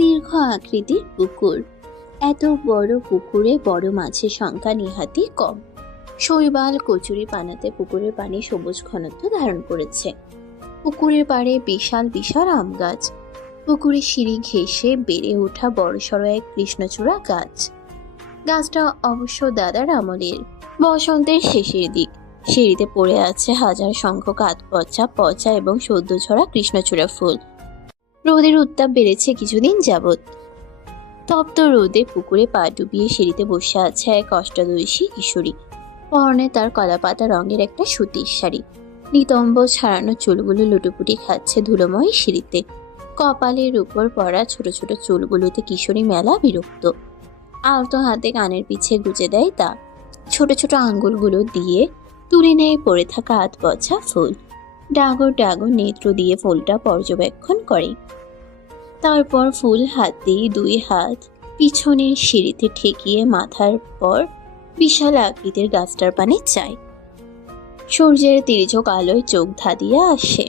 দীর্ঘ আকৃতির পুকুর। এত বড় পুকুরে বড় মাছের সংখ্যা নিহাতি কম। শৈবাল কচুরি পানাতে পুকুরের পানি সবুজ ঘনত্ব ধারণ করেছে। পুকুরের পাড়ে বিশাল বিশাল আম গাছ। পুকুরের সিঁড়ি ঘেঁষে বেড়ে ওঠা বড়সড় এক কৃষ্ণচূড়া গাছ। গাছটা অবশ্য দাদার আমলের। বসন্তের শেষের দিক। সিঁড়িতে পড়ে আছে হাজার সংখ্যক আধপচা পচা এবং সদ্য ঝরা কৃষ্ণচূড়া ফুল। রোদের উত্তাপ বেড়েছে কিছুদিন যাবৎ। তপ্ত রোদে পুকুরে পা ডুবিয়ে সিঁড়িতে বসে আছে এক অষ্টাদশী কিশোরী। পরনে তার কলাপাতা রঙের একটা সুতির শাড়ি। নিতম্ব ছাড়ানো চুলগুলো লুটোপুটি খাচ্ছে ধুলোময় সিঁড়িতে। কপালের উপর পড়া ছোট ছোট চুলগুলোতে কিশোরী মেলা বিরক্ত। আলতো হাতে কানের পিছে গুজে দেয় তা। ছোট ছোট আঙ্গুলগুলো দিয়ে তুলে নেয় পড়ে থাকা আধপচা ফুল। ডাগর ডাগর নেত্র দিয়ে ফুলটা পর্যবেক্ষণ করে। তারপর ফুল হাতেই দুই হাত পিছনের সিঁড়িতে ঠেকিয়ে মাথার পর বিশাল আকৃতির গাছটার পানে চায়। সূর্যের তির্যক আলোয় চোখ ধাঁধিয়ে আসে।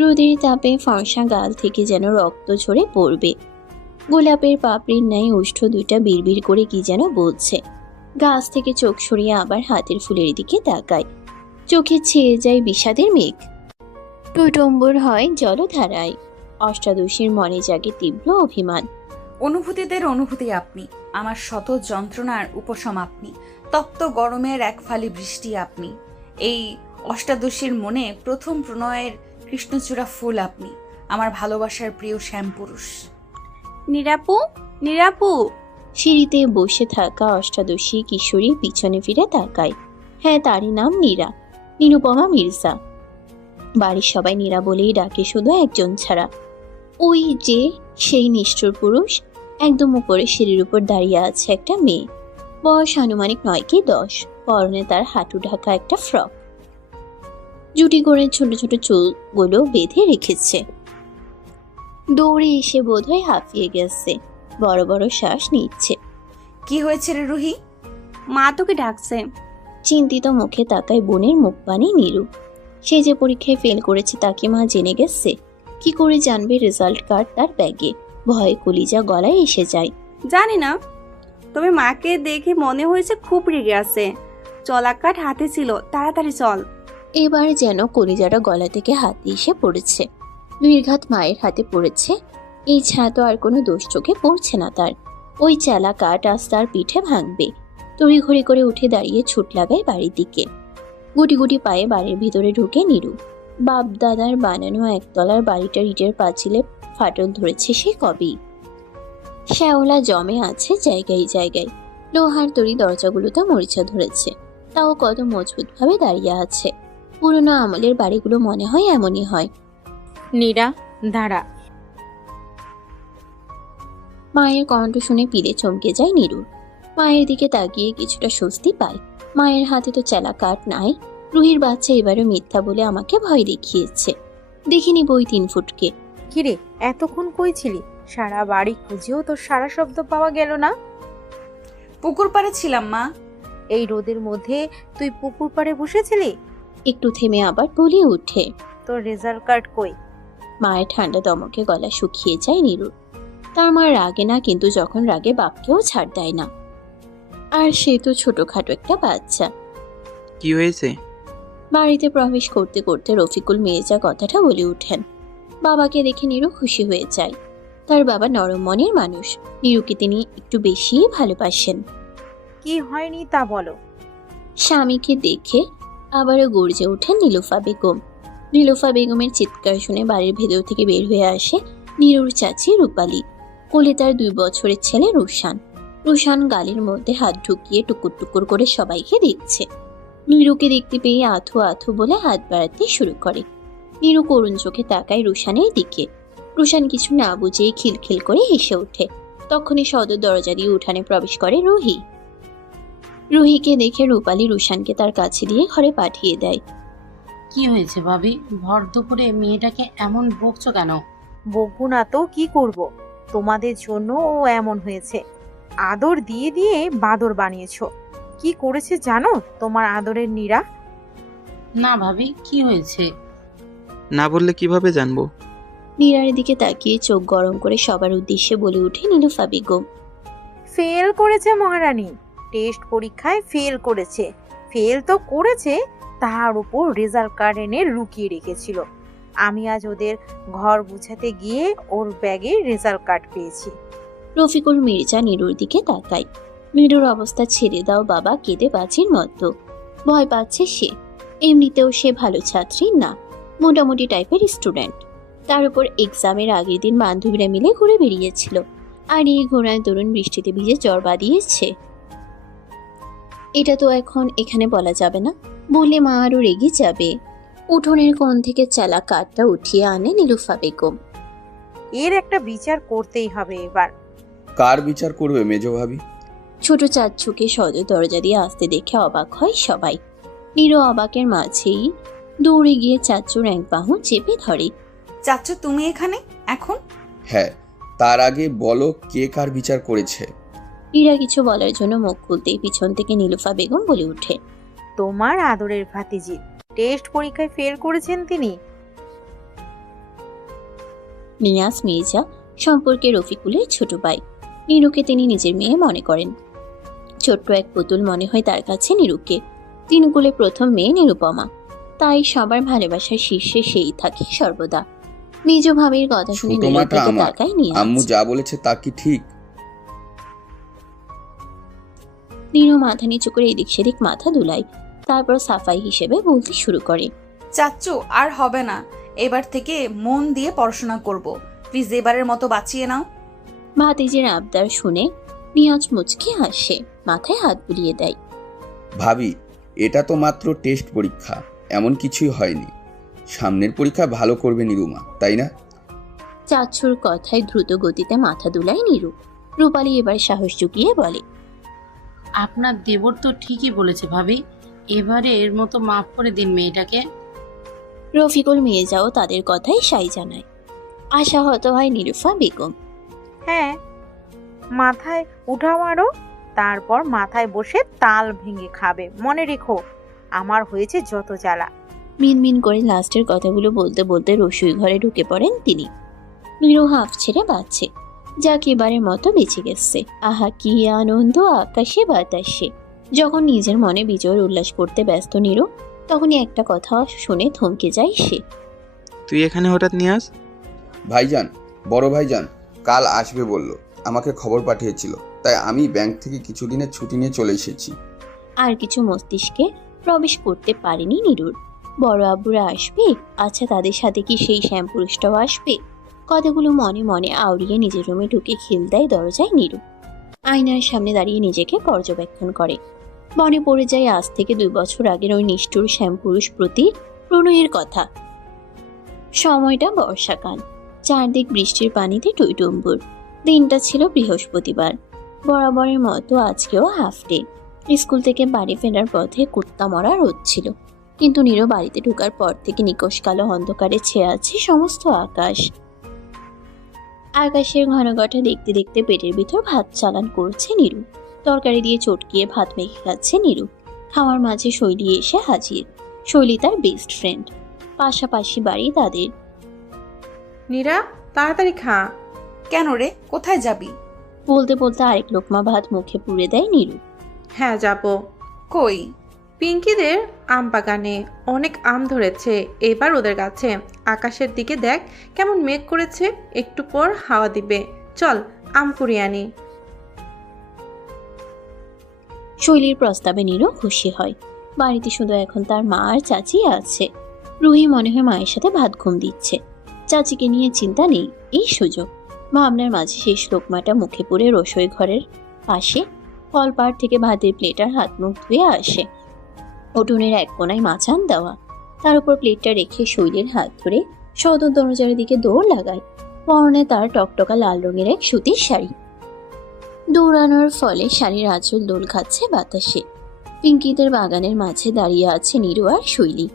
রোদের তাপে ফর্সা গাল থেকে যেন রক্ত ঝরে পড়বে। গোলাপের পাপড়ির ন্যায় ওষ্ঠ দুইটা বিড়বিড় করে কি যেন বলছে। গাছ থেকে চোখ সরিয়ে আবার হাতের ফুলের দিকে তাকায়। চোখে ছেয়ে যায় বিষাদের মেঘ। টইটম্বুর হয় জলধারায়। অষ্টাদশীর মনে জাগে তীব্র অভিমান। অনুভূতিদের অনুভূতি আপনি, আমার শত যন্ত্রণার উপশম আপনি, তপ্ত গরমের এক ফালি বৃষ্টি আপনি, এই অষ্টাদশীর মনে প্রথম প্রণয়ের কৃষ্ণচূড়া ফুল আপনি, আমার ভালোবাসার প্রিয় শ্যামপুরুষ। নিরাপু, নিরাপু। সিঁড়িতে বসে থাকা অষ্টাদশী কিশোরী পিছনে ফিরে তাকায়। হ্যাঁ, তারই নাম নীরা, নিরুপমা মির্জা। বাড়ির সবাই নীরা বলেই ডাকে, শুধু একজন ছাড়া। ওই যে সেই নিষ্ঠুর পুরুষ। একদম উপরে সিঁড়ির উপর দাঁড়িয়ে আছে একটা মেয়ে। বয়স আনুমানিক 9 কি 10। পরনে তার হাঁটু ঢাকা একটা ফ্রক। জুটি করে ছোট ছোট চুলগুলো বেঁধে রেখেছে। দৌড়ে এসে বোধহয় হাঁপিয়ে গেছে। বড় বড় শ্বাস নিচ্ছে। কি হয়েছে রে রুহি? মা তোকে ডাকছে। চিন্তিত মুখে তাকায় বোনের মুখপানি নীরু। সে যে পরীক্ষায় ফেল করেছে তাকে মা জেনে গেছে। কি করে জানবে রেজাল্ট কার্ড তার ব্যাগে? ভয়ে কলিজা গলায় এসে যায়। জানি না, তবে মাকে দেখে মনে হয়েছে খুব রেগে আছে। চলাকাঠ হাতে ছিল, তাড়াতাড়ি চল। এবার যেন কলিজাটা গলা থেকে হাতে এসে পড়েছে। নির্ঘাত মায়ের হাতে পড়েছে। এই ছাড়া তো আর কোনো দোষ চোখে পড়ছে না তার। ওই চালা কাঠ আজ তার পিঠে ভাঙবে। তড়িঘড়ি করে উঠে দাঁড়িয়ে ছুট লাগায় বাড়ির দিকে। গুটি গুটি পায়ে বাড়ির ভিতরে ঢুকে নীরু। বাপ দাদার বানানো একতলার বাড়িটার ইটের পাঁচিলে ফাটল ধরেছে সে কবেই। শ্যাওলা জমে আছে জায়গায় জায়গায়। লোহার তৈরি দরজাগুলোতে মরিচা ধরেছে। তাও কত মজবুত ভাবে দাঁড়িয়ে আছে। পুরোনো আমলের বাড়িগুলো মনে হয় এমনই হয়। নীরা, দাঁড়া। মায়ের কণ্ঠ শুনে পিলে চমকে যায় নীরু। মায়ের দিকে তাকিয়ে কিছুটা স্বস্তি পায়। মায়ের হাতে তো চেলা কাঠ নাই। রুহির বাচ্চা এবারও মিথ্যা বলে আমাকে ভয় দেখিয়েছে। দেখিনি বই 3 ফুটকে। কিরে, এতক্ষণ কই ছিলি? সারা বাড়ি খুঁজেও তোর সারা শব্দ পাওয়া গেল না। পুকুর পাড়ে ছিলাম মা। এই রোদের মধ্যে তুই পুকুর পাড়ে বসেছিলি? একটু থেমে আবার বলে উঠে। তোর রেজাল্ট কার্ড কই? মায়ের ঠান্ডা দমকে গলা শুকিয়ে যায় নীরুর। তার মা রাগে না, কিন্তু যখন রাগে বাপকেও ছাড় দেয় না। আর সে তো ছোটখাটো একটা বাচ্চা। কি হয়েছে? বাড়িতে প্রবেশ করতে করতে রফিকুল মির্জা কথাটা বলে ওঠেন। বাবাকে দেখে নীরু খুশি হয়ে যায়। তার বাবা নরম মনের মানুষ। নীরুকে তিনি একটু বেশি ভালোবাসেন। কি হয়নি তা বলো। স্বামীকে দেখে আবারও গর্জে ওঠেন নীলুফা বেগম। নীলুফা বেগমের চিৎকার শুনে বাড়ির ভেতর থেকে বের হয়ে আসে নীরুর চাচি রূপালী। কোলে তার 2 বছরের ছেলে রুশান। রুশান গালের মধ্যে হাত ঢুকিয়ে টুকুর টুকুর করে সবাইকে দেখছে। নীরুকে দেখতে পেয়ে আথু আথু বলে হাত বাড়াতে শুরু করে। নীরু করুণ চোখে তাকায় রুশানের দিকে। রুশান কিছু না বুঝেই খিলখিল করে হেসে ওঠে। তখনই সদর দরজা দিয়ে উঠানে প্রবেশ করে রুহি। রুহিকে দেখে রূপালী রুশানকে তার কাছে দিয়ে ঘরে পাঠিয়ে দেয়। কি হয়েছে ভাবি? ভর দুপুরে মেয়েটাকে এমন বকছো কেন? বকবো না তো কি করব? তোমাদের জন্য ও এমন হয়েছে। আদর দিয়ে দিয়ে বাদর বানিয়েছো। কি করেছে জানো তোমার আদরের নীরা? না ভাবি, কি হয়েছে? না বললে কিভাবে জানবো? নীরার দিকে তাকিয়ে চোখ গরম করে সবার উদ্দেশ্যে বলে উঠে নীলুফা বেগম। ফেল করেছে মহারানী, টেস্ট পরীক্ষায় ফেল করেছে। ফেল তো করেছে, তার উপর রেজাল্ট কার্ড এনে লুকিয়ে রেখেছিল। আমি আজ ওদের ঘর গুছাতে গিয়ে ওর ব্যাগে রেজাল্ট কার্ড পেয়েছি। রফিকুল মির্জা নীরুর দিকে তাকায়। নীরুর অবস্থা ছেড়ে দাও বাবা, কেঁদে বাঁচির মতো। ভয় পাচ্ছে সে। এমনিতেও সে ভালো ছাত্রী না, মোটামুটি টাইপের স্টুডেন্ট। তার উপর এক্সামের আগের দিন বান্ধবীরা মিলে ঘুরে বেরিয়েছিল, আর এই ঘোড়ায় তরুণ বৃষ্টিতে ভিজে জ্বর বাঁধিয়েছে। এটা তো এখন এখানে বলা যাবে না, বললে মা আরো রেগে যাবে। উঠোনের কোণ থেকে চালা কাঠটা উঠিয়ে আনে নীলুফা বেগম। এর একটা বিচার করতেই হবে এবার। কার বিচার করবে মেজো ভাবি? ছোট চাচ্ছুকে সদর দরজা দিয়ে আসতে দেখে অবাক হয় সবাই। নীরু অবাকের মাঝেই দৌড়ে গিয়ে চাচ্চুর এক বাহু চেপে ধরে। চাচ্চু তুমি এখানে এখন? হ্যাঁ, তার আগে বলো কে কার বিচার করেছে? নীরা কিছু বলার জন্য মুখ খুলতেই পিছন থেকে নীলুফা বেগম বলে ওঠে। তোমার আদরের ভাতিজি, টেস্ট পরীক্ষায় ফেল করেছেন তিনি। নিয়াজ মির্জা সম্পর্কে রফিকুলের ছোট ভাই। নীরুকে তিনি নিজের মেয়ে মনে করেন। ছোট্ট এক পুতুল মনে হয় তার কাছে নীরুকে। তিন কুলে প্রথম মেয়ে নিরুপমা, তাই সবার ভালোবাসার শীর্ষে সেই থাকে সর্বদা। মেজ ভাবির কথা শুনে ছোট নীরুর মাটা দিকে আমার। তাকায় নিয়াজ। আম্মু যা বলেছে তা কি ঠিক? নীরু মাথা নিচু করে এদিক সেদিক মাথা দুলায়, তারপর সাফাই হিসেবে বলতে শুরু করে। চাচ্চু আর হবে না, এবার থেকে মন দিয়ে পড়াশোনা করব। প্লিজ এবারের মতো বাঁচিয়ে নাও। ভাতিজের আবদার শুনে নিয়াজ মুচকে হাসে, মাথায় হাত বুলিয়ে দেয়। ভাবি, এটা তো মাত্র টেস্ট পরীক্ষা, এমন কিছুই হয়নি। সামনের পরীক্ষা ভালো করবে নিরুমা, তাই না? চাচ্ছুর কথায় দ্রুত গতিতে মাথা দুলায় নীরু। রূপালী এবার সাহস জুগিয়ে বলে। আপনার দেবর তো ঠিকই বলেছে ভাবি, এবারে এর মতো মাফ করে দিন মেয়েটাকে। রফিকুল মির্জাও তাদের কথাই সাই জানায়। আশাহত হয় নীলুফা বেগম। হ্যাঁ, মাথায় উঠাও আরো, তারপর মাথায় বসে তাল ভেঙে খাবে। মনে রেখো, আমার হয়েছে যত জ্বালা। মিনমিন করে লাস্টের কথাগুলো বলতে বলতে রসুই ঘরে ঢুকে পড়েন তিনি। নীরু হাফ ছেড়ে বাঁচছে, যাক এবারের মতো বেঁচে গেছে। আহা কি আনন্দ আকাশে বাতাসে। যখন নিজের মনে বিজয়ের উল্লাস করতে ব্যস্ত নীরু, তখনই একটা কথা শুনে থমকে যায় সে। তুই এখানে হঠাৎ নিয়াজ? ভাইজান, বড় ভাইজান কাল আসবে বলল, আমাকে খবর পাঠিয়েছিল, তাই আমি ব্যাংক থেকে কিছুদিনের ছুটি নিয়ে চলে এসেছি। আর কিছু মস্তিষ্কে প্রবেশ করতে পারেনি নীরুর। বড় আব্বুরা আসবে, আচ্ছা তাদের সাথে কি সেই শ্যামপুরুষটাও আসবে? কথাগুলো মনে মনে আউড়িয়ে নিজের রুমে ঢুকে খিল দেয় দরজায় নীরু। আয়নার সামনে দাঁড়িয়ে নিজেকে পর্যবেক্ষণ করে। মনে পড়ে যায় আজ থেকে 2 বছর আগের ওই নিষ্ঠুর শ্যামপুরুষ প্রতি প্রণয়ের কথা। সময়টা বর্ষাকাল, চারদিক বৃষ্টির পানিতে টইটুম্বুর। দিনটা ছিল বৃহস্পতিবার। বরাবরের মতো আজকেও হাফ ডে। স্কুল থেকে বাড়ি ফেরার পথে কুত্তা মরা রোদ ছিল, কিন্তু নীরু বাড়িতে ঢোকার পর থেকে নিকশ কালো অন্ধকারে ছেয়ে আছে সমস্ত আকাশ। আকাশের ঘনঘটা দেখতে দেখতে পেটের ভিতর ভাত চালান করছে নীরু। তরকারি দিয়ে চটকিয়ে ভাত মেখে খাচ্ছে নীরু। খাওয়ার মাঝে শৈলী এসে হাজির। শৈলী তার বেস্ট ফ্রেন্ড, পাশাপাশি বাড়ি তাদের। নীরা, তাড়াতাড়ি খা। কেন রে, কোথায় যাবি? বলতে বলতে আরেক লোকমা ভাত মুখে পুরে দেয় নীরু। হ্যাঁ যাব। কই? পিঙ্কিদের আম বাগানে অনেক আম ধরেছে এবার ওদের কাছে। আকাশের দিকে দেখ কেমন মেঘ করেছে, একটু পর হাওয়া দিবে। চল আম কুড়িয়ে আনি। শৈলীর প্রস্তাবে নীরু খুশি হয়। বাড়িতে শুধু এখন তার মা আর চাচি আছে। রুহি মনে হয় মায়ের সাথে ভাত ঘুম দিচ্ছে। চাচিকে নিয়ে চিন্তা নেই, এই সুযোগ। ভাবনার মাঝে শেষ লোকমাটা মুখে পুরে রসোই ঘরের পাশে কলপাড় থেকে ভাতের প্লেটার হাত মুখ ধুয়ে আসে। উঠোনের এক কোনায় মাচান দেওয়া, তার উপর প্লেটটা রেখে শৈলীর হাত ধরে সদর দরজার দিকে দৌড় লাগায়। পরনে তার টকটকা লাল রঙের এক সুতির শাড়ি। দৌড়ানোর ফলে শাড়ির আঁচল দোল খাচ্ছে বাতাসে। পিঙ্কিদের বাগানের মাঝে দাঁড়িয়ে আছে নীরু আর শৈলী।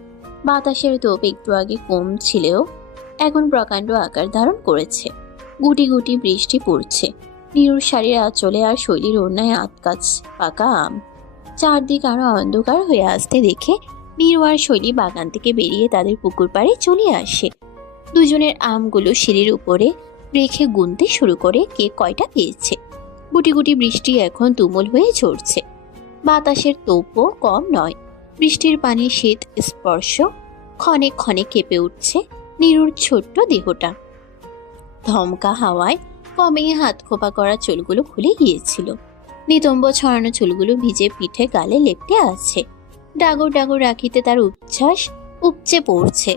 বাতাসের তোপ একটু আগে কম ছিলেও এখন প্রকাণ্ড আকার ধারণ করেছে। গুটি গুটি বৃষ্টি পড়ছে। নীরুর শাড়ির আঁচলে আর শৈলীর ওড়নায় আতকাচ পাকা আম। চারদিক আরো অন্ধকার হয়ে আসতে দেখে নীরু আর শৈলী বাগান থেকে বেরিয়ে তাদের পুকুর পাড়ে চলে আসে। দুজনের আমগুলো সিঁড়ির উপরে রেখে গুনতে শুরু করে কে কয়টা পেয়েছে। গুটি গুটি বৃষ্টি এখন তুমুল হয়ে ঝরছে। বাতাসের তোপও কম নয়। বৃষ্টির পানি শীত স্পর্শ ক্ষণে ক্ষণে কেঁপে উঠছে নিরুর ছোট্ট দেহটা। ধমকা হাওয়ায় কমিয়ে হাত খোপা করা চুলগুলো খুলে গিয়েছিল। নিতম্ব ছড়ানো চুলগুলো ভিজে পিঠে গালে লেপটে আছে। ডাগর ডাগর রাখিতে তার উচ্ছ্বাস উপচে পড়ছে।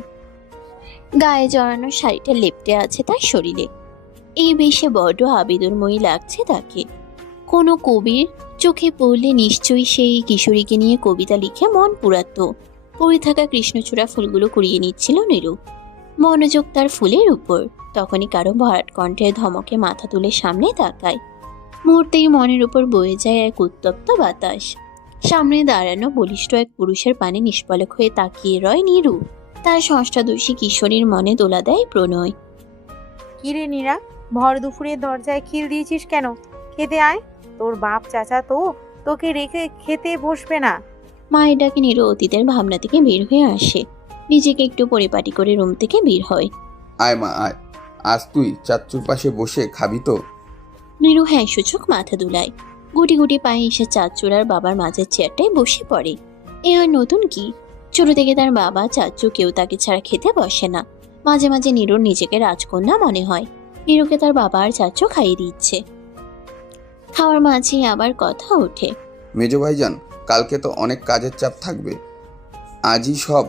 গায়ে জড়ানো শাড়িটা লেপটে আছে তার শরীরে। এই বেশে বড্ড আবেদনময়ী লাগছে তাকে। কোনো কবির চোখে পড়লে নিশ্চয়ই সেই কিশোরীকে নিয়ে কবিতা লিখে মন পুরাতো। পড়ে থাকা কৃষ্ণচূড়া ফুলগুলো কুড়িয়ে নিচ্ছিল নীরু। মনোযোগ তার ফুলের উপর। তখনই কারো ভরাট কণ্ঠের ধমকে মাথা তুলে সামনে তাকায়। মুহূর্তেই মনের উপর বয়ে যায় এক উত্তপ্ত বাতাস। সামনে দাঁড়ানো বলিষ্ঠ এক পুরুষের পানে নিষ্পলক হয়ে তাকিয়ে রয় নীরু। তার ষষ্ঠাদশী কিশোরীর মনে দোলা দেয় প্রণয়। কিরে নীরা, ভর দুপুরে দরজায় খিল দিয়েছিস কেন? খেতে আয়, তোর বাপ চাচা তো তোকে রেখে খেতে বসবে না। মায়ের ডাকে নীরু অতীতের ভাবনা থেকে বের হয়ে আসে। নিজেকে একটু পরিপাটি করে রুম থেকে বের হয়। আয় মা আয়, আজ তুই চাচ্চুর পাশে বসে খাবি তো? নীরু হ্যাঁ সূচক মাথা দুলায়। গুটি গুটি পায়ে এসে চাচ্চুর আর বাবার মাঝের চেয়ারটায় বসে পড়ে। এ আর নতুন কি, ছোট থেকে তার বাবা চাচ্চু কেউ তাকে ছাড়া খেতে বসে না। মাঝে মাঝে নীরুর নিজেকে রাজকন্যা মনে হয়। নীরুকে তার বাবা আর চাচ্চু খাইয়ে দিচ্ছে। খাওয়ার মাঝে আবার কথা ওঠে। মেজো ভাইজান, কালকে তো অনেক কাজের চাপ থাকবে, আজই সব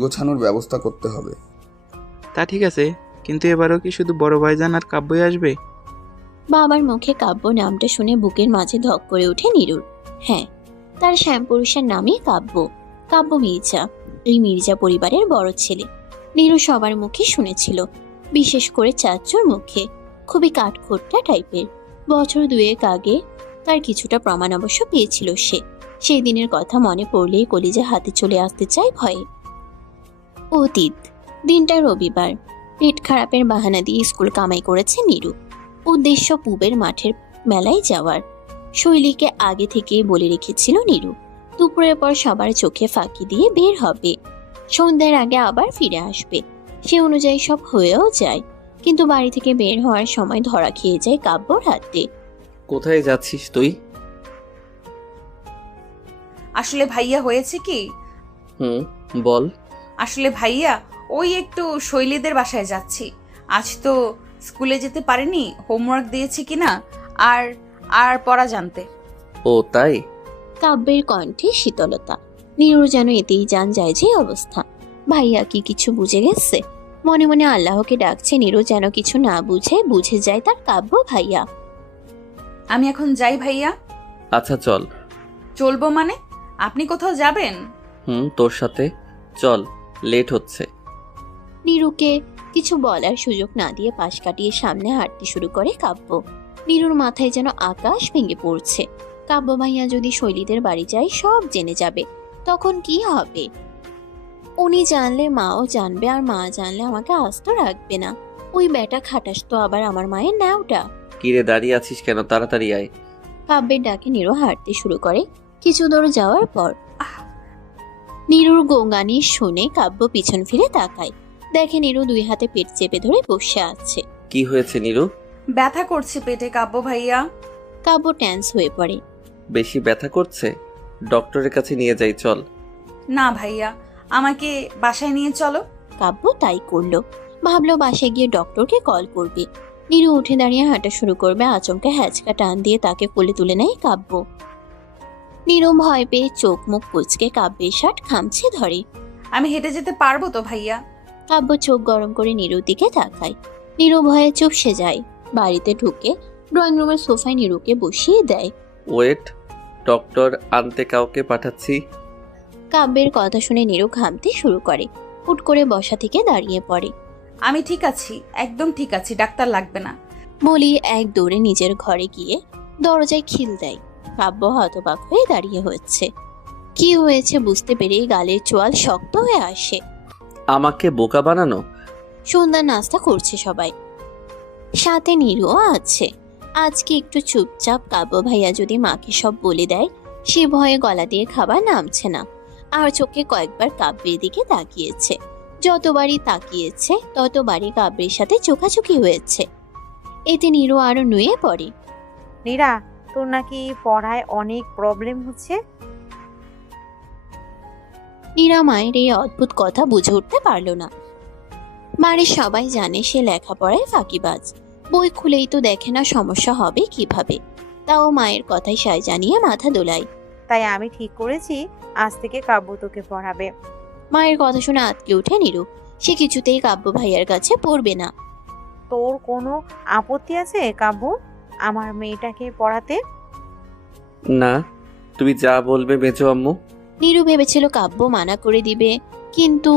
গোছানোর ব্যবস্থা করতে হবে। তা ঠিক আছে, কিন্তু এবারও কি শুধু বড় ভাইজান আর কাব্যই আসবে? বাবার মুখে কাব্য নামটা শুনে বুকের মাঝে ধক করে ওঠে নীরুর। হ্যাঁ, তার শ্যামপুরুষের নামই কাব্য। কাব্য মির্জা, এই মির্জা পরিবারের বড় ছেলে। নীরু সবার মুখে শুনেছিল, বিশেষ করে চাচ্চুর মুখে। খুবই কাঠখোট্টা টাইপের। বছর দুয়েক আগে তার কিছুটা প্রমাণ অবশ্য পেয়েছিল সে। সেই দিনের কথা মনে পড়লেই কলিজা হাতে চলে আসতে চায় ভয়ে। অতীত দিনটা রবিবার। পেট খারাপের বাহানা দিয়ে স্কুল কামাই করেছে নীরু। উদ্দেশ্য পুবের মাঠের মেলায় যাওয়ার। শৈলীকে আগে থেকেই বলে রেখেছিল নীরু। দুপুরের পর সবার চোখে ফাঁকি দিয়ে বের হবে, সন্ধ্যার আগে আবার ফিরে আসবে। সে অনুযায়ী সব হয়েও যায়, কিন্তু বাড়ি থেকে বের হওয়ার সময় ধরা খেয়ে যায় কাব্যর হাতে। কোথায় যাচ্ছিস তুই? আসলে ভাইয়া হয়েছে কি, বল। আসলে ভাইয়া ওই একটু শৈলীদের বাসায় যাচ্ছি। আজ তো স্কুলে যেতে পারিনি, হোমওয়ার্ক দিয়েছি কিনা আর আর পড়া জানতে। ও তাই? কাব্যের কণ্ঠে শীতলতা। নীরু যেন এতেই জান যায় যে অবস্থা। ভাইয়া কি কিছু বুঝে গেছে? মনে মনে আল্লাহকে ডাকছে নীরু যেন কিছু না বুঝে যায় তার কাব্য ভাইয়া। আমি এখন যাই ভাইয়া। আচ্ছা চল। চলবো মানে? আপনি কোথাও যাবেন? তোর সাথে চল, লেট হচ্ছে। নীরুকে কিছু বলার সুযোগ না দিয়ে পাশ কাটিয়ে সামনে হাঁটতে শুরু করে কাব্য। নীরুর মাথায় যেন আকাশ ভেঙে পড়ছে। কাব্য ভাইয়া যদি শৈলীদের বাড়ি যায় সব জেনে যাবে, তখন কি হবে? উনি জানলে মাও জানবে, আর মা জানলে আমাকে আস্ত রাখবে না। ওই বেটা খাটাস তো আবার আমার মায়ের ন্যাওটা। কিরে দাঁড়িয়ে আছিস কেন? তাড়াতাড়ি আয়। কাব্যের ডাকে নীরু হাঁটতে শুরু করে। কিছু দূর যাওয়ার পর নীরুর গোঙানি শুনে কাব্য পিছন ফিরে তাকায়। দেখে নীরু দুই হাতে পেট চেপে ধরে বসে আছে। কি হয়েছে নীরু? ব্যথা করছে পেটে কাব্য ভাইয়া। কাব্য টেন্স হয়ে পড়ে। বেশি ব্যথা করছে? ডক্টরের কাছে নিয়ে যাই চল। না ভাইয়া, আমাকে বাসায় নিয়ে চলো। কাব্য তাই করলো। ভাবলো বাসায় গিয়ে ডক্টরকে কল করবে। নীরু উঠে দাঁড়িয়ে হাঁটা শুরু করবে। আচমকা হ্যাচকা টান দিয়ে তাকে কোলে তুলে নেয় কাব্য। নীরু ভয় পেয়ে চোখ মুখ কুচকে কাব্যের শার্ট খামছে ধরে। আমি হেঁটে যেতে পারবো তো ভাইয়া? কাব্য চোখ গরম করে নীরুর দিকে তাকায়। নীরু ভয়ে চুপসে যায়। বাড়িতে ঢুকে ড্রয়িং রুমের সোফায় নীরুকে বসিয়ে দেয়। ওয়েট, ডক্টর আনতে কাউকে পাঠাচ্ছি। কাব্যের কথা শুনে নীরু ঘামতে শুরু করে। হুট করে বসা থেকে দাঁড়িয়ে পড়ে। আমি ঠিক আছি, একদম ঠিক আছি, ডাক্তার লাগবে না বলি এক দৌড়ে নিজের ঘরে গিয়ে দরজায় খিল দেয়। কাব্য হতবাক হয়ে দাঁড়িয়ে হচ্ছে। কি হয়েছে বুঝতে পেরেই গালের চোয়াল শক্ত হয়ে আসে। আমাকে বোকা বানানো? সন্ধ্যার নাস্তা করছে সবাই, সাথে নীরুও আছে। আজকে একটু চুপচাপ। কাব্য ভাইয়া যদি মাকে সব বলে দেয়, সে ভয়ে গলা দিয়ে খাবার নামছে না। আর চোখে কয়েকবার কাব্যের দিকে তাকিয়েছে। যতবারই তাকিয়েছে ততবারই কাব্যের সাথে চোখাচোখি হয়েছে। এতে নীরু আরো নুয়ে পড়ে। নীরা, তোর নাকি পড়ায় অনেক প্রবলেম হচ্ছে? নীরা মায়ের এই অদ্ভুত কথা বুঝে উঠতে পারল না। বাড়ির সবাই জানে সে লেখাপড়ায় ফাঁকিবাজ, বই খুলেই তো দেখে না সমস্যা হবে কিভাবে। তাও মায়ের কথায় সায় জানিয়ে মাথা দোলায়। তাই আমি ঠিক করেছি আজ থেকে কাব্য তোকে পড়াবে। মায়ের কথা শুনে আঁতকে ওঠে নীরু। সে কিছুতেই কাব্য ভাইয়ার কাছে পড়বে না। তোর কোনো আপত্তি আছে কাব্য আমার মেয়েটাকে পড়াতে? না, তুমি যা বলবে মেজো আম্মু। নীরু ভেবেছিল কাব্য মানা করে দিবে, কিন্তু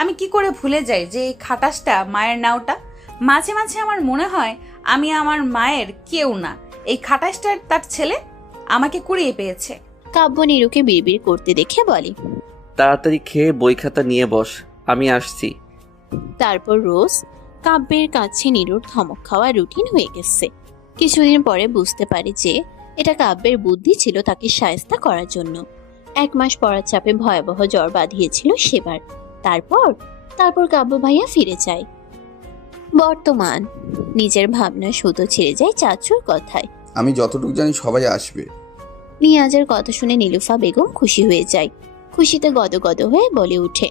আমি কি করে ভুলে যাই যে এই খাটাসটা মায়ের নাওটা? মাঝে মাঝে আমার মনে হয় আমি আমার মায়ের কেউ না, এই খাটাসটার তার ছেলে আমাকে কুড়িয়ে পেয়েছে। কাব্য নীরুকে বিড়বিড় করতে দেখে বলে। তাড়াতাড়ি খেয়ে বই খাতা নিয়ে বস, আমি আসছি। তারপর রোজ কাব্যের কাছে নীরুর ধমক খাওয়া রুটিন হয়ে গেছে। কিছুদিন পরে বুঝতে পারে যে এটা কাব্যের বুদ্ধি ছিল তাকে শায়েস্তা করার জন্য। 1 মাস পড়ার চাপে ভয়াবহ জ্বর বাঁধিয়েছিল সেবার। তারপর কাব্য ভাইয়া ফিরে যায়। বর্তমান নিজের ভাবনা শুধু ছেড়ে যায় চাচুর কথায়। আমি যতটুকু জানি সবাই আসবে। নিয়াজের কথা শুনে নীলুফা বেগম খুশি হয়ে যায়। খুশিতে গদগদ হয়ে বলে ওঠে।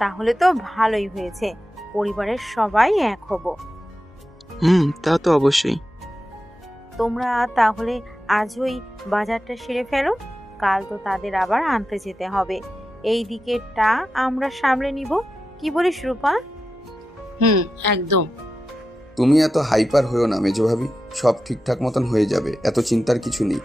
তাহলে তো ভালোই হয়েছে, পরিবারের সবাই এক হব। তা তো অবশ্যই। তোমরা তাহলে আজই বাজারটা সেরে ফেলো, কাল তো তাদের আবার আনতে যেতে হবে। এই দিকেরটা আমরা সামলে নিব, কি বলিস রূপা? একদম। তুমি এত হাইপার হয়েও না মেজো ভাবি, সব ঠিকঠাক মতন হয়ে যাবে, এত চিন্তার কিছু নেই।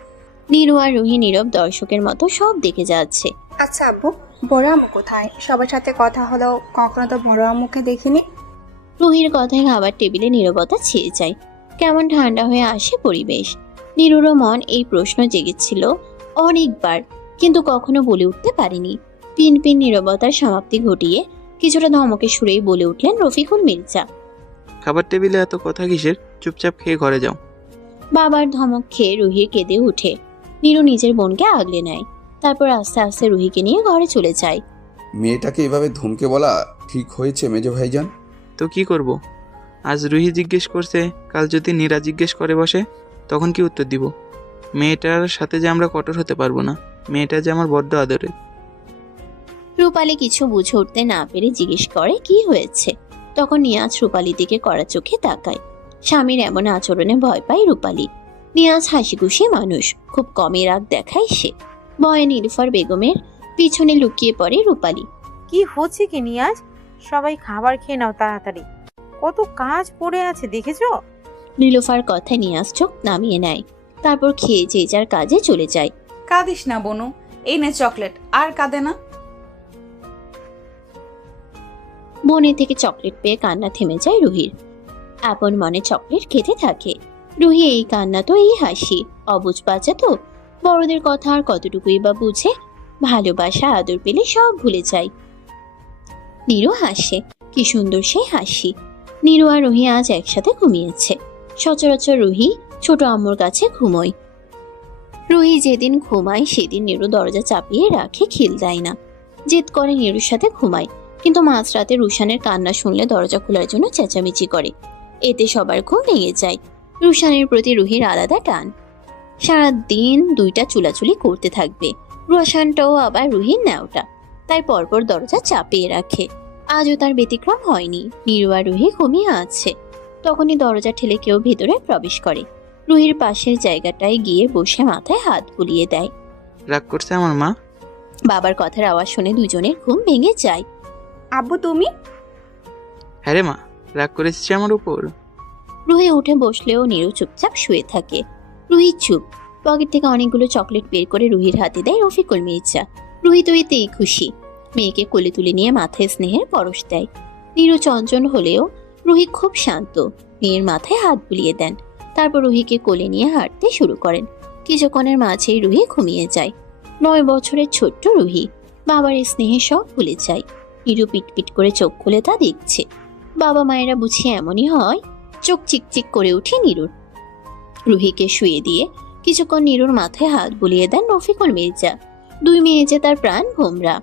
নীরু আর রুহি নীরব দর্শকের মতো সব দেখে যাচ্ছে। আচ্ছা আব্বু, বড় আম্মু কোথায়? সবার সাথে কথা হলো, কখনো তো বড় আম্মুকে দেখিনি। রুহির কথায় খাবার টেবিলে নীরবতা ছেয়ে যায়। কেমন ঠান্ডা হয়ে আসে পরিবেশ। নীরুরও মন এই প্রশ্ন জেগেছিল অনেকবার, কিন্তু কখনো বলে উঠতে পারেনি। পিন নীরবতার সমাপ্তি ঘটিয়ে কিছুটা ধমকে সুরেই বলে উঠলেন রফিকুল মির্জা। খাবার টেবিলে এত কথা কিসের? চুপচাপ খেয়ে ঘরে যাও। বাবার ধমক খেয়ে রুহি কেঁদে উঠে। নীরু নিজের বোনকে আগলে নেয়। তারপর আস্তে আস্তে রুহিকে নিয়ে ঘরে চলে যায়। মেয়েটাকে এভাবে ধমকে বলা ঠিক হয়েছে মেজো ভাইজান? তো কি করব? আজ রুহি জিজ্ঞেস করছে, কাল যদি নীরা জিজ্ঞেস করে বসে তখন কি উত্তর দিব? মেয়েটার সাথে যে আমরা কঠোর হতে পারবো না। মেয়েটা যে আমার বড্ড আদরের। রূপালী কিছু বুঝে উঠতে না পেরে জিজ্ঞেস করে কি হয়েছে। তখন নিয়াজ রূপালীর দিকে কড়া চোখে তাকায়। স্বামীর এমন আচরণে ভয় পায় রূপালী। নিয়াজ হাসি খুশি মানুষ, খুব কমই রাগ দেখায় সে। ভয়ে নীলুফার বেগমের পিছনে লুকিয়ে পড়ে রূপালী। কি হচ্ছে কি নিয়াজ? সবাই খাবার খেয়ে নাও তাড়াতাড়ি, কত কাজ পড়ে আছে দেখেছো? নীলুফার কথায় নিয়াজ চোখ নামিয়ে নেয়। তারপর খেয়ে যে যার কাজে চলে যায়। কাঁদিস না বনু, এই নে চকলেট, আর কাঁদে না। বনের থেকে চকলেট পেয়ে কান্না থেমে যায় রুহির। আপন মনে চকলেট খেতে থাকে। রুহি এই কান্না তো এই হাসি, অবুঝ বাচ্চা তো, বড়দের কথা আর কতটুকুই বা বুঝে। ভালোবাসা আদর পেলে সব ভুলে যায়। নীরু হাসে, কি সুন্দর সে হাসি। নীরু আর রুহি আজ একসাথে ঘুমিয়েছে। সচরাচর রুহি ছোট আম্মুর কাছে ঘুমোয়। রুহি যেদিন ঘুমায় সেদিন নীরু দরজা চাপিয়ে রাখে, খিল দেয় না। জেদ করে নীরুর সাথে ঘুমায়, কিন্তু মাঝরাতে রুশানের কান্না শুনলে দরজা খোলার জন্য চেঁচামেচি করে। এতে সবার ঘুম ভেঙে যায়। রুশানের প্রতি রুহির আলাদা টান। সারাদিন দুইটা চুলাচুলি করতে থাকবে। রুশানটাও আবার রুহির ন্যাওটা, তাই পরপর দরজা চাপিয়ে রাখে। আজও তার ব্যতিক্রম হয়নি। নীরু আর রুহি ঘুমিয়ে আছে। তখনই দরজা ঠেলে কেউ ভেতরে প্রবেশ করে। রুহির পাশের জায়গাটায় গিয়ে বসে মাথায় হাত বুলিয়ে দেয়। রাগ করছে আমার মা? বাবার কথার আওয়াজ শুনে দুজনের ঘুম ভেঙে যায়। আব্বু তুমি? হ্যাঁ রে মা, রাগ করেছিস আমার উপর? রুহি উঠে বসলেও নীরু চুপচাপ শুয়ে থাকে। রুহি চুপ। পকেট থেকে অনেকগুলো চকলেট বের করে রুহির হাতে দেয় রফিকুল মির্জা। রুহি তো এতেই খুশি। মেয়েকে কোলে তুলে নিয়ে মাথায় স্নেহের পরশ দেয়। নীরু চঞ্চল হলেও রুহি খুব শান্ত। মেয়ের মাথায় হাত বুলিয়ে দেন। তারপর রুহিকে কোলে নিয়ে হাঁটতে শুরু করেন। কিছুক্ষণের মাঝেই রুহি ঘুমিয়ে যায়। 9 বছরের ছোট্ট রুহি বাবার স্নেহে সব ভুলে যায়। নীরু পিটপিট করে চোখ খুলে তা দেখছে। বাবা মায়েরা বুঝি এমনই হয়। চোখ চিকচিক করে উঠে নীরুর। রুহিকে শুয়ে দিয়ে কিছুক্ষণ নীরুর মাথায় হাত বুলিয়ে দেন রফিকুল মির্জা। 2 মেয়ে যে তার প্রাণ ভোমরা।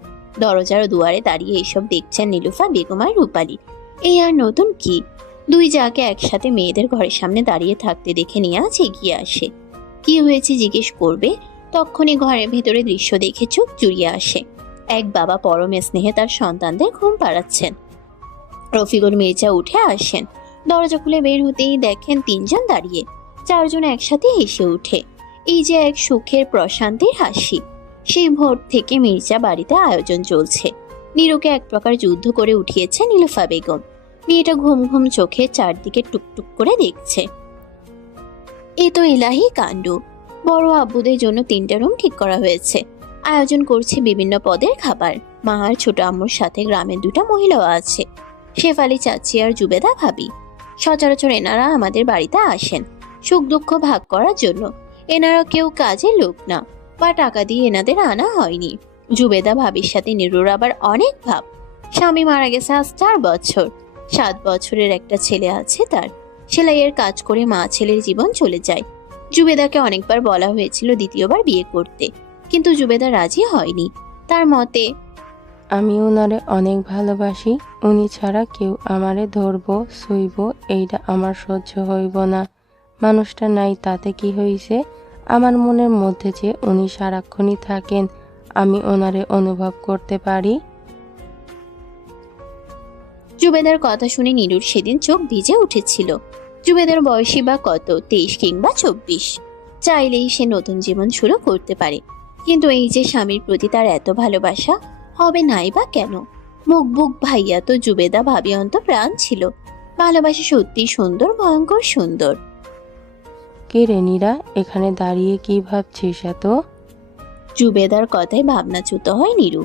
দরজার দুয়ারে দাঁড়িয়ে এসব দেখছেন নীলুফা বেগম আর রূপালী। এই আর নতুন কি, দুই যাকে একসাথে মেয়েদের ঘরের সামনে দাঁড়িয়ে থাকতে দেখে নিয়াজ এগিয়ে আসে। কি হয়েছে জিজ্ঞেস করবে, তখনই ঘরের ভেতরে দৃশ্য দেখে চোখ জুড়িয়ে আসে। এক বাবা পরম স্নেহে তার সন্তানদের ঘুম পাড়াচ্ছেন। রফিকুল মির্জা উঠে আসেন। দরজা খুলে বের হতেই দেখেন তিনজন দাঁড়িয়ে। চারজন একসাথে হেসে উঠে। এই যে এক সুখের প্রশান্তির হাসি। সেই ভোর থেকে মির্জা বাড়িতে আয়োজন চলছে। নীরুকে এক প্রকার যুদ্ধ করে উঠিয়েছে নীলুফা বেগম। মেয়েটা ঘুম ঘুম চোখে চারদিকে টুকটুক করে দেখছে। এ তো ইলাহি কাণ্ড। বড় আব্বুদের জন্য 3টা রুম ঠিক করা হয়েছে। আয়োজন করছে বিভিন্ন পদের খাবার। মা আর ছোট আম্মুর সাথে গ্রামের 2টা মহিলাও আছে, শেফালি চাচি আর জুবেদা ভাবি। সচরাচর এনারা আমাদের বাড়িতে আসেন সুখ দুঃখ ভাগ করার জন্য। এনারা কেউ কাজের লোক না বা টাকা দিয়ে এনাদের আনা হয়নি। জুবেদা ভাবির সাথে নীরুর আবার অনেক ভাব। স্বামী মারা গেছে আজ 4 বছর। 7 বছরের একটা ছেলে আছে তার। সেলাইয়ের কাজ করে মা ছেলের জীবন চলে যায়। জুবেদাকে অনেকবার বলা হয়েছিল দ্বিতীয়বার বিয়ে করতে, কিন্তু জুবেদা রাজি হয়নি। তার মতে, আমি ওনারে অনেক ভালোবাসি, উনি ছাড়া কেউ আমারে ধরব ছুঁইব এইটা আমার সহ্য হইব না। মানুষটা নাই তাতে কি হইছে, আমার মনের মধ্যে যে উনি সারাক্ষণই থাকেন, আমি ওনারে অনুভব করতে পারি। জুবেদার কথা শুনে নীরুর সেদিন চোখ ভিজে উঠেছিল। জুবেদার বয়সী বা কত, 23 কিংবা 24। চাইলেই সে নতুন জীবন শুরু করতে পারে, কিন্তু এই যে স্বামীর প্রতি তার এত ভালোবাসা হবে নাই বা কেন? মুখ বুক ভাইয়া তো জুবেদা ভাবি অন্ত প্রাণ ছিল। ভালোবাসা সত্যি সুন্দর, ভয়ঙ্কর সুন্দর। কে রে নীরা, এখানে দাঁড়িয়ে কি ভাবছিস এত? জুবেদার কথায় ভাবনাচ্যুত হয় নীরু।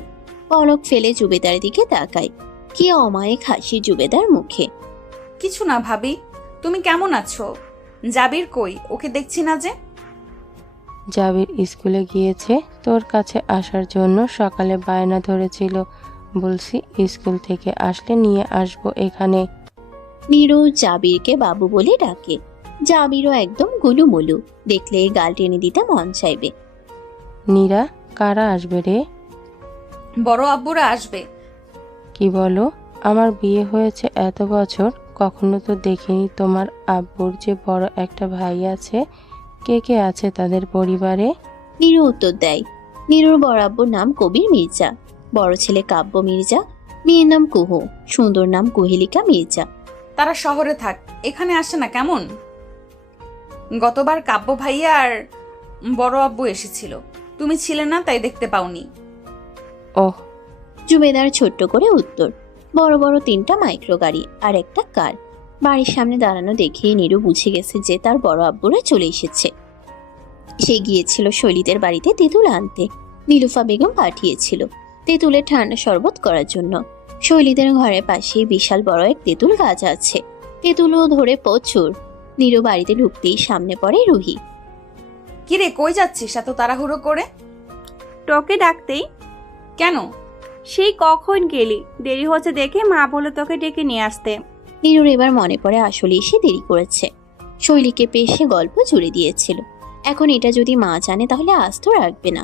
পলক ফেলে জুবেদার দিকে তাকায়। কি অমায়িক হাসি জুবেদার মুখে। কিছু না ভাবি, তুমি কেমন আছো? জাবির কই? ওকে দেখছি না যে। জাবির স্কুলে গিয়েছে, তোর কাছে আসার জন্য সকালে বায়না ধরেছিল। বলছি স্কুল থেকে আসলে নিয়ে আসবো এখানে। নীরু জাবিরকে বাবু বলে ডাকে। জাবিরও একদম গুলুমুলু, দেখলে গাল টেনে দিতে মন চাইবে। নীরা, কারা আসবে রে? বড় আব্বুরা আসবে। কি বলো? আমার বিয়ে হয়েছে এত বছর, কখনো তো দেখিনি তোমার আব্বুর যে বড় একটা ভাই আছে। কে কে আছে তাদের পরিবারে? নীরু উত্তর দেয়। নীরুর বড় আব্বুর নাম কবির মির্জা, বড় ছেলে কাব্য মির্জা, মেয়ের নাম কুহু, সুন্দর নাম কুহেলিকা মির্জা। তারা শহরে থাক, এখানে আসে না কেমন? গতবার কাব্য ভাইয়া আর বড় আব্বু এসেছিল, তুমি ছিলে না তাই দেখতে পাওনি। ওহ। জুবেদার ছোট্ট করে উত্তর। বড় বড় 3টা মাইক্রো গাড়ি আর একটা কার বাড়ির সামনে দাঁড়ানো দেখেই নীরু বুঝে গেছে যে তার বড় আব্বুরা চলে এসেছে। সে গিয়েছিল শৈলীদের বাড়িতে তেঁতুল আনতে। নীলুফা বেগম পাঠিয়েছিল তেঁতুলের ঠান্ডা শরবত করার জন্য। শৈলীদের ঘরের পাশেই বিশাল বড় এক তেঁতুল গাছ আছে। তেঁতুলও ধরে প্রচুর। নীরু বাড়িতে ঢুকতেই সামনে পড়ে রুহি। কিরে, কই যাচ্ছিস এত তাড়াহুড়ো করে? তোকে ডাকতেই। কেন? সেই কখন গেলি? দেরি হচ্ছে দেখে মা বলে তোকে ডেকে নিয়ে আসতে। নীরুর এবার মনে পড়ে আসলে এসে দেরি করেছে। শৈলীকে পেয়ে সে গল্প জুড়ে দিয়েছিল। এখন এটা যদি মা জানে তাহলে আস্ত রাখবে না।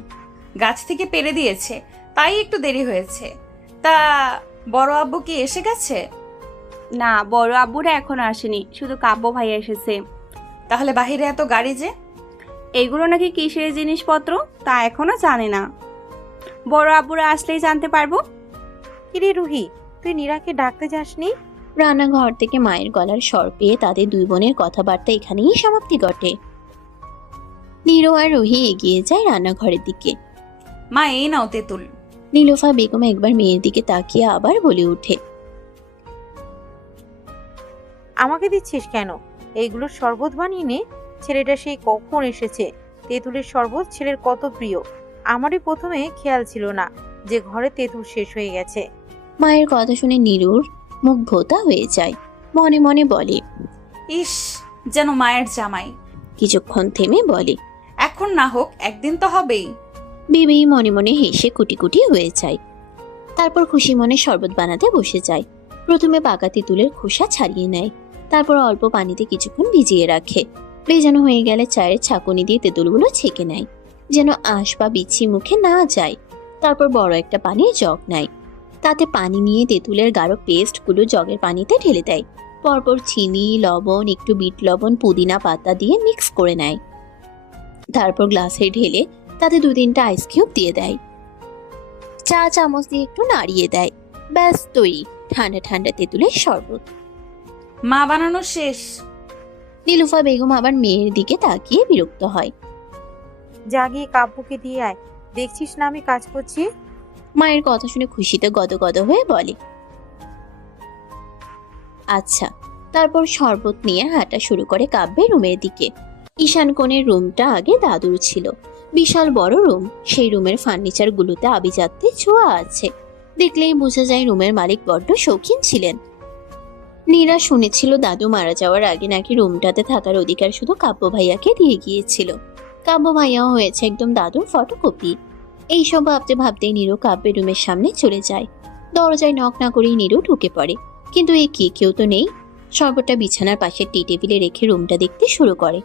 গাছ থেকে পেরে দিয়েছে তাই একটু দেরি হয়েছে। তা বড় আব্বু কি এসে গেছে? না, বড় আব্বুরা এখনো আসেনি, শুধু কাব্য ভাই এসেছে। তাহলে বাহিরে এত গাড়ি যে? এগুলো নাকি কিসের জিনিসপত্র তা এখনো জানে না। বড় আব্বুরা আসলেই জানতে পারবো। কিরে রুহি, তুই নীরাকে ডাকতে যাসনি? রান্নাঘর থেকে মায়ের গলার স্বর পেয়ে তাদের দুই বোনের কথাবার্তা এখানেই সমাপ্তি ঘটে। নীরু আর রুহি এগিয়ে যায় রান্নাঘরের দিকে। মা, এই নাও তেঁতুল। নীলুফা বেগম একবার মেয়ের দিকে তাকিয়ে আবার বলে ওঠে, আমাকে দিচ্ছিস কেন? এইগুলোর শরবত বানিয়ে নে। ছেলেটা সেই কখন এসেছে। তেঁতুলের শরবত ছেলের কত প্রিয়। আমারই প্রথমে খেয়াল ছিল না যে ঘরে তেঁতুল শেষ হয়ে গেছে। মায়ের কথা শুনে নীরুর মুখ ভোতা হয়ে যায়। মনে মনে বলে, ইস, যেন মায়ের জামাই। কিছুক্ষণ থেমে বলে, এখন না হোক একদিন তো হবেই। বেবি মনে মনে হেসে কুটি কুটি হয়ে যায়। তারপর খুশি মনে শরবত বানাতে বসে যায়। প্রথমে পাকা তেঁতুলের খোসা ছাড়িয়ে নেয়, তারপর অল্প পানিতে কিছুক্ষণ ভিজিয়ে রাখে। ভেজানো হয়ে গেলে চায়ের ছাঁকুনি দিয়ে তেঁতুলগুলো ছেঁকে নেয়, যেন আঁশ বা বিচ্ছি মুখে না যায়। তারপর বড় একটা পানির জগ নেয়, তাতে পানি নিয়ে তেঁতুলের গাঢ় পেস্টগুলো জগের পানিতে ঢেলে দেয়। পরপর চিনি, লবণ, একটু বিট লবণ, পুদিনা পাতা দিয়ে মিক্স করে নেয়। তারপর গ্লাসে ঢেলে তাতে 2-3টা আইস কিউব দিয়ে দেয়। চা চামচ দিয়ে একটু নাড়িয়ে দেয়। ব্যাস তৈরি ঠান্ডা ঠান্ডা তেঁতুলের শরবত। মা বানানো শেষ। নীলুফা বেগম আবার মেয়ের দিকে তাকিয়ে বিরক্ত হয়। জাগিয়ে কাব্যকে দিয়ে আয়, দেখছিস না আমি কাজ করছি। মায়ের কথা শুনে খুশিতে গদগদ হয়ে বলে, আচ্ছা। তারপর শরবত নিয়ে হাঁটা শুরু করে কাব্যের রুমের দিকে। ঈশান কোণের রুমটা আগে দাদুর ছিল। বিশাল বড় রুম। সেই রুমের ফার্নিচার গুলোতে আভিজাত্যের ছোঁয়া আছে। দেখলেই বোঝা যায় রুমের মালিক বড্ড শৌখিন ছিলেন। নীরা শুনেছিল দাদু মারা যাওয়ার আগে নাকি রুমটাতে থাকার অধিকার শুধু কাব্য ভাইয়াকে দিয়ে গিয়েছিল। কাব্য ভাইয়াও হয়েছে একদম দাদুর ফটোকপি। এইসব ভাবতে ভাবতেই নীরু কাব্যের রুমের সামনে চলে যায়। দরজায় নক না করেই নীরু ঢুকে পড়ে। কিন্তু এ কি, কেউ তো নেই। শরবতটা বিছানার পাশে টি টেবিলে রেখে রুমটা দেখতে শুরু করে।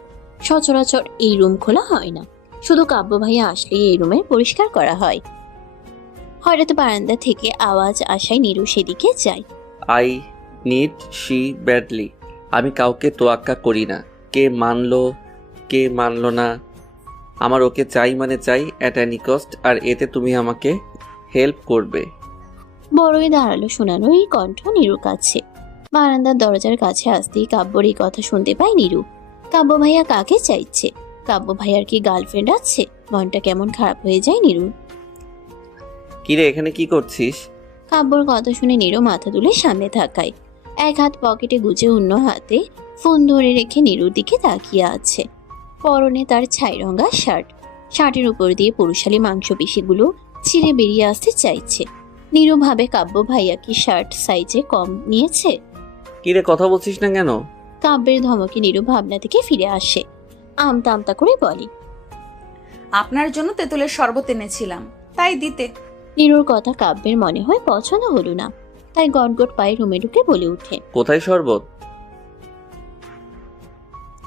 সচরাচর এই রুম খোলা হয় না, শুধু কাব্য ভাইয়া আসলেই এই রুমের পরিষ্কার করা হয়। হঠাৎ বারান্দা থেকে আওয়াজ আসায় নীরু সেদিকে যায়। I need she badly. আমি কাউকে তোয়াক্কা করি না। কে মানলো না, আমার ওকে চাই মানে চাই অ্যাট এনি কস্ট। আর এতে তুমি আমাকে হেল্প করবে। বড়ই দাঁড়ালো শোনানো এই কণ্ঠ নীরুর কাছে। বারান্দার দরজার কাছে আসতেই কাব্যর এই কথা শুনতে পায় নীরু। কাব্য ভাইয়া কাকে চাইছে? কাব্য ভাইয়ার কি গার্লফ্রেন্ড আছে? মনটা কেমন খারাপ হয়ে যায় নীরুর। কিরে, এখানে কি করছিস? কাব্যর কথা শুনে নীরু মাথা তুলে সামনে তাকায়। এক হাত পকেটে গুজে অন্য হাতে ফোন ধরে রেখে নীরুর দিকে তাকিয়ে আছে। পরনে তার ছাইরঙা শার্ট। শার্টের উপর দিয়ে পুরুষালী মাংসপেশিগুলো ছিঁড়ে বেরিয়ে আসতে চাইছে। নীরু ভাবে কাব্য ভাইয়া কি শার্ট সাইজে কম নিয়েছে। কিরে, কথা বলছিস না কেন? কাব্যের ধমকে নীরু ভাবনা থেকে ফিরে আসে। আমতা আমতা করে বলে, আপনার জন্য তেঁতুলের শরবত এনেছিলাম, তাই দিতে। নীরুর কথা কাব্যের মনে হয় পছন্দ হলো না, তাই গটগট পায়ে রুমে ঢুকে বলে উঠে। কোথায় শরবত?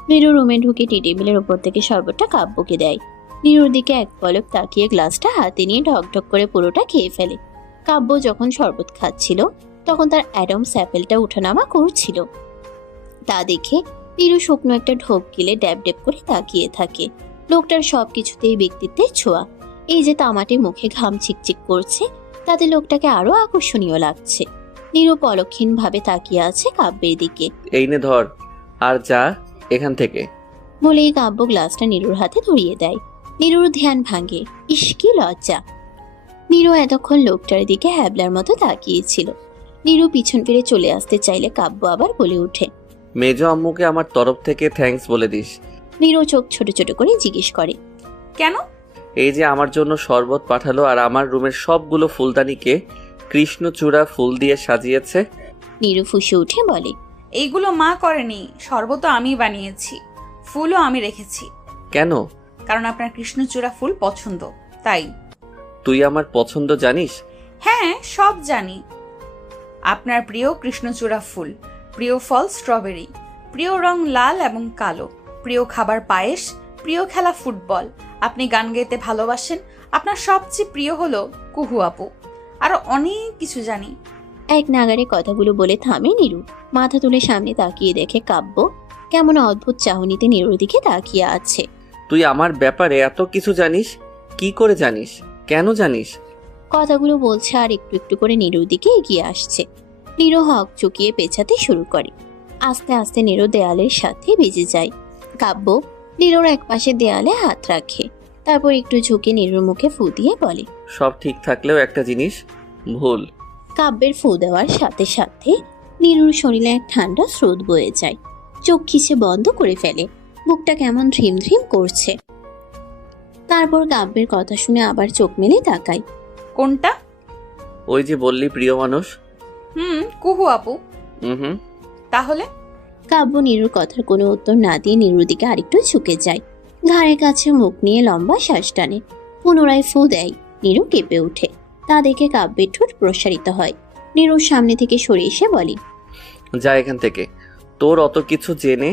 নীরু রুমে ঢুকে টি টেবিলের উপর থেকে শরবতটা কাব্যকে দেয়। নীরুর দিকে এক পলক তাকিয়ে গ্লাসটা হাতে নিয়ে ঢকঢক করে পুরোটা খেয়ে ফেলে। কাব্য যখন শরবত খাচ্ছিল তখন তার অ্যাডামস অ্যাপেলটা উঠানামা করছিল। তা দেখে নীরু শুকনো একটা ঢোক গিলে ড্যাব ড্যাব করে তাকিয়ে থাকে। লোকটার সবকিছুতেই ব্যক্তিত্বের ছোঁয়া। এই যে তামাটে মুখে ঘাম চিকচিক করছে, তাতে লোকটাকে আরো আকর্ষণীয় লাগছে। নীরু পলক্ষীন ভাবে তাকিয়ে আছে কাব্যের দিকে। এই নে ধর, আর যা এখান থেকে। বলেই কাব্য গ্লাসটা নীরুর হাতে ধরিয়ে দেয়। নীরুর ধ্যান ভাঙে। ইস কি লজ্জা! নীরু এতক্ষণ লোকটার দিকে হ্যাবলার মতো তাকিয়েছিল। নীরু পিছন ফিরে চলে আসতে চাইলে কাব্য আবার বলে ওঠে, মেজো আম্মুকে আমার তরফ থেকে থ্যাঙ্কস বলে দিস। নীরু চোখ ছোট ছোট করে জিজ্ঞেস করে, কেন? এই যে আমার জন্য শরবত পাঠালো আর আমার রুমের সবগুলো ফুলদানিকে কৃষ্ণচূড়া ফুল দিয়ে সাজিয়েছে। নীরু ফুঁসে উঠে বলে, এইগুলো মা করেনি, শরবতও আমি বানিয়েছি, ফুলও আমি রেখেছি। কেন? কারণ আপনার কৃষ্ণচূড়া ফুল পছন্দ, তাই। তুই আমার পছন্দ জানিস? হ্যাঁ, সব জানি। আপনার প্রিয় কৃষ্ণচূড়া ফুল, প্রিয় ফল স্ট্রবেরি, প্রিয় রং লাল এবং কালো, প্রিয় খাবার পায়েস, প্রিয় খেলা ফুটবল, আপনি গান গাইতে ভালোবাসেন, আপনার সবচেয়ে প্রিয় হলো কুহু আপু, আরো অনেক কিছু জানি। এক নাগারে কথাগুলো বলে থামে নীরু। মাথা তুলে সামনে তাকিয়ে দেখে কাব্য কেমন অদ্ভুত চাহনিতে নীরুর দিকে তাকিয়ে আছে। তুই আমার ব্যাপারে এত কিছু জানিস? কি করে জানিস? কেন জানিস? কথাগুলো বলছে আর একটু একটু করে নীরুর দিকে এগিয়ে আসছে। নীরু হক চুকিয়ে পেছাতে শুরু করে। আস্তে আস্তে নীরু দেয়ালের সাথে ভিজে যায়। কাব্য নীরুর এক পাশে দেয়ালে হাত রাখে, তারপর একটু ঝুঁকে নীরুর মুখে ফু দিয়ে বলে, সব ঠিক থাকলেও একটা জিনিস ভুল। কাব্যের ফু দেওয়ার সাথে সাথে নীরুর শরীরে এক ঠান্ডা স্রোত বয়ে যায়। চোখ খিচে বন্ধ করে ফেলে। বুকটা কেমন ধ্রিম ধ্রিম করছে। তারপর কাব্যের কথা শুনে আবার চোখ মেলে তাকায়। কোনটা? ওই যে বললি প্রিয় মানুষ। কুহু আপু। হুম। তাহলে? কাব্য নীরুর কথার কোনো উত্তর না দিয়ে নীরুর দিকে আরেকটু ঝুঁকে যায়। ঘাড়ের কাছে মুখ নিয়ে লম্বা শ্বাস টানে। পুনরায় ফু দেয়। নীরু কেঁপে ওঠে। তা দেখে কাব্যের ঠোঁট প্রসারিত হয়। নীরুর সামনে থেকে সরে এসে বলে, যা এখান থেকে, তোর অত কিছু জেনে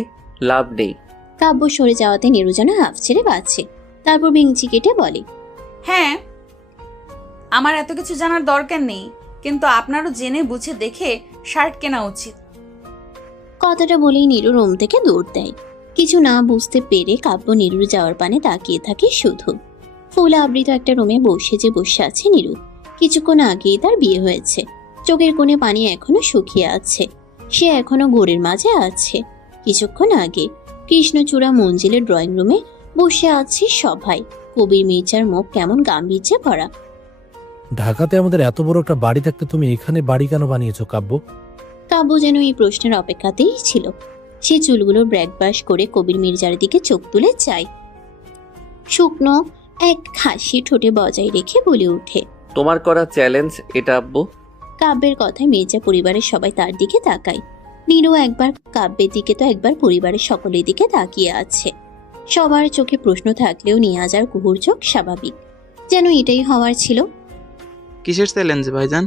লাভ নেই। কাব্য সরে যাওয়াতে নীরু যেন হাফ ছেড়ে বাঁচছে। তারপর বিংচি কেটে বলে, হ্যাঁ, আমার এত কিছু জানার দরকার নেই, কিন্তু আপনারও জেনে বুঝে দেখে শার্ট কেনা উচিত। কথাটা বলেই নীরু রুম থেকে দৌড় দেয়। কিছু না বুঝতে পেরে কাব্য নীরুর যাওয়ার পানে তাকিয়ে থাকে শুধু। ফুল আবৃত একটা রুমে বসে আছে নীরু। কিছুক্ষণ আগেই তার বিয়ে হয়েছে। চোখের কোণে পানি এখনো শুকিয়ে আছে। সে এখনো ঘোরের মাঝে আছে। কিছুক্ষণ আগে কৃষ্ণচূড়া মঞ্জিলের ড্রয়িং রুমে বসে আছে সবাই। কবির মির্জার মুখ কেমন গাম্ভীর্যে ভরা। ঢাকাতে আমাদের এত বড় একটা বাড়ি থাকতে তুমি এখানে বাড়ি কেন বানিয়েছো কাব্য? কাব্য যেন এই প্রশ্নের অপেক্ষাতেই ছিল। সে চুলগুলো ব্র্যাকবাস করে কবির মির্জার দিকে চোখ তুলে চায়। শুকনো এক হাসি ঠোঁটে বজায় রেখে বলে ওঠে, তোমার করা চ্যালেঞ্জ এটা আব্বু। কাব্যের কথায় মির্জা পরিবারের সবাই তার দিকে তাকায়। নীরু একবার কাব্যের দিকে তো একবার পরিবারের সকলের দিকে তাকিয়ে আছে। সবার চোখে প্রশ্ন থাকলেও নিয়াজ আর কুহুর চোখ স্বাভাবিক, যেন এটাই হওয়ার ছিল। কিসের চ্যালেঞ্জ ভাইজান?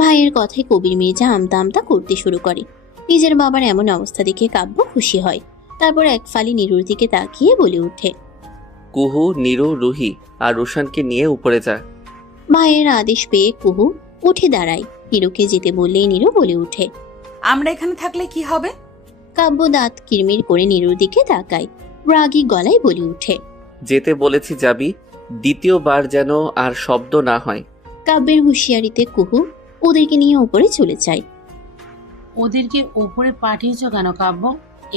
ভাইয়ের কথায় কবির মির্জা আমতা আমতা করতে শুরু করে। নিজের বাবার এমন অবস্থা দেখে কাব্য খুশি হয়। তারপর এক ফালি নীরুর দিকে তাকিয়ে বলে ওঠে, কুহু, নীরু, রুহি আর রুশানকে নিয়ে উপরে যা। ভাইয়ের আদেশ পেয়ে কুহু উঠে দাঁড়ায়। নীরুকে যেতে বললেই নীরু বলে ওঠে, আমরা এখানে থাকলে কি হবে? কাব্য দাঁত কিরমির করে নীরুর দিকে তাকায়। রাগী গলায় বলে ওঠে, যেতে বলেছি যাবি, দ্বিতীয়বার যেন আর শব্দ না হয়। কাব্যের হুঁশিয়ারিতে কুহু ওদেরকে নিয়ে উপরে চলে যায়। ওদেরকে ওপরে পাঠিয়েছো কেন কাব্য?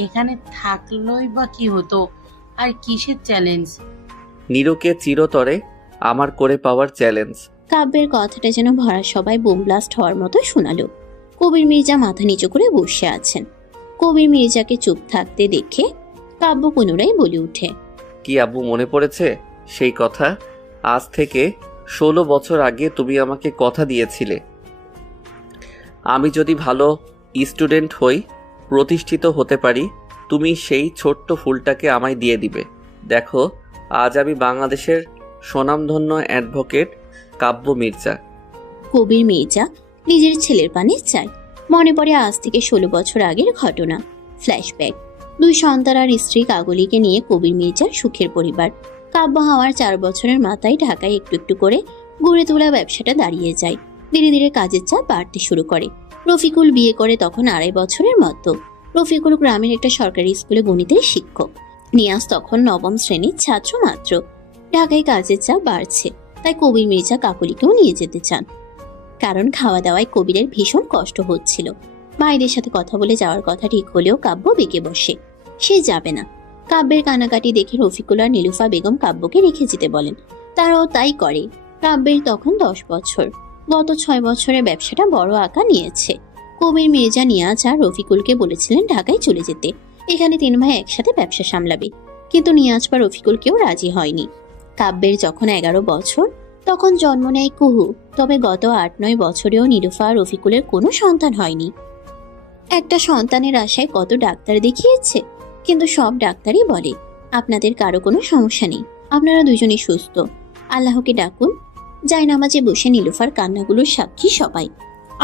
এখানে থাকলোই বা কি হতো? আর কিসের চ্যালেঞ্জ? নীরুকে চিরতরে আমার করে পাওয়ার চ্যালেঞ্জ। কাব্যের কথাটা যেন ভরা সবাই বোম ব্লাস্ট হওয়ার মতো শোনালো। কবির মির্জা মাথা নিচু করে বসে আছেন। কবির মির্জাকে চুপ থাকতে দেখে কাব্য পুনরায় বলে ওঠে, কি আব্বু মনে পড়েছে সেই কথা? আজ থেকে 16 বছর আগে তুমি আমাকে কথা দিয়েছিলে, আমি যদি ভালো স্টুডেন্ট হই, প্রতিষ্ঠিত হতে পারি, তুমি সেই ছোট্ট ফুলটাকে আমায় দিয়ে দিবে। দেখো আজ আমি বাংলাদেশের স্বনামধন্য অ্যাডভোকেট কাব্য মির্জা। কবির মির্জা নিজের ছেলের পানে চায়। মনে পড়ে আজ থেকে 16 বছর আগের ঘটনা। ফ্ল্যাশব্যাক। 2 সন্তান আর স্ত্রী কাগলিকে নিয়ে কবির মির্জার সুখের পরিবার। কাব্য হওয়ার 4 বছরের মাথায় ঢাকায় একটু একটু করে গড়ে তোলা ব্যবসাটা দাঁড়িয়ে যায়। ধীরে ধীরে কাজের চাপ বাড়তে শুরু করে। রফিকুল বিয়ে করে তখন 2.5 বছরের মতো। রফিকুল গ্রামের একটা সরকারি স্কুলে গণিতের শিক্ষক। নিয়াজ তখন 9ম শ্রেণীর ছাত্র মাত্র। ঢাকায় কাজের চাপ বাড়ছে, তাই কবির মির্জা কাকলিকেও নিয়ে যেতে চান। কারণ খাওয়া দাওয়ায় কবিরের ভীষণ কষ্ট হচ্ছিল। ভাইদের সাথে কথা বলে যাওয়ার কথা ঠিক হলেও কাব্য বেঁকে বসে। সে যাবে না। কাব্যের কানাকাটি দেখে রফিকুল আর নীলুফা বেগম কাব্যকে রেখে যেতে বলেন। তারাও তাই করে। কাব্যের তখন 10 বছর। গত 6 বছরের ব্যবসাটা বড় আকার নিয়েছে। কবির মির্জা নিয়াজ আর রফিকুলকে বলেছিলেন ঢাকায় চলে যেতে। এখানে 3 ভাই একসাথে ব্যবসা সামলাবে। কিন্তু নিয়াজ বা রফিকুল কেউ রাজি হয়নি। কাব্যের যখন 11 বছর তখন জন্ম নেয় কুহু। তবে গত 8-9 বছরেও নীলুফা আর রফিকুলের কোনো সন্তান হয়নি। একটা সন্তানের আশায় কত ডাক্তার দেখিয়েছে, কিন্তু সব ডাক্তারই বলে আপনাদের কারো কোনো সমস্যা নেই, আপনারা দুজনেই সুস্থ, আল্লাহকে ডাকুন। জায়নামাজে বসে নীলুফার কান্নাগুলোর সাক্ষী সবাই।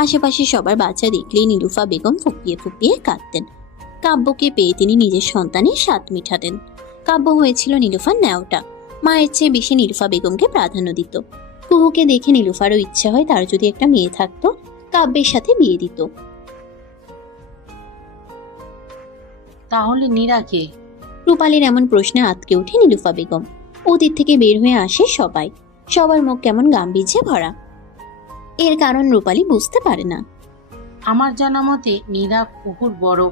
আশেপাশে সবার বাচ্চা দেখলেই নীলুফা বেগম ফুপিয়ে ফুপিয়ে কাঁদতেন। কাব্যকে পেয়ে তিনি নিজের সন্তানের স্বাদ মিটাতেন। কাব্য হয়েছিল নীলুফার ন্যাওটা। মায়ের চেয়ে বেশি নীলুফা বেগমকে প্রাধান্য দিত। কুহুকে দেখে নীলুফারও ইচ্ছে হয় তার যদি একটা মেয়ে থাকতো, কাব্যের সাথে বিয়ে দিত। তাহলে নীরাকে? রূপালীর এমন প্রশ্নে আতকে ওঠে নীলুফা বেগম। অতীত থেকে বের হয়ে আসে সবাই। সবার মুখ কেমন গাম্ভীর্যে ভরা। এর কারণ রূপালী বুঝতে পারে না। আমার জানা মতে নীরা কুকুর বড়,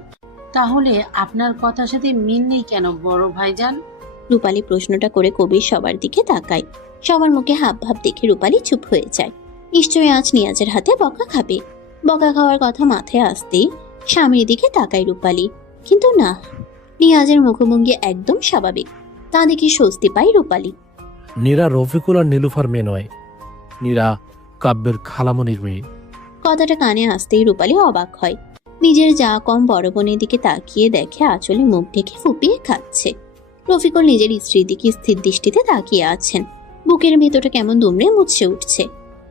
তাহলে আপনার কথার সাথে মিল নেই কেন বড় ভাইজান? রূপালী প্রশ্নটা করে কবির সবার দিকে তাকায়। সবার মুখে হাব ভাব দেখে রূপালী চুপ হয়ে যায়। নিশ্চয়ই আজ নিয়াজের হাতে বকা খাবে। বকা খাওয়ার কথা মাথায় আসতেই স্বামীর দিকে তাকায় রূপালী, কিন্তু না, নিয়াজের মুখভঙ্গি একদম স্বাভাবিক। তা দেখে স্বস্তি পায় রূপালী। নীরা রফিকুল আর নীলুফার মেয়ে নয়, নীরা কাব্যের খালামণির মেয়ে। কথাটা কানে আসতেই রূপালী অবাক হয়। নিজের যা কম বড় বোনের দিকে তাকিয়ে দেখে আঁচলে মুখ ঢেকে ফুপিয়ে খাচ্ছে। রফিকুল নিজের স্ত্রীর দিকে স্থির দৃষ্টিতে তাকিয়ে আছেন। বুকের ভেতরটা কেমন দুমড়ে মুচড়ে উঠছে।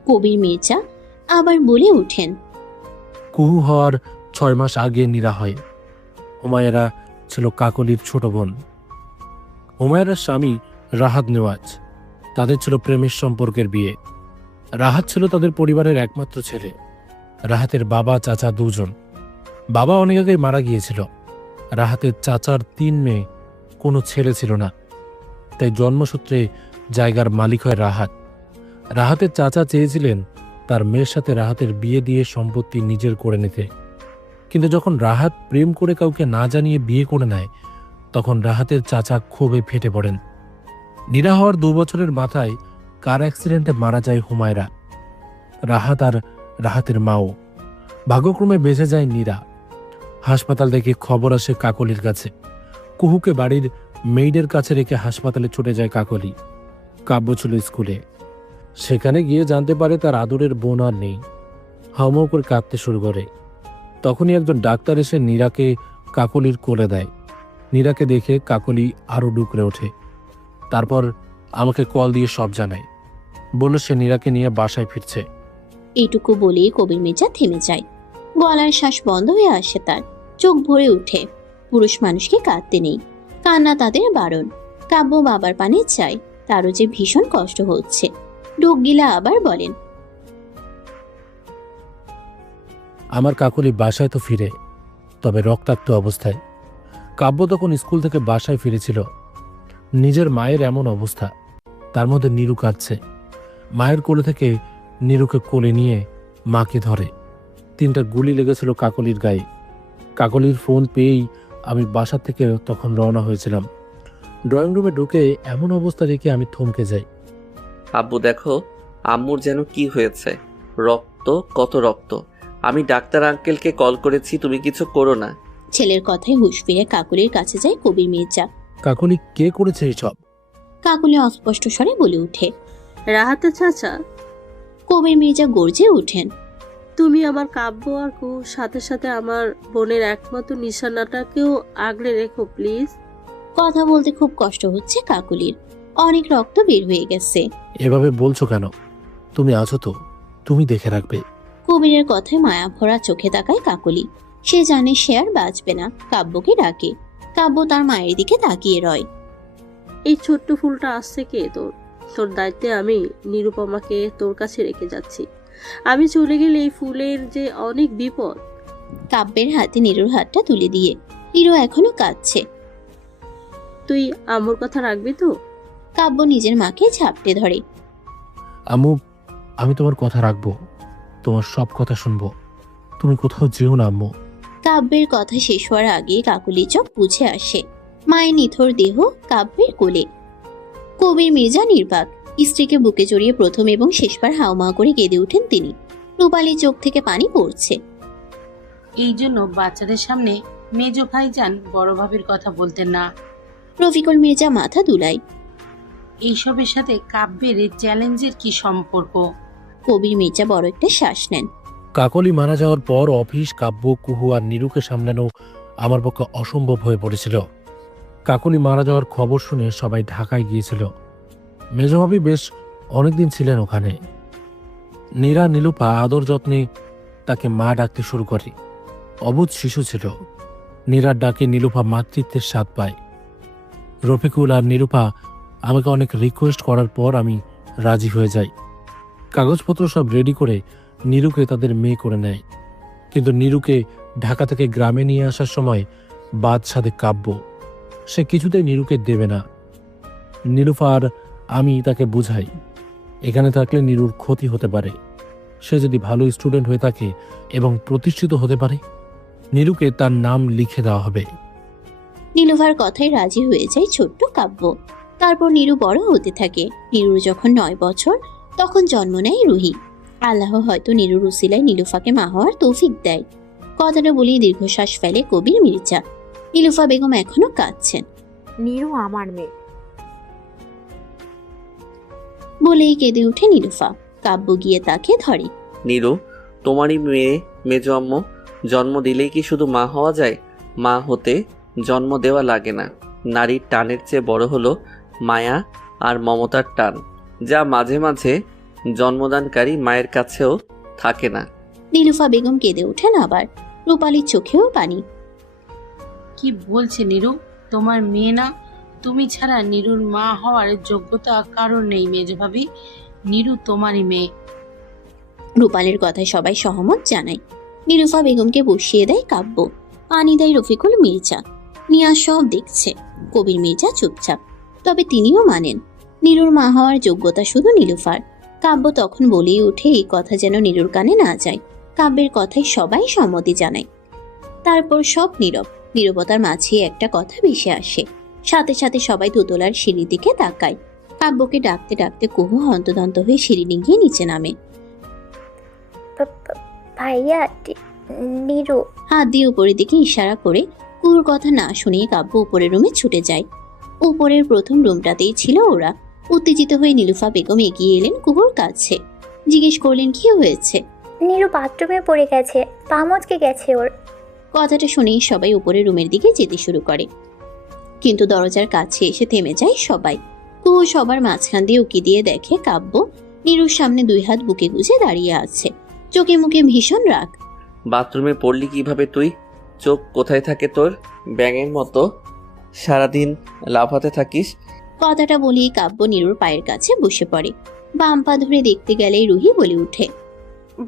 কবির মির্জা আবার বলে উঠেন, কুহু হওয়ার 6 মাস আগে নীরা হয়। হুমায়রা ছিল কাকলির ছোট বোন। হুমায়রার স্বামী রাহাত নেওয়াজ তাদের ছিল প্রেমের সম্পর্কের বিয়ে। রাহাত ছিল তাদের পরিবারের একমাত্র ছেলে। রাহাতের বাবা চাচা দুজন। বাবা অনেক আগেই মারা গিয়েছিল। রাহাতের চাচার 3 মেয়ে, কোনো ছেলে ছিল না, তাই জন্মসূত্রে জায়গার মালিক হয় রাহাত। রাহাতের চাচা চেয়েছিলেন তার মেয়ের সাথে রাহাতের বিয়ে দিয়ে সম্পত্তি নিজের করে নিতে, কিন্তু যখন রাহাত প্রেম করে কাউকে না জানিয়ে বিয়ে করে নেয়, তখন রাহাতের চাচা ক্ষোভে ফেটে পড়েন। নীরা হওয়ার 2 বছরের মাথায় কার অ্যাক্সিডেন্টে মারা যায় হুমায়রা। রাহাত আর রাহাতের মাও। ভাগ্যক্রমে বেঁচে যায় নীরা। হাসপাতাল থেকে খবর আসে কাকলির কাছে। কুহুকে বাড়ির মেইডের কাছে রেখে হাসপাতালে ছুটে যায় কাকলি। কাব্য ছিল স্কুলে। সেখানে গিয়ে জানতে পারে তার আদরের বোন আর নেই। হাউমাউ করে কাঁদতে শুরু করে। তখনই একজন ডাক্তার এসে নীরাকে কাকলির কোলে দেয়। নীরাকে দেখে কাকলি আরো ডুকরে ওঠে। তারপর আমাকে কল দিয়ে সব জানায়। বলল সে নীরাকে নিয়ে বাসায় ফিরছে। এইটুকু বলেই কবির মির্জা থেমে যায়। গলার শ্বাস বন্ধ হয়ে আসে তার। চোখ ভরে উঠে। পুরুষ মানুষকে কাঁদতে নেই, কান্না তাদের বারণ। কাব্য বাবার পানে চায়, তারও যে ভীষণ কষ্ট হচ্ছে। ডুক গিলা আবার বলেন, আমার কাকলি বাসায় তো ফিরে, তবে রক্তাক্ত অবস্থায়। কাব্য তখন স্কুল থেকে বাসায় ফিরেছিল। নিজের মায়ের এমন অবস্থা, তার মধ্যে নীরু কাঁদছে। মায়ের কোলে থেকে নীরুকে কোলে নিয়ে মাকে ধরে। 3টা গুলি লেগেছিল কাকলির গায়ে। কাকলির ফোন পেয়েই আমি বাসা থেকে তখন রওনা হয়েছিলাম। ড্রয়িং রুমে ঢুকে এমন অবস্থা দেখে আমি থমকে যাই। আব্বু দেখো, আম্মুর যেন কি হয়েছে। রক্ত, কত রক্ত। আমি ডাক্তার আঙ্কেলকে কল করেছি, তুমি কিছু করো না। ছেলের কথায় হুঁশ ফিরে কাকুলির কাছে যায় কবির মির্জা। কাকলি কে করেছে এসব? কাকুলি অস্পষ্ট স্বরে বলে উঠে, রাহাতের চাচা। কবির মির্জা গর্জে উঠেন, তুমি আমার কাব্য আর কুহুর সাথে সাথে আমার বোনের একমাত্র নিশানাটাকেও আগলে রেখো প্লিজ। কথা বলতে খুব কষ্ট হচ্ছে কাকুলির। অনেক রক্ত বের হয়ে গেছে। এভাবে বলছো কেন? তুমি আছো তো, তুমি দেখে রাখবে। কবিরের কথায় মায়া ভরা চোখে তাকায় কাকুলি। সে জানে সে আর বাঁচবে না। কাব্যকে ডাকে। কাব্য তার মায়ের দিকে তাকিয়ে রয়। এই ছোট্ট ফুলটা আসছে কে তোর? তোর দায়িত্বে আমি নিরুপমাকে তোর কাছে রেখে যাচ্ছি। আমি চলে গেলে এই ফুলের যে অনেক বিপদ। কাব্যের হাতে নীরুর হাতটা তুলে দিয়ে, নীরু এখনো কাঁদছে। তুই আম্মুর কথা রাখবি তো? কাব্য নিজের মাকে ঝাপটে ধরে। আম্মু, আমি তোমার কথা রাখবো, তোমার সব কথা শুনবো। তুমি কোথাও যেও না আম্মু। কাব্যের কথা শেষ হওয়ার আগে কাকুলি চোখ বুঝে আসে। মায়ের নিথর দেহ কাব্যের কোলে। কবির মির্জা নির্বাক। স্ত্রীকে বুকে জড়িয়ে প্রথম এবং শেষবার হাউমাউ করে কেঁদে উঠেন তিনি। রূপালী চোখ থেকে পানি পড়ছে। এই জন্য বাচ্চাদের সামনে মেজো ভাইজান বড় ভাবির কথা বলতেন না। রফিকুল মির্জা মাথা দুলায়। এইসবের সাথে কাব্যের এই চ্যালেঞ্জের কি সম্পর্ক? কবির মির্জা বড় একটা শ্বাস নেন। কাকলি মারা যাওয়ার পর অফিস, কাব্য, কুহু আর নীরুকে সামলানো আমার পক্ষে অসম্ভব হয়ে পড়েছিল। কাকলি মারা যাওয়ার খবর শুনে সবাই ঢাকায় গিয়েছিল। মেজভাবি বেশ অনেকদিন ছিলেন ওখানে। নীরা নীলুপা আদর যত্নে তাকে মা ডাকতে শুরু করে। অবুঝ শিশু ছিল। নীরার ডাকে নীলুপা মাতৃত্বের স্বাদ পায়। রফিকুল আর নীলুপা আমাকে অনেক রিকোয়েস্ট করার পর আমি রাজি হয়ে যাই। কাগজপত্র সব রেডি করে নীরুকে তাদের মেয়ে করে নেয়। কিন্তু নীরুকে ঢাকা থেকে গ্রামে নিয়ে আসার সময় বাদ সাধে কাব্য। সে কিছুতেই নীরুকে দেবে না। নীলুফা আর আমি তাকে বুঝাই, এখানে থাকলে নীরুর ক্ষতি হতে পারে। সে যদি ভালো স্টুডেন্ট হয়ে থাকে এবং প্রতিষ্ঠিত হতে পারে, নীরুকে তার নাম লিখে দেওয়া হবে। নীলুফার কথায় রাজি হয়ে যায় ছোট্ট কাব্য। তারপর নীরু বড় হতে থাকে। নীরুর যখন 9 বছর, তখন জন্ম নেয় রুহি। আল্লাহ হয়তো নীরুর উসিলায় নীলুফাকে মা হওয়ার তৌফিক দেয়। কথাটা বলিয়ে দীর্ঘশ্বাস ফেলে কবির মির্জা। নীলুফা বেগম এখনো কাঁদছেন। নীরু আমার মেয়ে বলেই কেঁদে উঠে নীলুফা। কাব্য গিয়ে তাকে ধরে। নীরু, তোমারই মেয়ে মেজো আম্মু। জন্ম দিলেই কি শুধু মা হওয়া যায়? মা হতে জন্ম দেওয়া লাগে না। নারীর টানের চেয়ে বড় হলো মায়া আর মমতার টান, যা মাঝে মাঝে জন্মদানকারী মায়ের কাছেও থাকে না। নীলুফা বেগম কেঁদে ওঠেন আবার। রূপালীর চোখেও পানি। কি বলছে নীরু? তোমার মেয়ে না? তুমি ছাড়া নিরুর মা হওয়ার যোগ্যতা কারণ নেই মেজ ভাবি। নিরু তোমারই মেয়ে। রূপালের কথায় সবাই সহমত জানায়। নিরুফা বেগমকে বসিয়ে দেয় কাব্য, পানি দেয় রফিকুল মির্জা। নিয়া সব দেখছে, কবির মির্জা চুপচাপ। তবে তিনিও মানেন নিরুর মা হওয়ার যোগ্যতা শুধু নীলুফার। কাব্য তখন বলেই ওঠে এই কথা যেন নিরুর কানে না যায়। কাব্যের কথায় সবাই সম্মতি জানায়। তারপর সব নীরব। নীরবতার মাঝে একটা কথা ভেসে আসে। সাথে সাথে সবাই দোতলার সিঁড়ির দিকে তাকায়। কাব্যকে ডাকতে ডাকতে কুহু হন্তদন্ত হয়ে সিঁড়ি গিয়ে নিচে নামে। ভাইয়া, নিরু। হাত দিয়ে উপরের দিকে ইশারা করে কুহুর কথা না শুনিয়ে কাব্য উপরের রুমে ছুটে যায়। উপরের প্রথম রুমটাতেই ছিল ওরা। উত্তেজিত হয়ে নীলুফা বেগম এগিয়ে এলেন কুহুর কাছে। জিজ্ঞেস করলেন কি হয়েছে। নিরু বাথরুমে পড়ে গেছে, পা মচকে গেছে ওর। কথাটা শুনেই সবাই উপরের রুমের দিকে যেতে শুরু করে, কিন্তু দরজার কাছে এসে থেমে যায় সবাই। কুহু সবার মাঝখান দিয়ে উকি দিয়ে দেখে কাব্য নিরুর সামনে 2 হাত বুকে গুজে দাঁড়িয়ে আছে, চোখে মুখে ভীষণ রাগ। বাথরুমে পড়লি কিভাবে তুই? চোখ কোথায় থাকে তোর? ব্যাঙের মতো সারাদিন লাফাতে থাকিস। কথাটা বলেই কাব্য নিরুর পায়ের কাছে বসে পড়ে। বাম পা ধরে দেখতে গেলেই রুহি বলে উঠে,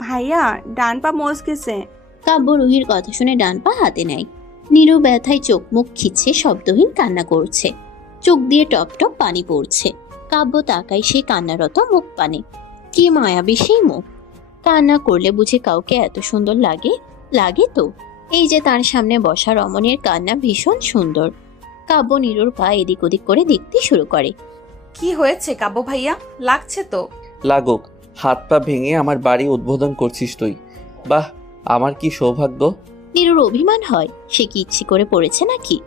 ভাইয়া ডান পা মচকেছে। কাব্য রুহির কথা শুনে ডান পা হাতে নেয়। নিরু ব্যথায় চোখ মুখ খিচ্ছে শব্দহীন কান্না করছে, চোখ দিয়ে টপ টপ পানি পড়ছে। কাব্য তাকায় সেই কান্নারত মুখ পানে। কি মায়াবী সেই মুখ। কান্না করলে বুঝে কাউকে এত সুন্দর লাগে? লাগে তো। এই যে তার সামনে বসা রমণীর কান্না ভীষণ সুন্দর। কাব্য নিরুর পা এদিক ওদিক করে দেখতে শুরু করে। কি হয়েছে কাব্য ভাইয়া? লাগছে তো। লাগুক, হাত পা ভেঙে আমার বাড়ি উদ্বোধন করছিস তুই। বাহ, আমার কি সৌভাগ্য। নিরুর অভিমান হয়, সে কি ইচ্ছে করে পড়েছে নাকি?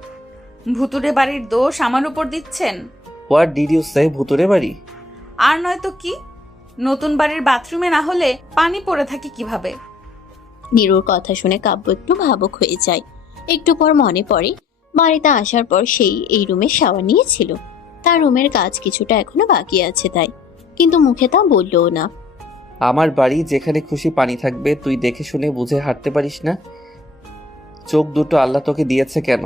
ভুতুরে বাড়ির দোষ আমার উপর দিচ্ছেন? হোয়াট ডিড ইউ সে? ভুতুরে বাড়ি? আর নয় তো কি, নতুন বাড়ির বাথরুমে না হলে পানি পড়ে থাকে কিভাবে? নিরুর কথা শুনে কাব্য একটু ভাবুক হয়ে যায়। একটু পর মনে পড়ে বাড়িতে আসার পর সেই এই রুমে শাওয়ার নিয়েছিল। তার রুমের কাজ কিছুটা এখনো বাকি আছে তাই, কিন্তু মুখে তা বললও না। আমার বাড়ি, যেখানে খুশি পানি থাকবে, তুই দেখে শুনে বুঝে হাঁটতে পারিস না? চোখ দুটো আল্লাহ তোকে দিয়েছে কেন?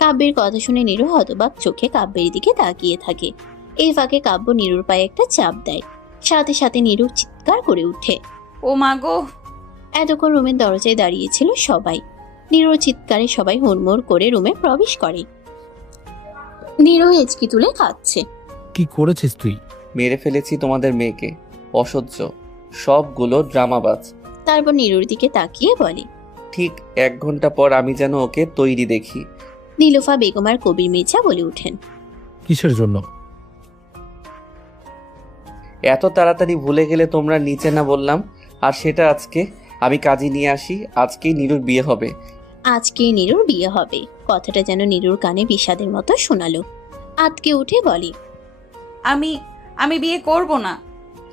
কাব্যের কথা শুনে নিরু হতবাক চোখে কাব্যের দিকে তাকিয়ে থাকে। এই ফাঁকে কাব্য নিরুর পায়ে একটা চাপ দেয়। সাথে সাথে নিরু চিৎকার করে উঠে, ও মা গো! এতক্ষণ রুমের দরজায় দাঁড়িয়েছিল সবাই। নিরুর চিৎকারে সবাই হুড়মুড় করে রুমে প্রবেশ করে। নিরু হেঁচকি তুলে কাঁদছে। কি করেছিস তুই? মেরে ফেলেছি তোমাদের মেয়েকে। অসহ্য, সবগুলো ড্রামাবাজ। তারপর নিরুর দিকে তাকিয়ে বলে, ঠিক 1 ঘন্টা পর আমি যেন ওকে তৈরি দেখি। নীলুফা বেগম আর কবির মির্জা বলে উঠেন, কিসের জন্য? এত তাড়াতাড়ি ভুলে গেলে তোমরা? নিচে না বললাম? আর সেটা আজকে আমি কাজী নিয়ে আসি। আজকেই নিরুর বিয়ে হবে। আজকেই নিরুর বিয়ে হবে। কথাটা যেন নিরুর কানে বিষাদের মতো শোনালো। আতকে উঠে বলে, আমি আমি বিয়ে করব না।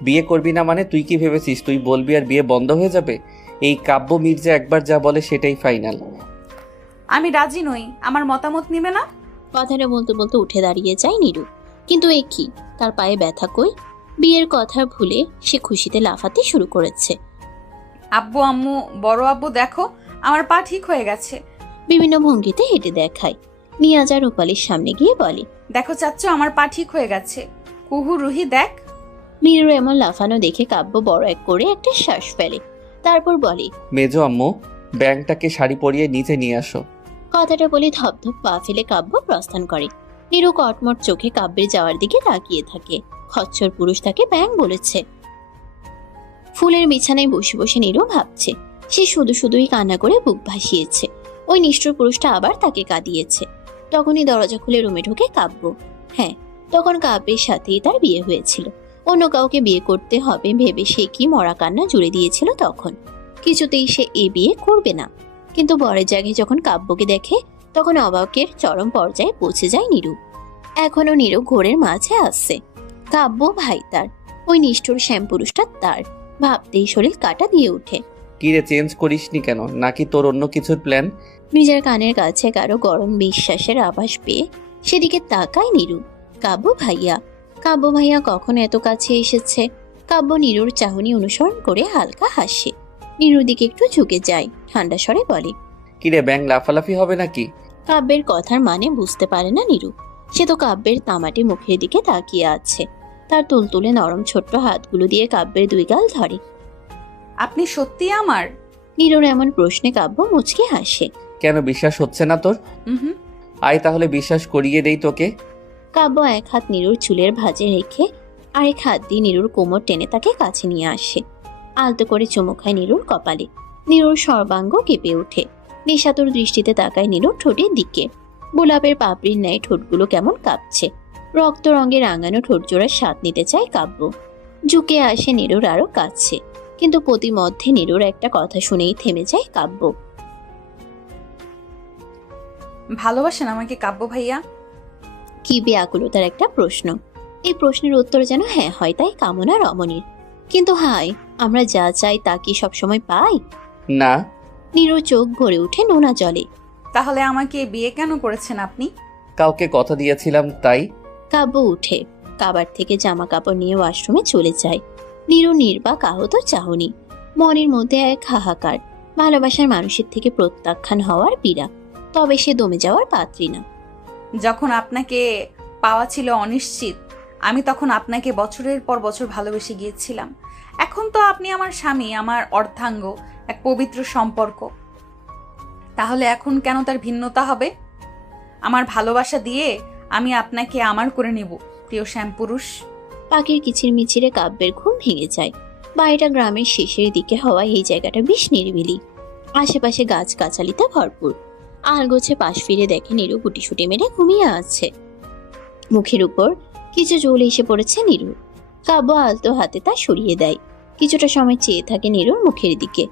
বিয়ে করবি না মানে? তুই কি ভেবেছিস তুই বলবি আর বিয়ে বন্ধ হয়ে যাবে? এই কাব্য মির্জা একবার যা বলে সেটাই ফাইনাল। আমি রাজি নই। আমার মতামত নিবে না? কথাটা বলতে বলতে উঠে দাঁড়িয়ে যায় নিরু। কিন্তু এ কি, তার পায়ে ব্যথা কই? বিয়ের কথা ভুলে সে খুশিতে লাফাতে শুরু করেছে। আব্বু আম্মু, বড় আব্বু, দেখো আমার পা ঠিক হয়ে গেছে। বিভিন্ন ভঙ্গিতে হেঁটে দেখায়। নিয়াজ আর রূপালীর সামনে গিয়ে বলে, দেখো চাচ্চু, আমার পা ঠিক হয়ে গেছে। কুহু, রুহি দেখ। নিরু এমন লাফানো দেখে কাব্য বড় এক করে একটা শ্বাস ফেলে। তারপর বলে, মেজো আম্মু, ব্যাংকটাকে শাড়ি পরিয়ে নিচে নিয়ে আসো। কথাটা বলে ধপধপ পা ফেলে কাব্য প্রস্থান করে। নিরু কটমট চোখে কাব্যের যাওয়ার দিকে তাকিয়ে থাকে। খচ্চর পুরুষ তাকে ব্যাং বলেছে। ফুলের বিছানায় বসে বসে নিরু ভাবছে, সে শুধু শুধুই কান্না করে বুক ভাসিয়েছে। ওই নিষ্ঠুর পুরুষটা আবার তাকে কাঁদিয়েছে। তখনই দরজা খুলে রুমে ঢোকে কাব্য। হ্যাঁ, তখন কাব্যের সাথেই তার বিয়ে হয়েছিল। অন্য কাউকে বিয়ে করতে হবে ভেবে সে কি মরা কান্না জুড়ে দিয়েছিল তখন। কিছুতেই সে এই বিয়ে করবে না। কিন্তু বরের জায়গায় যখন কাব্যকে দেখে তখন অবাকের চরম পর্যায়ে পৌঁছে যায় নিরু। এখনো নিরু ঘোরের মাঝে আসছে। কাব্য ভাই তার, ওই নিষ্ঠুর শ্যামপুরুষটা তার। ভাবতেই শরীর কাটা দিয়ে উঠে। কি রে, চেঞ্জ করিসনি কেন? নাকি তোর অন্য কিছুর প্ল্যান? নিজের কানের কাছে কারো গরম বিশ্বাসের আভাস পেয়ে সেদিকে তাকায় নিরু। কাব্য ভাইয়া, কাব্য ভাইয়া কখন এত কাছে এসেছে। কাব্য নিরুর চাহনি অনুসরণ করে হালকা হাসে। নিরুর দিকে একটু ঝুঁকে যায়, ঠান্ডা স্বরে বলে, কি রে, ব্যাং লাফালাফি হবে নাকি? কাব্যের কথার মানে বুঝতে পারে না নিরু। সে তো কাব্যের তামাটে মুখের দিকে তাকিয়ে আছে। তার তুলতুলে নরম ছোট্ট হাতগুলো দিয়ে কাব্যের দুই গাল ধরে। আপনি সত্যি আমার? নীরুর এমন প্রশ্নে কাব্য মুচকে হাসে। কেন বিশ্বাস হচ্ছে না তোর? হুম। আয় তাহলে বিশ্বাস করিয়ে দেই তোকে। কাব্য এক হাত নীরুর চুলের ভাঁজে রেখে আরেক হাত দিয়ে নীরুর কোমর টেনে তাকে কাছে নিয়ে আসে। আলতো করে চুমু খায় নীরুর কপালে। নীরুর সর্বাঙ্গ কেঁপে ওঠে। নেশাতুর দৃষ্টিতে তাকায় নীরুর ঠোঁটের দিকে। গোলাপের পাপড়ির ন্যায় ঠোঁটগুলো কেমন কাঁপছে। রক্ত রঙে রাঙানো ঠোঁট জোড়ার স্বাদ নিতে চায় কাব্য। ঝুঁকে আসে নীরুর আরো কাছে, কিন্তু প্রতিমধ্যে নীরুর একটা কথা শুনেই থেমে যায় কাব্য। ভালোবাসেন আমাকে কাব্য ভাইয়া? কি ব্যাকুলতার একটা প্রশ্ন। এই প্রশ্নের উত্তর যেন হ্যাঁ হয় তাই কামনা রমণীর। কিন্তু হায়, আমরা যা চাই তা কি সবসময় পাই? না। নীরুর চোখ ভরে উঠে নোনা জলে। তাহলে আমাকে বিয়ে কেন করেছেন আপনি? কাউকে কথা দিয়েছিলাম তাই। কাব্য উঠে কাবার থেকে জামা কাপড় নিয়ে ওয়াশরুমে চলে যায়। নীরু নির্বাক আহত চাহনি, মনের মধ্যে এক হাহাকার। ভালোবাসার মানুষের থেকে প্রত্যাখ্যান হওয়ার পীড়া। তবে সে দমে যাওয়ার পাত্রী না। যখন আপনাকে পাওয়া ছিল অনিশ্চিত, আমি তখন আপনাকে বছরের পর বছর ভালোবেসে গিয়েছিলাম। এখন তো আপনি আমার স্বামী, আমার অর্ধাঙ্গ, এক পবিত্র সম্পর্ক। তাহলে এখন কেন তার ভিন্নতা হবে? আমার ভালোবাসা দিয়ে আমি আপনাকে আমার করে নেব, প্রিয় শ্যামপুরুষ। পাখির কিচির মিচিরে কাব্যের ঘুম ভেঙে যায়। বাড়িটা গ্রামের শেষের দিকে হওয়ায় এই জায়গাটা বেশ নিরিবিলি। আশেপাশে গাছ গাছালিতে ভরপুর। আলগোছে পাশ ফিরে দেখে নীরু গুটিসুটি মেরে ঘুমিয়ে আছে। মুখের উপর কিছু জল এসে পড়েছে নীরুর। কাব্য আলতো হাতে তা সরিয়ে দেয়। কিছুটা সময় চেয়ে থাকে নীরুর মুখের দিকে।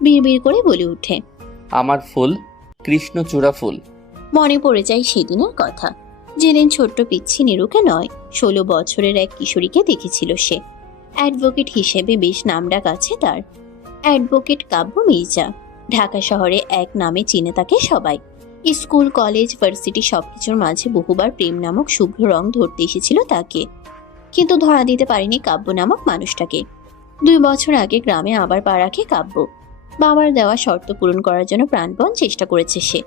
বিড়বিড় করে বলে ওঠে, আমার ফুল, কৃষ্ণচূড়া ফুল। মনে পড়ে যায় সেদিনের কথা, যেদিন ছোট্ট পিচ্ছি নীরুকে নয় 16 বছরের এক কিশোরীকে দেখেছিল সে। অ্যাডভোকেট হিসেবে বেশ নামডাক আছে তার। অ্যাডভোকেট কাব্য মির্জা। ঢাকা শহরে এক নামে চিনে তাকে সবাই। স্কুল, কলেজ, ভার্সিটি সবকিছুর মাঝে বহুবার প্রেম নামক শুভ্র রং ধরতে এসেছিল তাকে, কিন্তু ধরা দিতে পারেনি কাব্য নামক মানুষটাকে। 2 বছর আগে গ্রামে আবার পা রাখে কাব্য। বাবার দেওয়া শর্ত পূরণ করার জন্য প্রাণপণ চেষ্টা করেছে সে।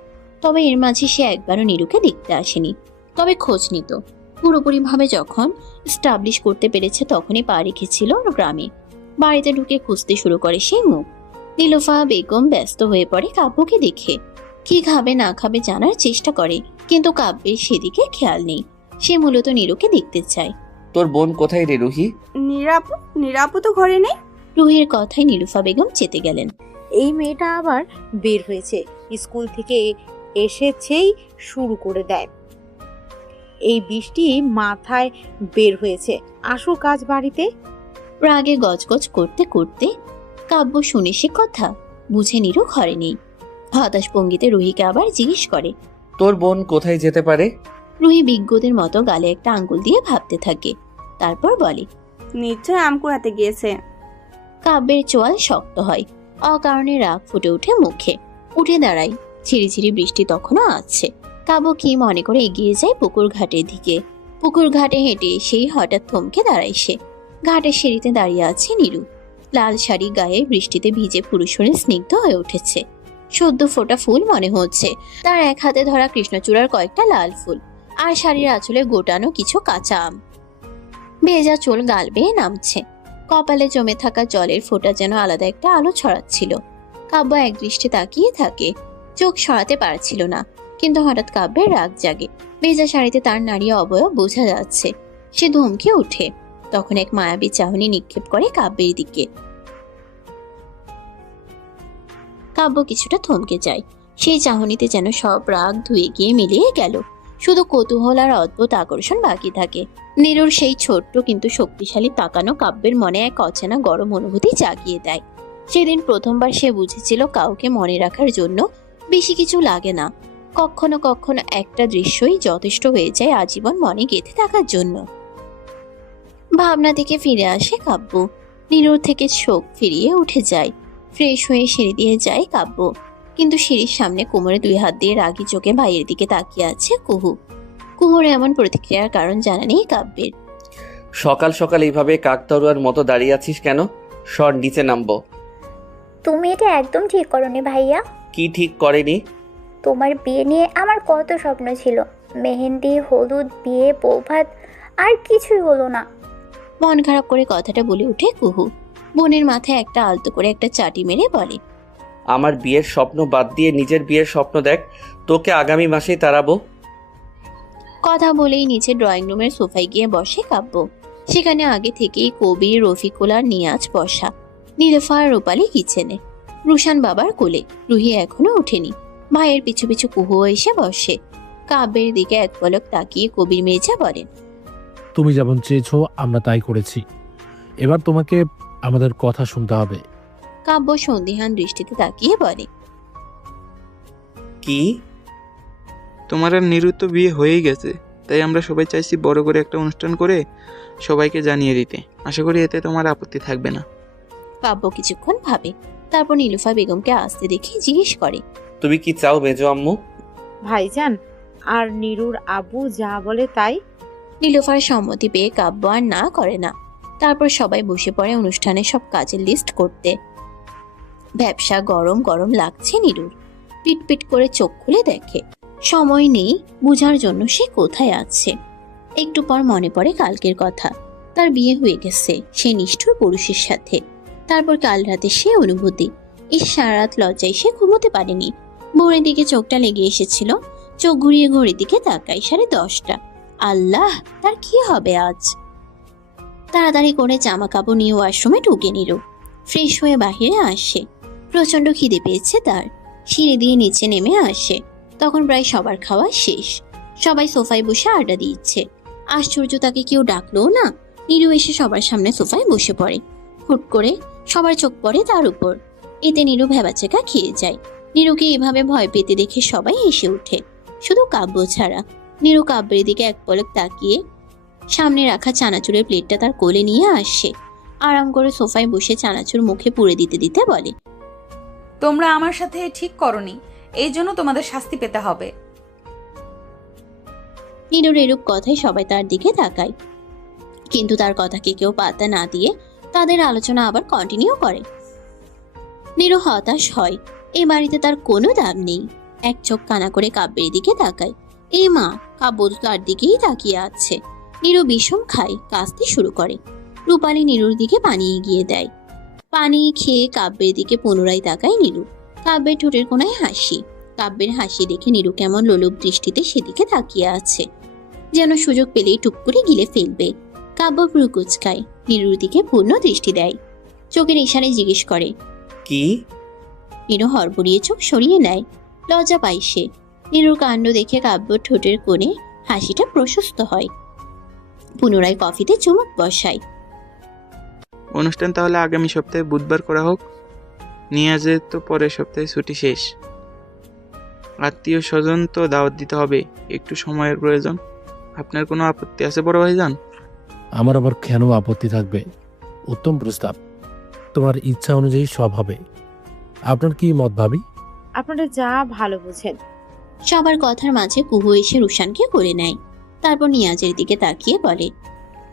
তবে এর মাঝে সে একবারও নীরুকে দেখতে আসেনি, তবে খোঁজ নিত। পুরোপুরিভাবে যখন স্টাবলিশ করতে পেরেছে তখনই পা রেখেছিল গ্রামে। বাড়িতে ঢুকে খুঁজতে শুরু করে সেই মুখ। নীলুফা বেগম ব্যস্ত হয়ে পড়ে কাব্যকে দেখে। কি খাবে না খাবে জানার চেষ্টা করে, কিন্তু কাব্যের সেদিকে খেয়াল নেই। সে মূলত নীরুকে দেখতে চায়। তোর বোন কোথায় রে রুহি? নিরাপু তো ঘরে নেই। রুহির কথায় নীলুফা বেগম চেতে গেলেন। এই মেয়েটা আবার বের হয়েছে, স্কুল থেকে এসেছেই শুরু করে দেয়। এই বৃষ্টি মাথায় বের হয়েছে, আসুক আজ বাড়িতে। রাগে গজগজ করতে করতে কাব্য শুনে সে কথা বুঝে নীরু ঘরে নেই। হতাশ ভঙ্গিতে রুহিকে আবার জিজ্ঞেস করে, তোর বোন কোথায় যেতে পারে? রুহি বিজ্ঞদের মতো গালে একটা আঙ্গুল দিয়ে ভাবতে থাকে, তারপর বলে, নিশ্চয় আম কুড়াতে গিয়েছে। কাব্যের চোয়াল শক্ত হয়। অকারণে রাগ ফুটে ওঠে মুখে। উঠে দাঁড়ায়। ঝিরিঝিরি বৃষ্টি তখনও আছে। কাব্য কি মনে করে এগিয়ে যায় পুকুর ঘাটের দিকে। পুকুর ঘাটে হেঁটে সেই হঠাৎ থমকে দাঁড়ায় সে। ঘাটের সিঁড়িতে দাঁড়িয়ে আছে নীরু। লাল শাড়ি গায়ে বৃষ্টিতে ভিজে পুরুষরে স্নিগ্ধ হয়ে উঠেছে। সদ্য ফোটা ফুল মনে হচ্ছে। তার এক হাতে ধরা কৃষ্ণচূড়ার কয়েকটা লাল ফুল, আর শাড়ির আঁচলে গোটানো কিছু কাঁচা আম। ভেজা চুল গাল বেয়ে নামছে। কপালে জমে থাকা জলের ফোঁটা যেন আলাদা একটা আলো ছড়াচ্ছিল। কাব্য এক দৃষ্টি তাকিয়ে থাকে, চোখ সরাতে পারছিল না। কিন্তু হঠাৎ কাব্যের রাগ জাগে। ভেজা শাড়িতে তার নারী অবয়ব বোঝা যাচ্ছে। সে ধমকে ওঠে। তখন এক মায়াবী চাহনি নিক্ষেপ করে কাব্যের দিকে। কাব্য কিছুটা থমকে যায়। সেই চাহনিতে যেন সব রাগ ধুয়ে গিয়ে মিলিয়ে গেল। শুধু কৌতূহল আর অদ্ভুত আকর্ষণ বাকি থাকে। নীরুর সেই ছোট্ট কিন্তু শক্তিশালী তাকানো কাব্যের মনে এক অচেনা গরম অনুভূতি জাগিয়ে দেয়। সেদিন প্রথমবার সে বুঝেছিল কাউকে মনে রাখার জন্য বেশি কিছু লাগে না। কখনো কখনো একটা দৃশ্যই যথেষ্ট হয়ে যায় আজীবন মনে গেঁথে থাকার জন্য। ভাবনা থেকে ফিরে আসে কাব্য। নীরুর থেকে চোখ ফিরিয়ে উঠে যায়। ফ্রেশ হয়ে সিঁড়ি দিয়ে যায় কাব্য। কিন্তু সিঁড়ির সামনে কোমরে 2 হাত দিয়ে রাগি চোখে ভাইয়ের দিকে তাকিয়ে আছে কুহু। কুহুর এমন প্রতিক্রিয়ার কারণ জানা নেই কাব্যের। সকাল সকাল এইভাবে কাকতাড়ুয়ার মতো দাঁড়িয়ে আছিস কেন? সর, নিচে নামবো। তুমি এটা একদম ঠিক করোনি ভাইয়া। কি ঠিক করেনি? তোমার বিয়ে নিয়ে আমার কত স্বপ্ন ছিল, মেহেন্দি, হলুদ, বিয়ে, বৌভাত আর কিছুই হলো না। মন খারাপ করে কথাটা বলে ওঠে কুহু। বোনের মাথায় একটা আলতো করে একটা চাটি মেরে বলে, আমার বিয়ের স্বপ্ন বাদ দিয়ে নিজের বিয়ের স্বপ্ন দেখ, তোকে আগামী মাসেই তাড়াবো। কথা বলেই নিচে ড্রয়িং রুমের সোফায় গিয়ে বসে কাব্য। সেখানে আগে থেকেই কবির, রফিকুল আর নিয়াজ বসা। নীলুফা আর রূপালী কিচেনে, রুশান বাবার কোলে। রুহি এখনো ওঠেনি। ভাইয়ের পিছু পিছু কুহু এসে বসে। কাব্যের দিকে এক পলক তাকিয়ে কবির মেজা বলেন, তুমি যেমন চেয়েছো আমরা তাই করেছি, এবার তোমাকে আমাদের কথা শুনতে হবে। কাব্য সন্দিহান দৃষ্টিতে তাকিয়ে বলে, কি? তোমার আর নিরু তো বিয়ে হয়েই গেছে, তাই আমরা সবাই চাইছি বড় করে একটা অনুষ্ঠান করে সবাইকে জানিয়ে দিতে। আশা করি এতে তোমার আপত্তি থাকবে না। কাব্য কিছুক্ষণ ভাবে, তারপর নীলুফা বেগমকে আসতে দেখে জিজ্ঞেস করে, তুমি কি চাও মেজো আম্মু? ভাইজান আর নিরুর আব্বু যা বলে তাই। নীলুফার সম্মতি পেয়ে কাব্য আর না করে না। তারপর সবাই বসে পড়ে অনুষ্ঠানের সব কাজের লিস্ট করতে। ব্যবসা গরম গরম লাগছে নিরুর। পিট পিট করে চোখ খুলে দেখে, সময় নেই বুঝার জন্য সে কোথায় আছে। একটু পর মনে পড়ে কালকের কথা। তার বিয়ে হয়ে গেছে সে নিষ্ঠুর পুরুষের সাথে। তারপর কাল রাতে সে অনুভূতি, এই সারা রাত লজ্জায় সে ঘুমোতে পারেনি। ভোরের দিকে চোখটা লেগে এসেছিল। চোখ ঘুরিয়ে ঘড়ির দিকে তাকায় 10:30। আল্লাহ, তার কি হবে আজ? তাড়াতাড়ি করে জামা কাপড় নিয়ে ওয়াশরুমে ঢুকে নিল। ফ্রেশ হয়ে বাহিরে আসে। প্রচন্ড খিদে পেয়েছে তার। সিঁড়ি দিয়ে নিচে নেমে আসে। তখন প্রায় সবার খাওয়া শেষ। সবাই সোফায় বসে আড্ডা দিচ্ছে। আশ্চর্য, তাকে কেউ ডাকলো না। নিরু এসে সবার সামনে সোফায় বসে পড়ে। হুট করে সবার চোখ পড়ে তার উপর। এতে নিরু ভেবাচেকা খেয়ে যায়। নিরুকে এভাবে ভয় পেতে দেখে সবাই হেসে ওঠে, শুধু কাব্য ছাড়া। নিরু কাব্যের দিকে এক পলক তাকিয়ে সামনে রাখা চানাচুরের প্লেটটা তার কোলে নিয়ে আসে। আরাম করে সোফায় বসে চানাচুর মুখে পুড়ে দিতে দিতে বলে, তোমরা আমার সাথে ঠিক করনি, এই জন্য তোমাদের শাস্তি পেতে হবে। নিরুর এরূপ কথায় সবাই তার দিকে তাকায়, কিন্তু তার কথাকে কেউ পাত্তা না দিয়ে তাদের আলোচনা আবার কন্টিনিউ করে। নিরু হতাশ হয়। এই বাড়িতে তার কোনো দাম নেই। এক চোখ কানা করে কাব্যের দিকে তাকায়। এই মা, কাব্য তার দিকেই তাকিয়ে আছে। নিরু বিষম খায়, কাঁদতে শুরু করে। রূপালী নিরুর দিকে পানি এগিয়ে দেয়। পানি খেয়ে কাব্যের দিকে পুনরায় তাকায় নিরু। কাব্যের ঠোঁটের কোনায় হাসি। কাব্যের হাসি দেখে নিরু কেমন লোলুপ দৃষ্টিতে সেদিকে তাকিয়ে আছে, যেন সুযোগ পেলেই টুক করে গিলে ফেলবে। কাব্য ভ্রু কুচকায়, নিরুর দিকে পূর্ণ দৃষ্টি দেয়। চোখের ইশারায় জিজ্ঞেস করে, কি? নিরু হড়বড়িয়ে চোখ সরিয়ে নেয়। লজ্জা পায় সে। নিরুর কাণ্ড দেখে কাব্য ঠোঁটের কোণে হাসিটা প্রশস্ত হয়। পুনরায় কফিতে চুমুক বসায়। অনুষ্ঠান তাহলে আগামী সপ্তাহে বুধবার করা হোক। নিয়াজের তো পরের সপ্তাহে ছুটি শেষ। আত্মীয় স্বজন তো দাওয়াত দিতে হবে, একটু সময়ের প্রয়োজন। আপনার কোনো আপত্তি আছে বড় ভাইজান? আমার আবার কেন আপত্তি থাকবে? উত্তম প্রস্তাব। তোমার ইচ্ছা অনুযায়ী সব হবে। আপনার কি মত ভাবি? আপনারা যা ভালো বুঝেন। সবার কথার মাঝে কুহু এসে রুশানকে করে নেয়। তারপর নিয়াজের দিকে তাকিয়ে বলে,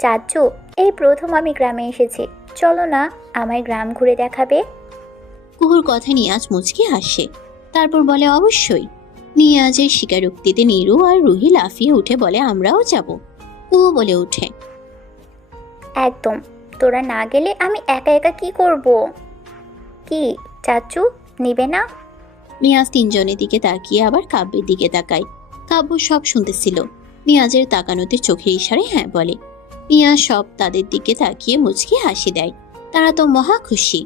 চাচু, এই প্রথম আমি গ্রামে এসেছি, চলো না আমায় গ্রাম ঘুরে দেখাবে। কুহুর কথায় নিয়াজ মুচকি হাসে। তারপর বলে, অবশ্যই। নিয়াজের স্বীকারোক্তিতে নিরু আর রুহি লাফিয়ে উঠে বলে, আমরাও যাব। কুহু বলে ওঠে, একদম, তোরা না গেলে আমি একা একা কি করব? কি চাচু, নিবে না? নিয়াজ তিনজনের দিকে তাকিয়ে আবার কাব্যের দিকে তাকায়। কাব্য সব শুনতেছিল। নিয়াজের তাকানোতে চোখের ইশারায় হ্যাঁ বলে। নিয়াজ সব তাদের দিকে তাকিয়ে মুচকি হাসি দেয়। তারা তো মহা খুশি।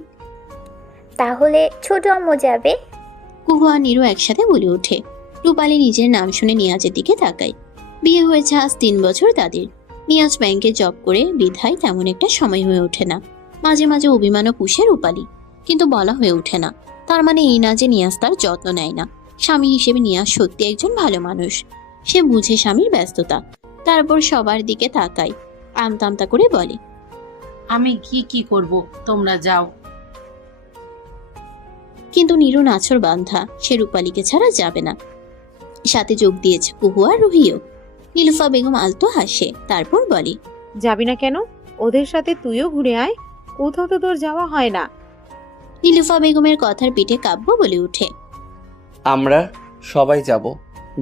তাহলে ছোট আম্মু যাবে? কুহু আর নিরু একসাথে বলে ওঠে। রূপালী নিজের নাম শুনে নিয়াজের দিকে তাকায়। বিয়ে হয়েছে আজ 3 বছর তাদের। নিয়াজ ব্যাংকে জব করে বিধায় তেমন একটা সময় হয়ে ওঠে না। মাঝে মাঝে অভিমানও পুষে রূপালী, কিন্তু বলা হয়ে ওঠে না। তার মানে এই না যে নিয়াজ তার যত্ন নেয় না। স্বামী হিসেবে নিয়াজ সত্যি একজন ভালো মানুষ। সে বুঝে স্বামীর ব্যস্ততা। তারপর সবার দিকে তাকায়, আমতা আমতা করে বলে, আমি কি করব, তোমরা যাও। কিন্তু নিরু নাছর বান্ধা, সে রূপালীকে ছাড়া যাবে না। সাথে যোগ দিয়েছে কুহু আর রুহিও। নীলুফা বেগম আলতো হাসে, তারপর বলে, যাবি না কেন? ওদের সাথে তুইও ঘুরে আয়, কোথাও তো তোর যাওয়া হয় না। নীলুফা বেগমের কথার পিঠে কাব্য বলে ওঠে, আমরা সবাই যাব,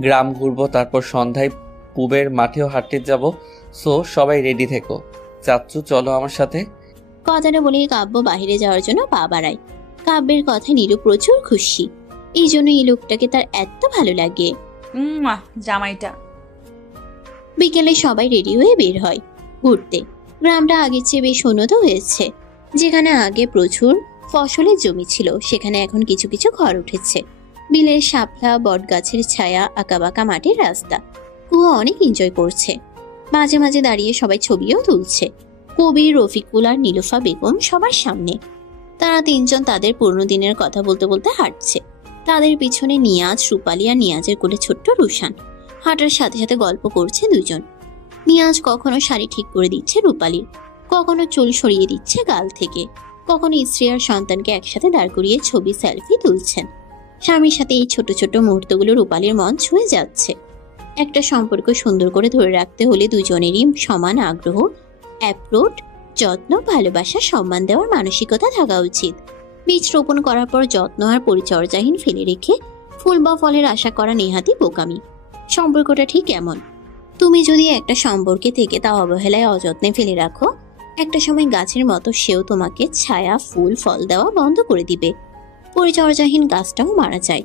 গ্রাম ঘুরবো, তারপর সন্ধ্যায় পুবের মাঠেও হাঁটতে যাব। সো সবাই রেডি থেকো। চাচ্চু চলো আমার সাথে। কথাটা বলে কাব্য বাইরে যাওয়ার জন্য পা বাড়ায়। কাব্যের কথায় নীরু প্রচুর খুশি। এই জন্য এই লোকটাকে তার এত ভালো লাগে। জামাইটা। বিকেলে সবাই রেডি হয়ে বের হয় ঘুরতে। গ্রামটা আগের চেয়ে বেশ উন্নত হয়েছে। যেখানে আগে প্রচুর ফসলের জমি ছিল, সেখানে এখন কিছু কিছু ঘর উঠেছে। বিলের শাপলা, বট গাছের ছায়া, আঁকাবাঁকা মাটির রাস্তা। কুয়া অনেক এনজয় করছে। মাঝে মাঝে দাঁড়িয়ে সবাই ছবিও তুলছে। কবির, রফিকুল আর নীলুফা বেগম সবার সামনে। তারা তিনজন তাদের পুরনো দিনের কথা বলতে বলতে হাঁটছে। তাদের পিছনে নিয়াজ, রূপালী আর নিয়াজের কোলে ছোট্ট রুশান। হাঁটার সাথে সাথে গল্প করছে দুজন। নিয়াজ কখনো শাড়ি ঠিক করে দিচ্ছে রূপালীর, কখনো চুল সরিয়ে দিচ্ছে গাল থেকে, কখনো স্ত্রী আর সন্তানকে একসাথে দাঁড় করিয়ে ছবি, সেলফি তুলছেন। স্বামীর সাথে এই ছোট ছোট মুহূর্তগুলো রূপালীর মন ছুঁয়ে যাচ্ছে। একটা সম্পর্ক সুন্দর করে ধরে রাখতে হলে দুজনেরই সমান আগ্রহ, অ্যাপ্রোচ, যত্ন, ভালোবাসা, সম্মান দেওয়ার মানসিকতা থাকা উচিত। বীজ রোপণ করার পর যত্ন আর পরিচর্যাহীন ফেলে রেখে ফুল বা ফলের আশা করা নেহাতি বোকামি। সম্পর্কটা ঠিক এমন, তুমি যদি একটা সম্পর্কে থেকে তা অবহেলায়, অযত্নে ফেলে রাখো, একটা সময় গাছের মতো সেও তোমাকে ছায়া, ফুল, ফল দেওয়া বন্ধ করে দিবে। পরিচর্যাহীন গাছটাও মারা যায়।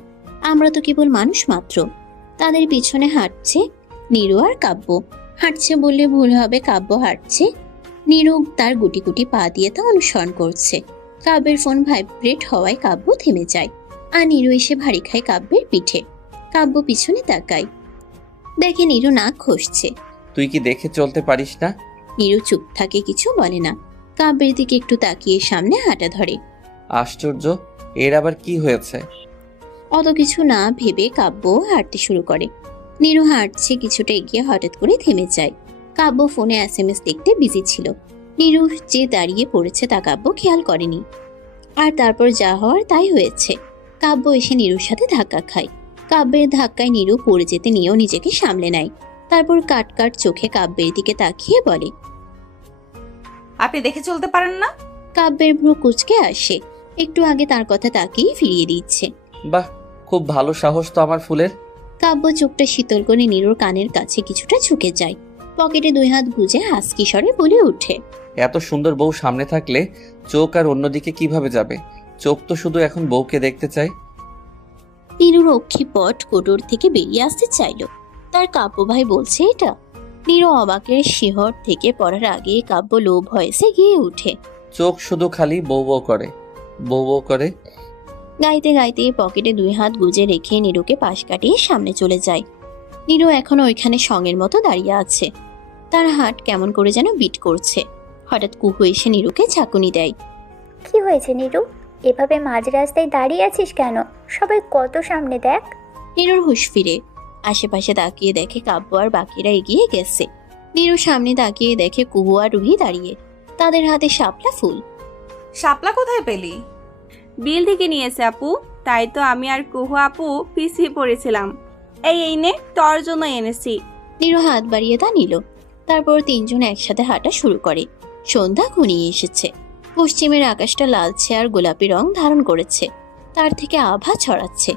আমরা তো কেবল মানুষ মাত্র। তাদের পিছনে হাঁটছে নীরু আর কাব্য। হাঁটছে বললে ভুল হবে, কাব্য হাঁটছে। নীরু তার গুটি গুটি পা দিয়ে তা অনুসরণ করছে। কাব্যের ফোন ভাইব্রেট হওয়ায় কাব্য থেমে যায়, আর নীরু এসে ভারী খায় কাব্যের পিঠে। কাব্য পিছনে তাকায়, দেখে নীরু নাক ঘষছে। তুই কি দেখে চলতে পারিস না? নীরু চুপ থাকে, কিছু বলে না। কাব্যের দিকে একটু তাকিয়ে সামনে হাঁটা ধরে। আশ্চর্য, এর আবার কি হয়েছে? অত কিছু না ভেবে কাব্য হাঁটতে শুরু করে। নীরু হাঁটছে, কিছুটা এগিয়ে হঠাৎ করে থেমে যায়। কাব্য ফোনে SMS দেখতে বিজি ছিল। নীরু যে দাঁড়িয়ে পড়েছে তা কাব্য খেয়াল করেনি। আর তারপর যা হওয়ার তাই হয়েছে। কাব্য এসে নীরুর সাথে ধাক্কা খায়। কাব্যের ধাক্কায় নীরু পড়ে যেতে নিয়েও নিজেকে সামলে নেয়। তারপর কাট কাট চোখে কাব্যের দিকে তাকিয়ে বলে, আপনি দেখে চলতে পারেন না? কাব্যের ভ্রু কুঁচকে আসে। একটু আগে তার কথা তাকিয়ে ফিরিয়ে দিচ্ছে। বাহ, খুব ভালো সাহস তো আমার ফুলের। কাব্য চোখটা শীতল করে নীরুর কানের কাছে কিছুটা ঝুঁকে যায়। পকেটে 2 হাত গুজে হাসকি স্বরে বলে ওঠে, এত সুন্দর বউ সামনে থাকলে চোখ আর অন্যদিকে কিভাবে যাবে? চোখ তো শুধু এখন বউকে দেখতে চাই। নীরুর অক্ষিপট কোটর থেকে বেরিয়ে আসতে চাইল। তার কাব্য ভাই বলছে এটা? নীরু অবাকের শিহর থেকে পড়ার আগে কাব্য লো ভয়েসে গিয়ে ওঠে, চোখ শুধু খালি বউ বউ করে, বউ বউ করে। গাইতে গাইতে পকেটে 2 হাত গুজে রেখে নীরুকে পাশ কাটিয়ে সামনে চলে যায়। নীরু এখনো ওইখানে সঙ্গের মতো দাঁড়িয়ে আছে। তার হাত কেমন করে যেন বিট করছে। হঠাৎ কুহু এসে নীরুকে ঝাঁকুনি দেয়। কি হয়েছে নীরু? এভাবে মাঝ রাস্তায় দাঁড়িয়ে আছিস কেন? সবাই কত সামনে, দেখ। নীরুর হুঁশ ফিরে আশেপাশে তাকিয়ে দেখে কাব্য আর বাকিরা এগিয়ে গেছে। নীরু সামনে তাকিয়ে দেখে কুহু আর রুহি দাঁড়িয়ে, তাদের হাতে শাপলা ফুল। শাপলা কোথায় পেলি? বিল থেকে নিয়েছে আপু, তাই তো আমি আর কুহু আপু পিছিয়ে পড়েছিলাম। এই নে, তোর জন্য এনেছি। নীরু হাত বাড়িয়ে তা নিল। তারপর তিনজন একসাথে হাঁটা শুরু করে। সন্ধ্যা ঘনিয়ে এসেছে। পশ্চিমের আকাশটা লালচে আর গোলাপি রং ধারণ করেছে। তার থেকে আভা ছড়াচ্ছে।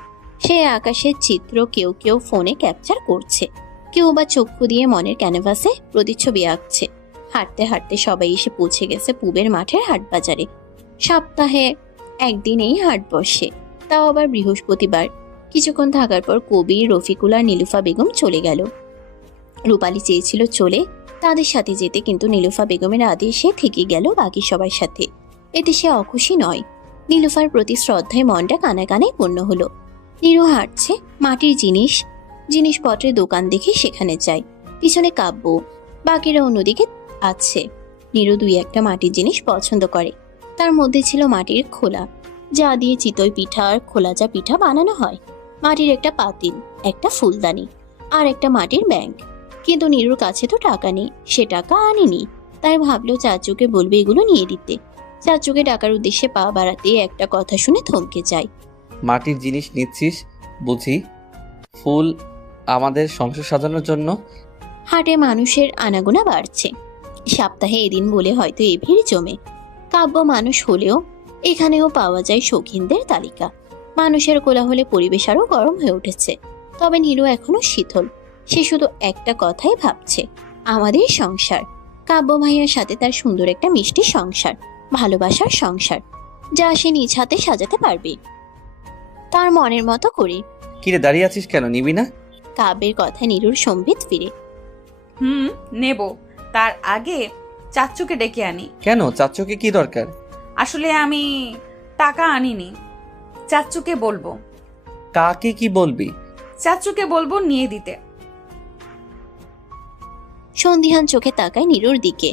সেই আকাশের চিত্র কেউ কেউ ফোনে ক্যাপচার করছে, কেউ বা চক্ষু দিয়ে মনের ক্যানভাসে প্রতিচ্ছবি আঁকছে। হাঁটতে হাঁটতে সবাই এসে পৌঁছে গেছে পুবের মাঠের হাট বাজারে। সপ্তাহে একদিন এই হাট বসে, তাও আবার বৃহস্পতিবার। কিছুক্ষণ থাকার পর কবির, রফিকুল আর নীলুফা বেগম চলে গেল। রূপালী চেয়েছিল চলে তাদের সাথে যেতে, কিন্তু নীলুফা বেগমের আদেশে থেকে গেল বাকি সবার সাথে। এতে সে অখুশি নয়। নীলুফার প্রতি শ্রদ্ধায় মনটা কানে কানে পূর্ণ হলো। নীরু হাঁটছে, মাটির জিনিসপত্রের দোকান দেখে সেখানে যায়। পিছনে কাব্য, বাকিরা অন্যদিকে আছে। নীরু 2-1টা মাটির জিনিস পছন্দ করে। তার মধ্যে ছিল মাটির খোলা, যা দিয়ে চিতই পিঠা আর খোলাজা পিঠা বানানো হয়, মাটির একটা পাতিল, একটা ফুলদানি আর একটা মাটির ব্যাংক। কিন্তু নীরুর কাছে তো টাকা নেই, সে টাকা আনেনি। তাই ভাবলো চাচুকে বলবে এগুলো নিয়ে দিতে। চাচুকে টাকার উদ্দেশ্যে পা বাড়াতে একটা কথা শুনে থমকে যায়। মাটির জিনিস নিচ্ছিস বুঝি? ফুল আমাদের সংসার সাজানোর জন্য? হাটে মানুষের আনাগোনা বাড়ছে। সপ্তাহে এদিন বলে হয়তো এ ভিড় জমে। কাব্য মানুষ হলেও এখানেও পাওয়া যায় শৌখিনদের তালিকা। মানুষের কোলাহলে পরিবেশ আরো গরম হয়ে উঠেছে। তবে নীরু এখনো শীতল। সে শুধু একটা কথাই ভাবছে, আমাদের সংসার, কাব্য ভাইয়ার সাথে তার সুন্দর একটা মিষ্টি সংসার, ভালোবাসার সংসার, যা সে নিজ হাতে সাজাতে পারবে তার মনের মতো করে। কিরে দাঁড়িয়ে আছিস কেন, নিবি না? কাব্যের কথায় নীরুর সম্বিত ফিরে। নেব, তার আগে চাচ্চুকে ডেকে আনি। কেন, চাচ্চুকে কি দরকার? আসলে আমি টাকা আনিনি, চাচ্চুকে বলবো। কাকে কি বলবি? চাচ্চুকে বলবো নিয়ে দিতে। সন্ধিহান চোখে তাকায় নীরুর দিকে।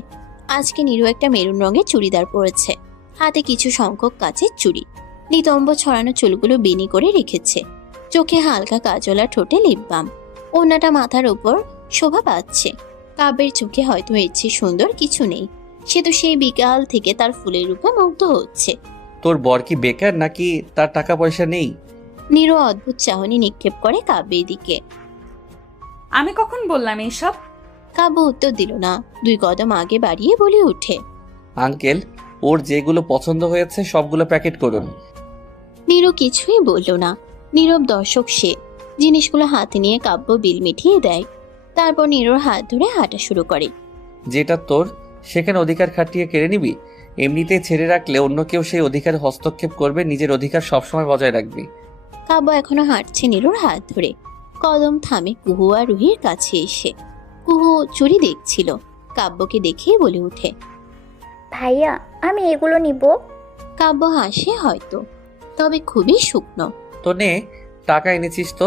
আজকে নীরু একটা মেরুন রঙের চুড়িদার পরেছে, হাতে কিছু সংখ্যক কাচের চুড়ি, নিতম্ব ছড়ানো চুলগুলো বেনি করে রেখেছে, চোখে হালকা কাজল আর ঠোঁটে লিপ বাম, ওড়নাটা মাথার উপর শোভা পাচ্ছে। কাব্যের চোখে হয়তো এর চেয়ে সুন্দর কিছু নেই। সে তো সেই বিকাল থেকে তার ফুলের রূপে মুগ্ধ হচ্ছে। তোর বর কি বেকার নাকি তার টাকা পয়সা নেই? নীরু অদ্ভুত চাহনি নিক্ষেপ করে কাব্যের দিকে। আমি কখন বললাম এইসব? কাব্য উত্তর দিল না, 2 কদম আগে বাড়িয়ে বলে উঠে, আঙ্কেল, ওর যেগুলো পছন্দ হয়েছে সবগুলো প্যাকেট করুন। নীরু কিছুই বলল না, নীরব দর্শক সে। জিনিসগুলো হাতে নিয়ে কাব্য বিল মিটিয়ে দেয়, তারপর নীরুর হাত ধরে হাঁটা শুরু করে। যেটা তোর সেখানে অধিকার খাটিয়ে কেড়ে নিবি? এমনিতে ছেড়ে রাখলে অন্য কেউ সেই অধিকার হস্তক্ষেপ করবে, নিজের অধিকার সবসময় বজায় রাখবি। কাব্য এখনো হাঁটছে নীরুর হাত ধরে। কদম থামে কুহু আর রুহির কাছে এসে। কুহু চুরি দেখছিল, কাব্যকে দেখেই বলে ওঠে, ভাইয়া আমি এগুলো নিব। কাব্য হাসে হয়তো, তবে খুবই শুকনো। তো নে, টাকা এনেছিস তো?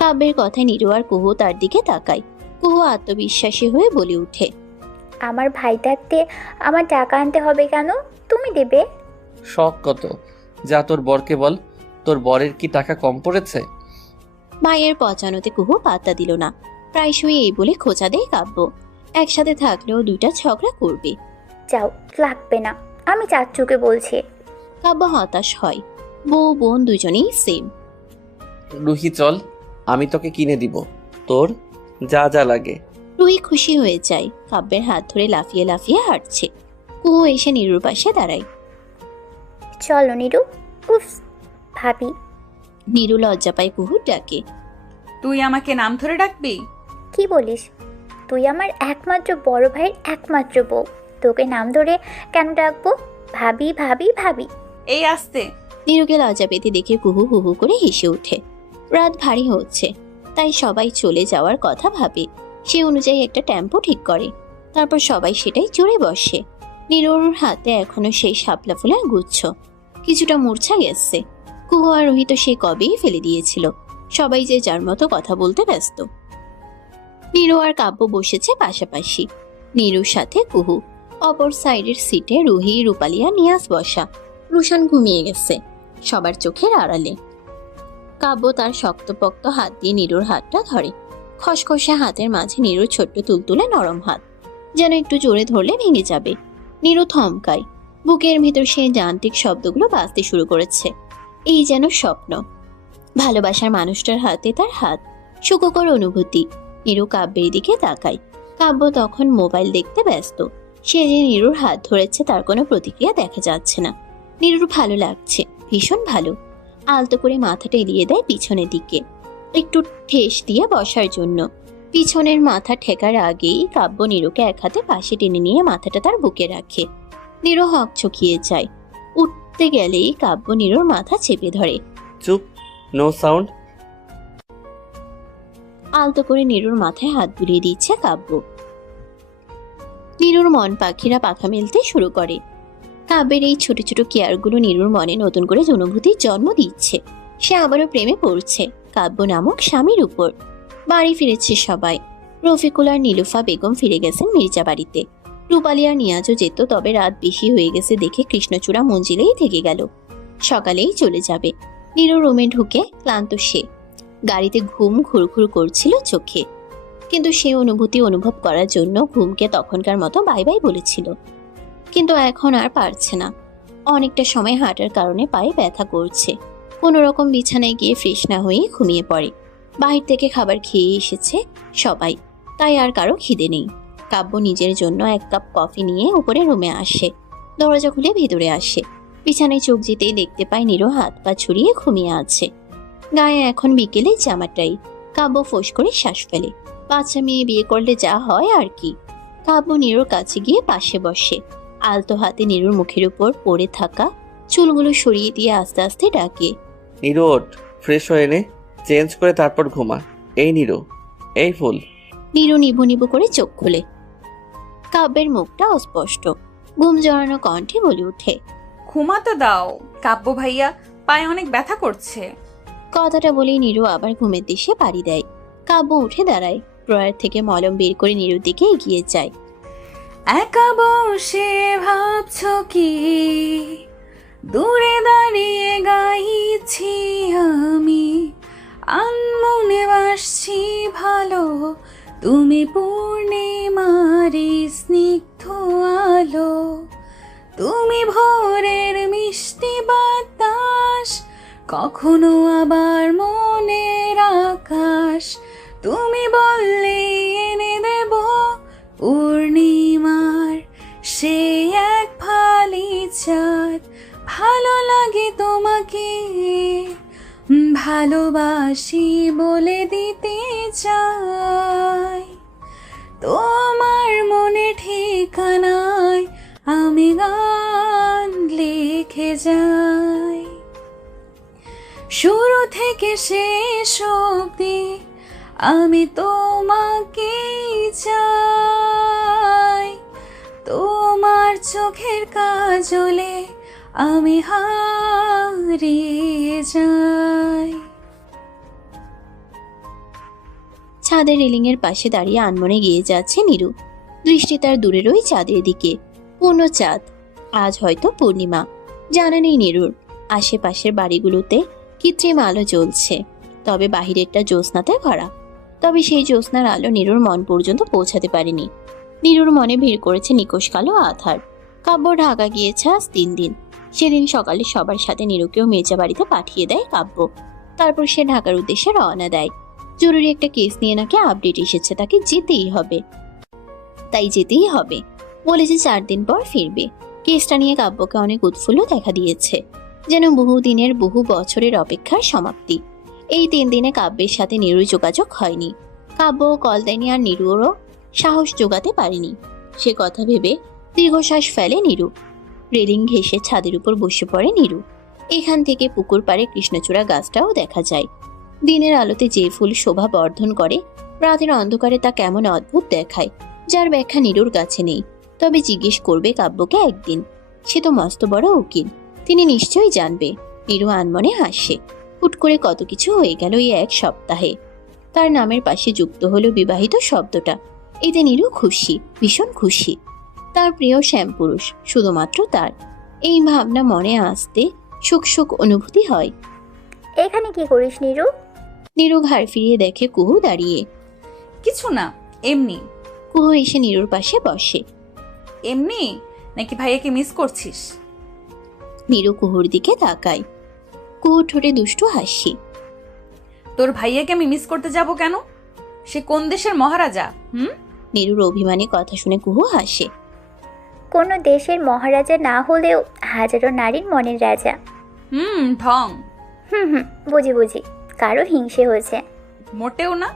কাব্যের কথায় নীরু আর কুহু তার দিকে তাকায়। কুহু আত্মবিশ্বাসী হয়ে বলে উঠে, আমার ভাই থাকতে আমার টাকা আনতে হবে কেন? তুমি দেবে। শখ কত, যা তোর বরকে বল, তোর বরের কি টাকা কম পড়েছে? মায়ের পচানোতে কুহু পাত্তা দিল না। প্রায়শই এই বলে খোঁচা দেয় কাব্য। একসাথে থাকলেও 2টা ঝগড়া করবে। যাও, লাগবে না, আমি চাচ্চুকে বলছি। কাব্য হতাশ হয়, বউ বোন দুজনেই সেম। রুহি চল, আমি তোকে কিনে দিব তোর যা যা লাগে। রুহি খুশি হয়ে যায়, কাব্যের হাত ধরে লাফিয়ে লাফিয়ে হাঁটছে। কুহু এসে নীরুর পাশে দাঁড়ায়। চলো নীরু। উফ ভাবি। নীরু লজ্জা পায় কুহুর ডাকে। তুই আমাকে নাম ধরে ডাকবি? কি বলিস? তুই আমার একমাত্র বড় ভাইয়ের একমাত্র বউ, তোকে নাম ধরে কেন ডাকবো? ভাবি ভাবি ভাবি। এই আসতে। নীরুকে লজ্জা পেতে দেখে কুহু হু হু করে হেসে ওঠে। রাত ভারী হচ্ছে, তাই সবাই চলে যাওয়ার কথা ভাবে। সে অনুযায়ী একটা টেম্পো ঠিক করে, তারপর সবাই সেটাই চড়ে বসে। নীরুর হাতে এখনো সেই শাপলা ফুলের গুচ্ছ, কিছুটা মূর্ছা গেছে। কুহু আর রোহিত সে কবেই ফেলে দিয়েছিল। সবাই যে যার মতো কথা বলতে ব্যস্ত। নীরু আর কাব্য বসেছে পাশাপাশি, নীরুর সাথে কুহু। অপর সাইডের সিটে রুহি, রূপালী আর নিয়াজ বসা। রুশান ঘুমিয়ে গেছে সবার চোখের আড়ালে। কাব্য তার শক্তপোক্ত হাত দিয়ে নীরুর হাতটা ধরে। খসখসে হাতের মাঝে নীরুর ছোট্ট তুলতুলে নরম হাত, যেন একটু জোরে ধরলে ভেঙে যাবে। নীরু থমকায়, বুকের ভেতর সেই যান্ত্রিক শব্দগুলো বাজতে শুরু করেছে। এই যেন স্বপ্ন, ভালোবাসার মানুষটার হাতে তার হাত, সুখকর অনুভূতি। নীরু কাব্যের দিকে তাকায়। কাব্য তখন মোবাইল দেখতে ব্যস্ত। সে যে নীরুর হাত ধরেছে তার কোনো প্রতিক্রিয়া দেখা যাচ্ছে না। নীরুর ভালো লাগছে, ভীষণ ভালো। আলতো করে মাথাটা এলিয়ে দেয় পিছনের দিকে, একটু ঠেস দিয়ে বসার জন্য। পিছনের মাথা ঠেকার আগেই কাব্য নীরুকে এক হাতে পাশে টেনে নিয়ে মাথাটা তার বুকে রাখে। নীরু হকচকিয়ে যায়। উঠতে গেলেই কাব্য নীরুর মাথা চেপে ধরে। চুপ, নো সাউন্ড। আলতো করে নীরুর মাথায় হাত বুলিয়ে দিচ্ছে কাব্য। নীরুর মন পাখিরা পাখা মেলতে শুরু করে। কাব্যের এই ছোট ছোট কেয়ারগুলো নীরুর মনে নতুন করে অনুভূতির জন্ম দিচ্ছে। সে আবারও প্রেমে পড়ছে কাব্য নামক স্বামীর উপর। বাড়ি ফিরেছে সবাই। রফিকুল আর নীলুফা বেগম ফিরে গেছেন মির্জা বাড়িতে। রূপালী আর নিয়াজও যেত, তবে রাত বেশি হয়ে গেছে দেখে কৃষ্ণচূড়া মঞ্জিলেই থেকে গেল। সকালেই চলে যাবে। নীরু রুমে ঢুকে ক্লান্ত সে। গাড়িতে ঘুম ঘুরঘুর করছিল চোখে, কিন্তু সে অনুভূতি অনুভব করার জন্য ঘুমকে তখনকার মতো বাই বাই বলেছিল। কিন্তু এখন আর পারছে না। অনেকটা সময় হাঁটার কারণে পায়ে ব্যথা করছে। কোনো রকম বিছানায় গিয়ে ফ্রেশ না হয়ে ঘুমিয়ে পড়ে। বাহির থেকে খাবার খেয়ে এসেছে সবাই, তাই আর কারো খিদে নেই। কাব্য নিজের জন্য 1 কাপ কফি নিয়ে উপরে রুমে আসে। দরজা খুলে ভেতরে আসে। বিছানায় চোখ যেতেই দেখতে পায় নীরু হাত পা ছড়িয়ে ঘুমিয়ে আছে। গায়ে এখন বিকেলে জামাটাই, কাব্য ফোঁস করে শ্বাস ফেলে। বাচ্চা মেয়ে বিয়ে করলে যা হয় আর কি। কাব্য নীরুর কাছে গিয়ে পাশে বসে। আলতো হাতে নীরুর মুখের উপর পড়ে থাকা চুলগুলো সরিয়ে দিয়ে আস্তে আস্তে ডাকে, নীরু ওঠ, ফ্রেশ হয়ে নে, চেঞ্জ করে তারপর ঘুমা। এই নীরু, এই ফুল। নীরু নিভু নিভু করে চোখ খুলে। কাব্যের মুখটা অস্পষ্ট, ঘুম জড়ানো কণ্ঠে বলে ওঠে, ঘুমাতে দাও কাব্য ভাইয়া, পায়ে অনেক ব্যথা করছে। কথাটা বলেই নীরু আবার ঘুমের দেশে পাড়ি দেয়। কাব্য উঠে দাঁড়ায়, ড্রয়ার থেকে মলম বের করে নীরুর দিকে এগিয়ে যায়। একা বসে ভাবছো কি, দূরে দাঁড়িয়ে গাইছি আমি, আনমনে বাসছি ভালো, তুমি পূর্ণিমারি স্নিগ্ধ আলো, তুমি ভোরের মিষ্টি বাতাস, কখনো আবার মনের আকাশ, তুমি বললে এনে দেব পূর্ণিমার সে এক ফালি চাঁদ, ভালো লাগে তোমাকে, ভালোবাসি বলে দিতে চাই, তোমার মনে ঠিকানায় আমি গান লিখে যাই, শুরু থেকে শেষ অবধি আমি তোমাকেই চাই, তোমার চোখের কাজলে আমি হারিয়ে যাই। ছাদের রেলিংয়ের পাশে দাঁড়িয়ে আনমনে গিয়ে যাচ্ছে নীরু। দৃষ্টি তার দূরের ওই চাঁদের দিকে। পূর্ণ চাঁদ, আজ হয়তো পূর্ণিমা। জানা নেই নীরুর আশেপাশের বাড়িগুলোতে কৃত্রিম আলো জ্বলছে, তবে বাহিরেরটা জ্যোৎস্নাতে ভরা। তবে সেই জ্যোৎস্নার আলো নীরুর মন পর্যন্ত পৌঁছাতে পারেনি। নীরুর মনে ভিড় করেছে নিকোষ কালো আধার। কাব্য ঢাকা গিয়েছে আজ 3 দিন। সেদিন সকালে সবার সাথে নীরুকেও মেজা বাড়িতে পাঠিয়ে দেয় কাব্য। তারপর সে ঢাকার উদ্দেশ্যে রওনা দেয়। জরুরি একটা কেস নিয়ে নাকি আপডেট এসেছে, তাকে যেতেই হবে। তাই যেতেই হবে বলেছে 4 দিন পর ফিরবে। কেসটা নিয়ে কাব্যকে অনেক উৎফুল্ল দেখা দিয়েছে, যেন বহু দিনের বহু বছরের অপেক্ষার সমাপ্তি। এই 3 দিনে কাব্যের সাথে নীরুর যোগাযোগ হয়নি। কাব্যও কল দেয়নি, আর নীরুরও সাহস জোগাতে পারেনি। সে কথা ভেবে দীর্ঘশ্বাস ফেলে নীরু। রেলিং ঘেঁষে ছাদের উপর বসে পড়ে নীরু। এখান থেকে পুকুর পাড়ে কৃষ্ণচূড়া গাছটাও দেখা যায়। দিনের আলোতে যে ফুল শোভা বর্ধন করে, রাতের অন্ধকারে তা কেমন অদ্ভুত দেখায়, যার ব্যাখ্যা নীরুর কাছে নেই। তবে জিজ্ঞেস করবে কাব্যকে একদিন। সে তো মস্ত বড় উকিল, তিনি নিশ্চয়ই জানবে। নীরু আনমনে হাসে। হুট করে কত কিছু হয়ে গেল এই 1 সপ্তাহে। তার নামের পাশে যুক্ত হলো বিবাহিত শব্দটা। এতে নীরু খুশি, ভীষণ খুশি। তার প্রিয় শ্যামপুরুষ শুধুমাত্র তার। এই ভাবনা মনে আসতে সুখ সুখ অনুভূতি হয়। এখানে কি করিস নীরু? নীরু ঘাড় ফিরিয়ে দেখে কুহু দাঁড়িয়ে। কিছু না, এমনি। কুহু এসে নীরুর পাশে বসে। এমনি নাকি ভাইয়াকে মিস করছিস? নীরু কুহুর দিকে তাকায়। কুহু ঠোঁটে দুষ্টু হাসি। তোর ভাইয়াকে আমি মিস করতে যাব কেন? সে কোন দেশের মহারাজা? নীরুর অভিমানী কথা শুনে কুহু হাসে। কোনো দেশের মহারাজা না হলেও হাজারো নারীর মনের রাজা। ঢং। বুঝি বুঝি, কারো হিংসে হয়েছে। মোটেও না।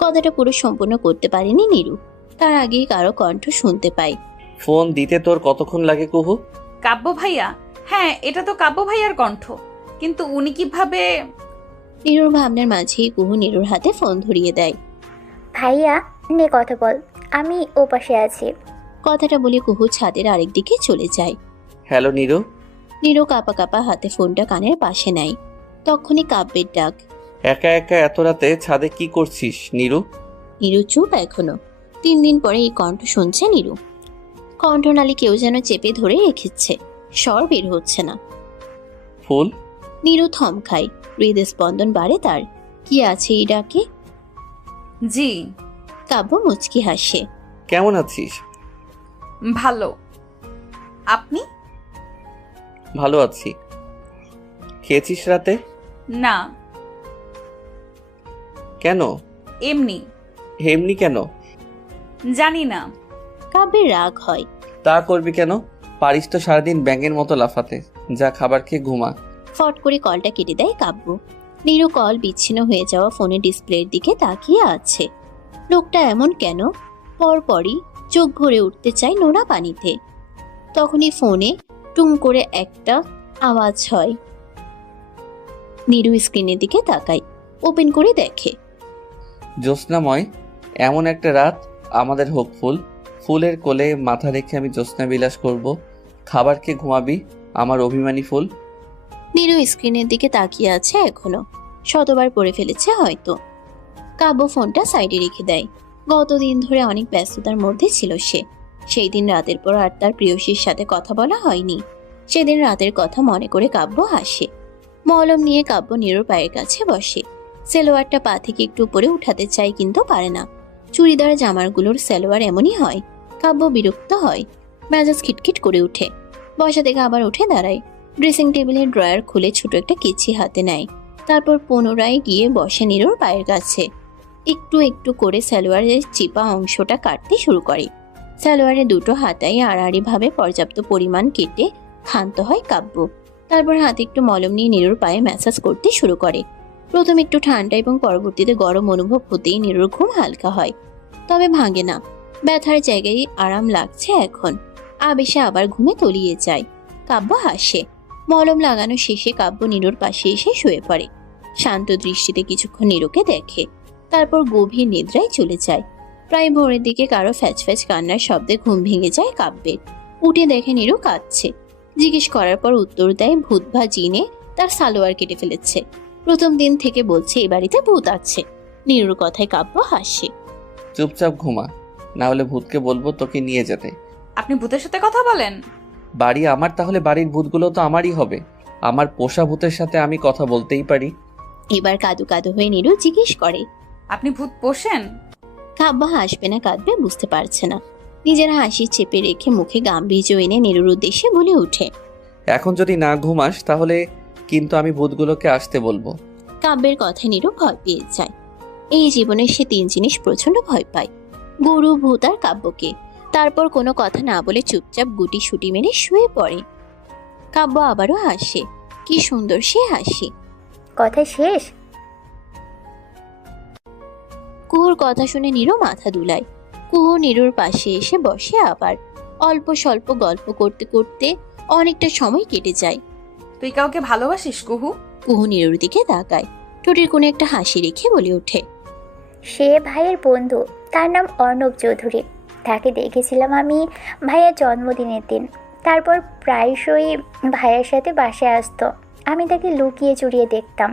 কথাটা পুরো সম্পূর্ণ করতে পারেনি নীরু। তার আগেই কারো কণ্ঠ শুনতে পায়। ফোন দিতে তোর কতক্ষণ লাগে কুহু? কাব্য ভাইয়া? হ্যাঁ, এটা তো কাব্য ভাইয়ার কণ্ঠ, কিন্তু উনি কিভাবে? নীরুর ভাবনার মাঝেই কুহু নীরুর হাতে ফোন ধরিয়ে দেয়। ভাইয়া নে কথা বল, আমি ওপাশে আছি। কথাটা বলে কুহু ছাদের আরেক দিকে চলে যায়। হ্যালো নীরু। নীরু কাঁপা কাঁপা হাতে ফোনটা কানের পাশে নেয়। তখনই কাব্যের ডাক। একা একা এত রাতে ছাদে কি করছিস নীরু? নীরু চুপ এখনো। 3 দিন পরে এই কণ্ঠ শুনছে নীরু। কণ্ঠনালী কেউ যেন চেপে ধরে রেখেছে, স্বর বের হচ্ছে না। ফুল। নীরু থম খায়, হৃদস্পন্দন বাড়ে তার। কি আছে এই ডাকে? জি। কাব্য মুচকি হাসে। কেমন আছিস? ভালো। আপনি? ভালো আছি। খেয়েছিস রাতে? না। কেন? এমনি। এমনি কেন? জানি না। কাব্যের রাগ হয়। তা করবি কেন? পারিস তো সারাদিন ব্যাঙের মতো লাফাতে। যা খাবার খেয়ে ঘুমা। ফট করে কলটা কেটে দেয় কাব্য। নীরু কল বিচ্ছিন্ন হয়ে যাওয়া ফোনের ডিসপ্লের দিকে তাকিয়ে আছে। লোকটা এমন কেন? পরপরই চোখ ভরে উঠতে চায় নোনা পানিতে। তখনই ফোনে টুং করে একটা আওয়াজ হয়। নীরু স্ক্রিনের দিকে তাকায়, ওপেন করে দেখে জ্যোৎস্নাময় এমন একটা রাত, আমাদের হোপফুল। ফুলের কোলে মাথা রেখে আমি জ্যোৎস্না বিলাস করব। খাবার খেয়ে ঘুমাবি আমার অভিমানী ফুল। নীরু স্ক্রিনের দিকে তাকিয়ে আছে এখনো, শতবার পড়ে ফেলেছে হয়তো। কাব্য ফোনটা সাইডে রেখে দেয়। গতদিন ধরে অনেক ব্যস্ততার মধ্যে ছিল সে। সেই দিন রাতের পর আর তার প্রিয়সীর সাথে কথা বলা হয়নি। সেদিন রাতের কথা মনে করে কাব্য হাসে। মলম নিয়ে কাব্য নীরুর পায়ের কাছে বসে। সেলোয়ারটা পা থেকে একটু উপরে উঠাতে চায় কিন্তু পারে না। চুড়িদার জামারগুলোর সেলোয়ার এমনই হয়। কাব্য বিরক্ত হয়, মেজাজ খিটখিট করে উঠে। বসা থেকে আবার উঠে দাঁড়ায়। ড্রেসিং টেবিলের ড্রয়ার খুলে ছোট একটা কেচি হাতে নেয়। তারপর পুনরায় গিয়ে বসে নীরুর পায়ের কাছে। একটু একটু করে সালোয়ারের চিপা অংশটা কাটতে শুরু করে। সালোয়ারের দুটো হাতায় আড়াআড়িভাবে পর্যাপ্ত পরিমাণ কেটে ক্ষান্ত হয় কাব্য। তারপর হাতে একটু মলম নিয়ে নীরুর পায়ে ম্যাসাজ করতে শুরু করে। প্রথম একটু ঠান্ডা এবং পরবর্তীতে গরম অনুভব হতেই নীরুর ঘুম হালকা হয়, তবে ভাঙে না। ব্যথার জায়গায় আরাম লাগছে এখন। আবেশে আবার ঘুমে তলিয়ে যায়। কাব্য হাসে। মলম লাগানো শেষে কাব্য নীরুর পাশে এসে শুয়ে পড়ে। শান্ত দৃষ্টিতে কিছুক্ষণ নীরুকে দেখে, তারপর গভীর নিদ্রায় চলে যায়। প্রায় ভোরের দিকে কারো ফ্যাচ ফ্যাচ কান্নার শব্দে ঘুম ভেঙে যায় কাব্যের। উঠে দেখে নীরু কাঁদছে। জিজ্ঞেস করার পর উত্তর দেয় ভূত বা জিনে তার সালোয়ার কেটে ফেলেছে। প্রথম দিন থেকে বলছে এ বাড়িতে ভূত আছে। নীরুর কথায় কাব্য হাসে। চুপচাপ ঘুমা, না হলে ভূতকে বলবো তোকে নিয়ে যেতে। আপনি ভূতের সাথে কথা বলেন? বাড়ি আমার, তাহলে বাড়ির ভূতগুলো তো আমারই হবে। আমার পোষা ভূতের সাথে আমি কথা বলতেই পারি। এবার কাদু কাদু হয়ে নীরু জিজ্ঞেস করে, আপনি ভূত পোষেন? কাব্য হাসবে না কাঁদবে বুঝতে পারছে না। নিজের হাসি চেপে রেখে মুখে গাম্ভীর্য এনে নীরুর উদ্দেশ্যে বলে ওঠে, এখন যদি না ঘুমাস তাহলে কিন্তু আমি ভূতগুলোকে আসতে বলবো। কাব্যের কথায় নীরু ভয় পেয়ে যায়। এই জীবনে সে তিন জিনিস প্রচন্ড ভয় পায়, গরু, ভূত আর কাব্যকে। তারপর কোনো কথা না বলে চুপচাপ গুটি সুটি মেরে শুয়ে পড়ে। কাব্য আবারও হাসে। কি সুন্দর সে হাসি। কথা শেষ? কুহুর কথা শুনে নীরু মাথা দুলায়। কুহু নীরুর পাশে এসে বসে আবার। অল্প স্বল্প গল্প করতে করতে অনেকটা সময় কেটে যায়। তুই কাউকে ভালোবাসিস কুহু? কুহু নীরুর দিকে তাকায়, ঠোঁটের কোণে একটা হাসি রেখে বলে ওঠে, সে ভাইয়ের বন্ধু, তার নাম অর্ণব চৌধুরী। তাকে দেখেছিলাম আমি ভাইয়ের জন্মদিনের দিন। তারপর প্রায়শই ভাইয়ের সাথে বাসায় আসতো। আমি তাকে লুকিয়ে চুরিয়ে দেখতাম,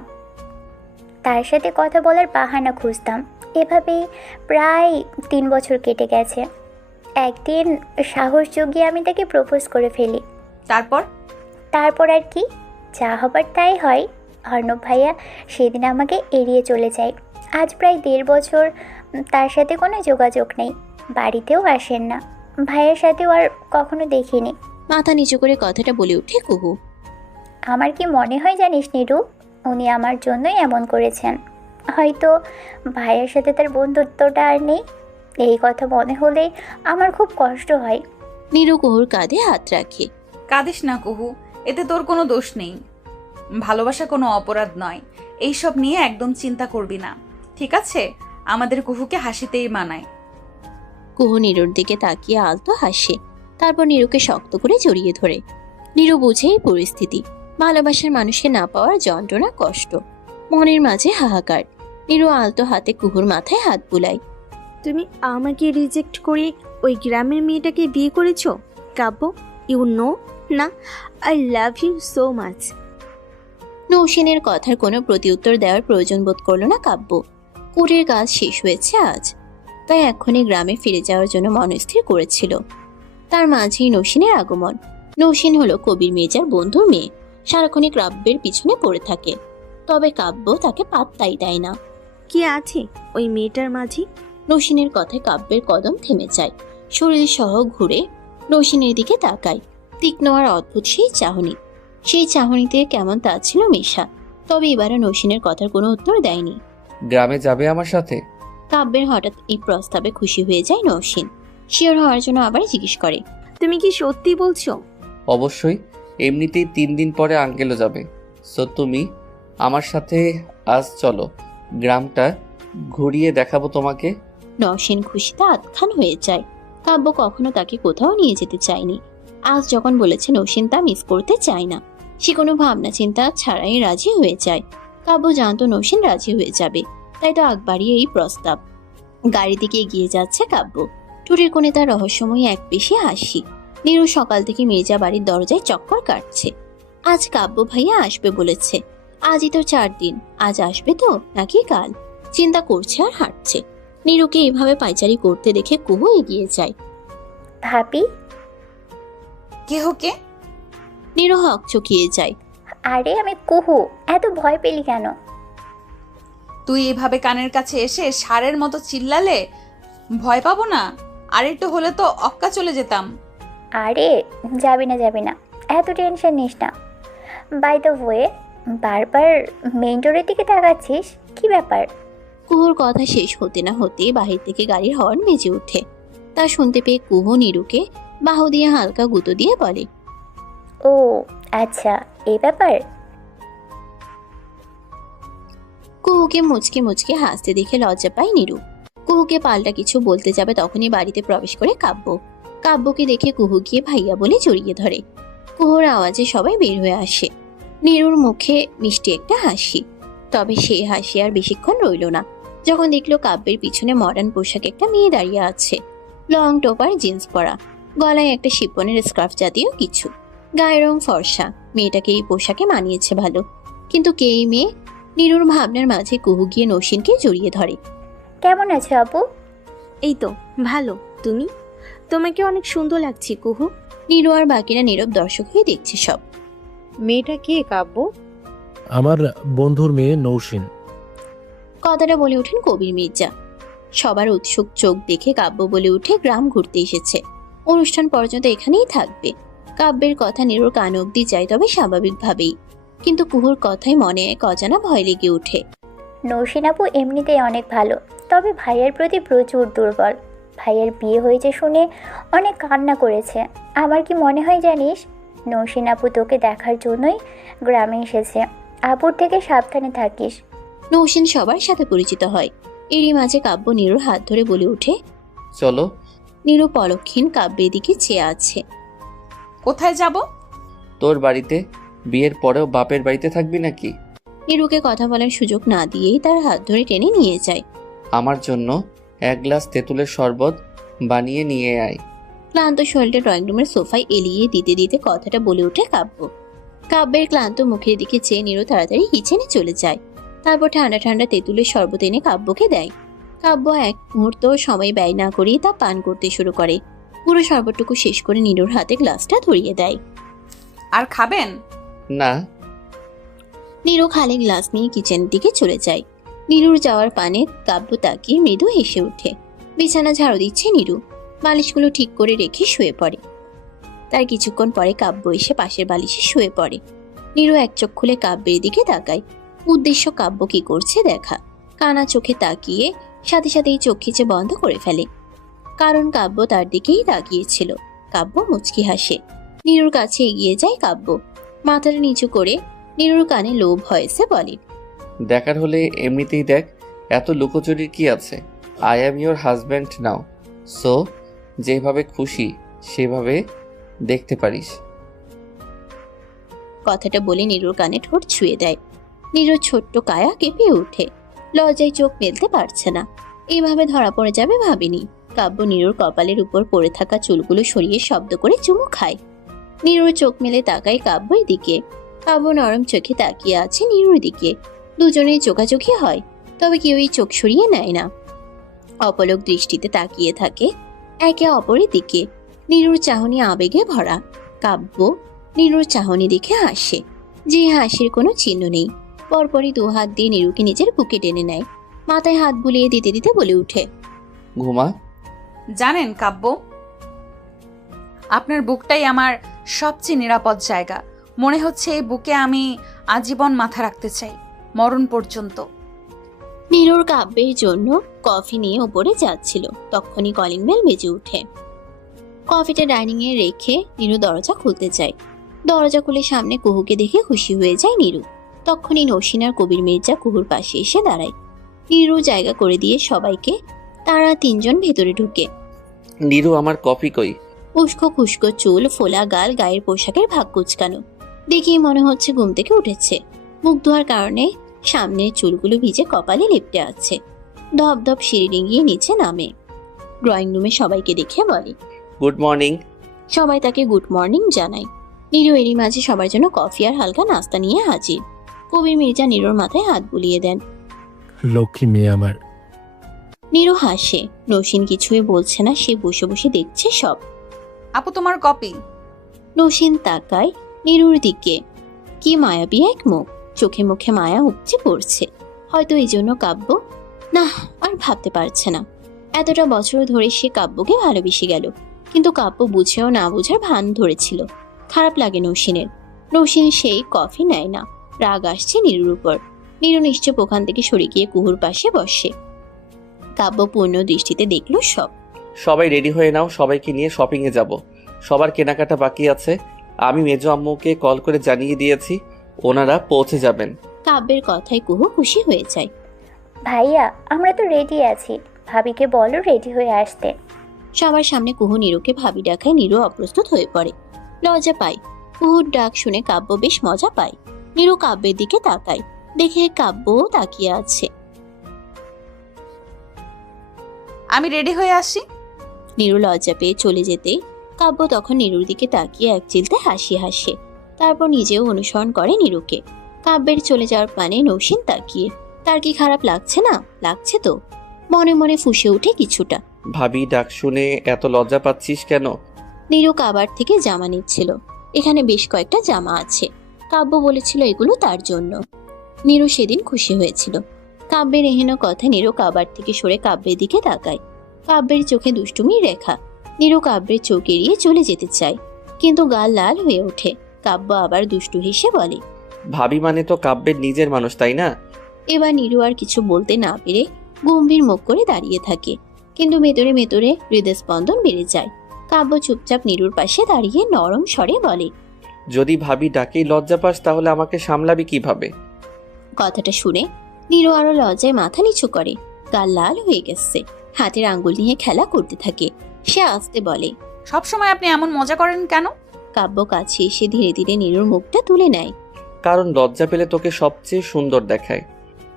তার সাথে কথা বলার বাহানা খুঁজতাম। এভাবেই প্রায় 3 বছর কেটে গেছে। একদিন সাহস জুগিয়ে আমি তাকে প্রপোজ করে ফেলি। তারপর আর কি, যা হবার তাই হয়। অর্ণব ভাইয়া সেদিন আমাকে এড়িয়ে চলে যায়। আজ প্রায় 1.5 বছর তার সাথে কোনো যোগাযোগ নেই, বাড়িতেও আসেন না। ভাইয়ের সাথেও আর কখনো দেখিনি। মাথা নিচু করে কথাটা বলে ওঠে কুহু। আমার কি মনে হয় জানিস নীরু, উনি আমার জন্যই এমন করেছেন। হয়তো ভাইয়ের সাথে তার বন্ধুত্বটা আর নেই। এই কথা মনে হলে আমার খুব কষ্ট হয়। নীরু কুহুর কাঁধে হাত রাখে। কাঁদিস না কুহু, এতে তোর কোনো দোষ নেই। ভালোবাসা কোনো অপরাধ নয়। এইসব নিয়ে একদম চিন্তা করবি না, ঠিক আছে? আমাদের কুহুকে হাসিতেই মানায়। কুহু নীরুর দিকে তাকিয়ে আলতো হাসে। তারপর নীরুকে শক্ত করে জড়িয়ে ধরে। নীরু বুঝে এই পরিস্থিতি। ভালোবাসার মানুষকে না পাওয়ার যন্ত্রণা, কষ্ট, মনের মাঝে হাহাকার। নীরু আলতো হাতে কুহুর মাথায় হাত বুলায়। তুমি আমাকে রিজেক্ট করে ওই গ্রামের মেয়েটাকে বিয়ে করেছো কাব্য? ইউ নো না, I love you so much. নৌসেনের কথার কোনো প্রতিউত্তর দেওয়ার প্রয়োজন বোধ করল না কাব্য। কুরের কাজ শেষ হয়েছে আজ, তাই এক্ষুনি গ্রামে ফিরে যাওয়ার জন্য মনস্থির করেছিল। তার মাঝেই নৌসেনের আগমন। নৌসেন হলো কবির মেজার বন্ধুর মেয়ে। সারাক্ষণই কাব্যের পিছনে পড়ে থাকে, তবে কাব্য তাকে পাত্তাই দেয় না। কি আছে ওই মেয়েটার মাঝে? নৌসেনের কথায় কাব্যের কদম থেমে যায়। শরীর সহ ঘুরে নৌসেনের দিকে তাকায়। তীক্ষ্ণ আর অদ্ভুত সেই চাহনি। সেই চাহনিতে কেমন তা ছিল মেশা। তবে এবারও নৌসেনের কথার কোনো উত্তর দেয়নি। গ্রামে যাবে আমার সাথে? কাব্যের হঠাৎ এই প্রস্তাবে খুশি হয়ে যায় নৌসেন। শিওর হওয়ার জন্য আবার জিজ্ঞেস করে, তুমি কি সত্যি বলছো? অবশ্যই, এমনিতেই 3 দিন পরে আঙ্কেলও যাবে। সো তুমি আমার সাথে আজ চলো, গ্রামটা ঘুরিয়ে দেখাবো তোমাকে। নওশিন খুশিতে আতখান হয়ে যায়। কাব্য কখনো তাকে কোথাও নিয়ে যেতে চায়নি। আজ যখন বলেছে নওশিন তা মিস করতে চায় না, সে কোনো ভাবনা চিন্তা ছাড়াই রাজি হয়ে যায়। কাব্য জানতো নওশিন রাজি হয়ে যাবে, তাই তো আগ বাড়িয়ে এই প্রস্তাব। গাড়ি থেকে এগিয়ে যাচ্ছে কাব্য। ঠোঁটের কোণে তার রহস্যময়ী এক পেশি হাসি। নীরু সকাল থেকে মির্জা বাড়ির দরজায় চক্কর কাটছে। আজ কাব্য ভাইয়া আসবে বলেছে। আজই তো 4 দিন, আজ আসবে তো নাকি কাল, চিন্তা করছে আর হাঁটছে। নীরুকে এইভাবে পাইচারি করতে দেখে কুহু এগিয়ে যায়। ভাবি, কেহ কে? নীরু হকচকিয়ে যায়। আরে আমি কুহু, এত ভয় পেলি কেন? তুই এভাবে কানের কাছে এসে ষাঁড়ের মতো চিল্লালে ভয় পাবো না? আর একটু হলে তো অক্কা চলে যেতাম। আরে যাবি না, এত টেনশন নিস না। বাই দ্য ওয়ে, বারবার মেইন রোডের দিকে তাকাচ্ছিস, কি ব্যাপার? কুহুর কথা শেষ হতে না হতে বাহির থেকে গাড়ির হর্ন বেজে ওঠে। তা শুনতে পেয়ে কুহু নীরুকে বাহু দিয়ে হালকা গুঁতো দিয়ে বলে, ও আচ্ছা, এই ব্যাপার। কুহুকে মুচকে মুচকে হাসতে দেখে লজ্জা পায় নীরু। কুহুকে পাল্টা কিছু বলতে যাবে তখনই বাড়িতে প্রবেশ করে কাব্য। কাব্যকে দেখে কুহু গিয়ে ভাইয়া বলে জড়িয়ে ধরে। কুহুর আওয়াজে সবাই বের হয়ে আসে। নীরুর মুখে মিষ্টি একটা হাসি, তবে সেই হাসি আর বেশিক্ষণ রইল না। যখন দেখলো কাব্যের পিছনে মডার্ন পোশাকে একটা মেয়ে দাঁড়িয়ে আছে, লং টোপার জিন্স পরা, গলায় একটা শিপনের স্কার্ফ জাতীয় কিছু, গায়ের রং ফর্সা। মেয়েটাকে এই পোশাকে মানিয়েছে ভালো, কিন্তু কে এই মেয়ে? নীরুর ভাবনার মাঝে কুহু গিয়ে নৌসিনকে জড়িয়ে ধরে। কেমন আছো আপু? এই তো ভালো, তুমি? তোমাকে অনেক সুন্দর লাগছে কুহু। নীরু আর বাকিরা নীরব দর্শক হয়ে দেখছে সব। মেয়েটা কে কাব্য? আমার বন্ধুর মেয়ে নৌসিন। কথাটা বলে ওঠেন কবির মির্জা। সবার উৎসুক চোখ দেখে কাব্য বলে উঠে গ্রাম ঘুরতে এসেছে, অনুষ্ঠান পর্যন্ত এখানেই থাকবে। কাব্যের কথা নীরুর কান অব্দি যায়, তবে স্বাভাবিকভাবেই। কিন্তু কুহুর কথায় মনে এক অজানা ভয় লেগে ওঠে। নৌশিন আপু এমনিতেই অনেক ভালো, তবে ভাইয়ের প্রতি প্রচুর দুর্বল। ভাইয়ের বিয়ে হয়েছে শুনে অনেক কান্না করেছে। আমার কি মনে হয় জানিস, নৌশিন আপু তোকে দেখার জন্যই গ্রামে এসেছে। আপুর থেকে সাবধানে থাকিস। নৌসিন সবার সাথে পরিচিত হয়। এরই মাঝে কাব্য নীরুর হাত ধরে বলে ওঠে, চলো। নীরু পলক্ষীন কাব্যের দিকে চেয়ে আছে। কোথায় যাব? তোর বাড়িতে। বিয়ের পরেও বাপের বাড়িতে থাকবি নাকি? নীরুকে কথা বলার সুযোগ না দিয়েই তার হাত ধরে টেনে নিয়ে যায়। আমার জন্য 1 গ্লাস তেঁতুলের শরবত বানিয়ে নিয়ে আয়। ক্লান্ত শরীরটা ড্রয়িং রুমের সোফায় এলিয়ে দিতে দিতে কথাটা বলে ওঠে কাব্য। কাব্যের ক্লান্ত মুখের দিকে চেয়ে নীরু তাড়াতাড়ি কিচেনে চলে যায়। তারপর ঠান্ডা ঠান্ডা তেঁতুলের শরবত এনে কাব্যকে দেয়। কাব্য এক মুহূর্ত সময় ব্যয় না করেই তা পান করতে শুরু করে। পুরো শরবতটুকু শেষ করে নীরুর হাতে গ্লাসটা ধরিয়ে দেয়। আর খাবেন? না। নীরু খালি গ্লাস নিয়ে কিচেনের দিকে চলে যায়। নীরুর যাওয়ার পানে কাব্য তাকিয়ে মৃদু হেসে ওঠে। বিছানা ঝাড়ু দিচ্ছে নীরু, বালিশগুলো ঠিক করে রেখে শুয়ে পড়ে। তার কিছুক্ষণ পরে কাব্য এসে পাশের বালিশে শুয়ে পড়ে। নীরু এক চোখ খুলে কাব্যের দিকে তাকায়। উদ্দেশ্য কাব্য কি করছে দেখা। কানা চোখে তাকিয়ে সাথে সাথেই চোখ খিচে বন্ধ করে ফেলে, কারণ কাব্য তার দিকেই তাকিয়েছিল। কাব্য মুচকি হাসে। নীরুর কাছে এগিয়ে যায় কাব্য, মাথাটা নিচু করে নীরুর কানে লো ভয়েসে বলে, দেখার হলে এমনিতেই দেখ, এত লুকোচুরির কি আছে? I am your husband now, so যেভাবে খুশি সেভাবে দেখতে পারিস। কথাটা বলে নীরুর কানে ঠোঁট ছুঁয়ে দেয়। নীরুর ছোট্ট কায়া কেঁপে ওঠে, লজ্জায় চোখ মেলতে পারছে না। এইভাবে ধরা পড়ে যাবে ভাবিনি। কাব্য নীরুর কপালের উপর পড়ে থাকা চুলগুলো সরিয়ে শব্দ করে চুমু খায়। নীরুর চোখ মেলে তাকায় কাব্যের দিকে। কাব্য নরম চোখে তাকিয়ে আছে নীরুর দিকে। দুজনেই চোখাচোখি হয়, তবে কেউই চোখ সরিয়ে নেয় না। অপলক দৃষ্টিতে তাকিয়ে থাকে একে অপরের দিকে। নীরুর চাহনি আবেগে ভরা। কাব্য নীরুর চাহনি দেখে হাসে, যে হাসির কোনো চিহ্ন নেই। পরপরই 2 হাত দিয়ে নীরুকে নিজের বুকে টেনে নেয়। মাথায় হাত বুলিয়ে দিতে দিতে বলে উঠে, ঘুমা। জানেন কাব্য, আপনার বুকটাই আমার সবচেয়ে নিরাপদ জায়গা। মনে হচ্ছে এই বুকে আমি আজীবন মাথা রাখতে চাই, মরণ পর্যন্ত। নীরুর কাব্যের জন্য কফি নিয়ে উপরে যাচ্ছিল, তখনই কলিং বেল বেজে উঠে। কফিটা ডাইনিং এ রেখে নীরু দরজা খুলতে চায়। দরজা খুলে সামনে কুহুকে দেখে খুশি হয়ে যায় নীরু। তখনই নৌসিন আর কবির মির্জা কুহুর পাশে এসে দাঁড়ায়। নীরু জায়গা করে দিয়ে সবাইকে তারা তিনজন ভেতরে ঢুকে। নীরু, আমার কফি কই? উস্কো খুস্কো চুল, ফোলা গাল, গায়ের পোশাকের ভাগ কুচকানো, দেখেই মনে হচ্ছে ঘুম থেকে উঠেছে। মুখ ধোয়ার কারণে সামনের চুলগুলো ভিজে কপালে লেপটে আছে। ধপধপ সিঁড়ি ডিঙিয়ে নিচে নামে। ড্রয়িং রুমে সবাইকে দেখে বলে, গুড মর্নিং। সবাই তাকে গুড মর্নিং জানায়। নীরু এরই মাঝে সবার জন্য কফি আর হালকা নাস্তা নিয়ে হাজির। কবির মির্জা নীরুর মাথায় হাত বুলিয়ে দেন। লক্ষ্মী মেয়ে আমার। নীরু হাসে। নৌসিন কিছুই বলছে না, সে বসে বসে দেখছে সব। আপু তোমার কপি। নৌসিন তাকায় নীরুর দিকে। কি মায়াবী এক মুখ, চোখে মুখে মায়া উপচে পড়ছে। হয়তো এই জন্য কাব্য না আর ভাবতে পারছে না। এতটা বছর ধরে সে কাব্যকে ভালোবেসে গেল, কিন্তু কাব্য বুঝেও না বুঝার ভান ধরেছিল। খারাপ লাগে নৌসিনের। নৌসিন সেই কফি নেয় না। রাগ আসছে নীরুর উপর। নীরু নিশ্চয় ওখান থেকে সরে গিয়ে কুহুর পাশে বসে। কাব্য পূর্ণ দৃষ্টিতে দেখলো সব। সবাই রেডি হয়ে নাও, সবাইকে নিয়ে শপিং এ যাব। সবার কেনাকাটা বাকি আছে। আমি মেজো আম্মুকে কল করে জানিয়ে দিয়েছি, ওনারা পৌঁছে যাবেন। কাব্যের কথায় কুহু খুশি হয়ে যায়। ভাইয়া, আমরা তো রেডি আছি, ভাবিকে বলো রেডি হয়ে আসতে। সবার সামনে কুহু নীরুকে ভাবি ডাকায়। নীরু অপ্রস্তুত হয়ে পড়ে, লজ্জা পায়। কুহুর ডাক শুনে কাব্য বেশ মজা পায়। নীরু কাব্যের দিকে তাকায়, দেখে কাব্যও তাকিয়ে আছে। আমি রেডি হয়ে আসি। নীরু লজ্জা পেয়ে চলে যেতে কাব্য তখন নীরুর দিকে তাকিয়ে এক চিলতে হাসি হাসে। তারপর নিজেও অনুসরণ করে নীরুকে। কাব্যের চলে যাওয়ার পানে নৌসিন তাকিয়ে। তার কি খারাপ লাগছে না? লাগছে তো। মনে মনে ফুঁসে উঠে কিছুটা। ভাবি ডাক শুনে এত লজ্জা পাচ্ছিস কেন? নীরু কাবার থেকে জামা নিচ্ছিল। এখানে বেশ কয়েকটা জামা আছে। কাব্য বলেছিল এগুলো তার জন্য। নীরু সেদিন খুশি হয়েছিল। কাব্যের এহেন কথা নীরু কাবার থেকে সরে কাব্যের দিকে তাকায়। কাব্যের চোখে দুষ্টুমির রেখা। নীরু কাব্যের চোখ এড়িয়ে চলে যেতে চায়, কিন্তু গাল লাল হয়ে ওঠে। কাব্য আবার দুষ্টু হেসে বলে, ভাবি মানে তো কাব্যের নিজের মানুষ, তাই না? এবার নীরু আর কিছু বলতে না পেরে গম্ভীর মুখ করে দাঁড়িয়ে থাকে, কিন্তু ভেতরে ভেতরে হৃদস্পন্দন বেড়ে যায়। কাব্য চুপচাপ নীরুর পাশে দাঁড়িয়ে নরম স্বরে বলে, যদি ভাবি ডাকেই লজ্জা পাস তাহলে আমাকে সামলাবি কিভাবে? কথাটা শুনে নীরু আরো লজ্জায় মাথা নিচু করে। গাল লাল হয়ে গেছে। হাতের আঙ্গুল নিয়ে খেলা করতে থাকে। সে আস্তে বলে, সবসময় আপনি এমন মজা করেন কেন? কাব্য কাছে এসে ধীরে ধীরে নীরুর মুখটা তুলে নেয়। কারণ লজ্জা পেলে তোকে সবচেয়ে সুন্দর দেখায়।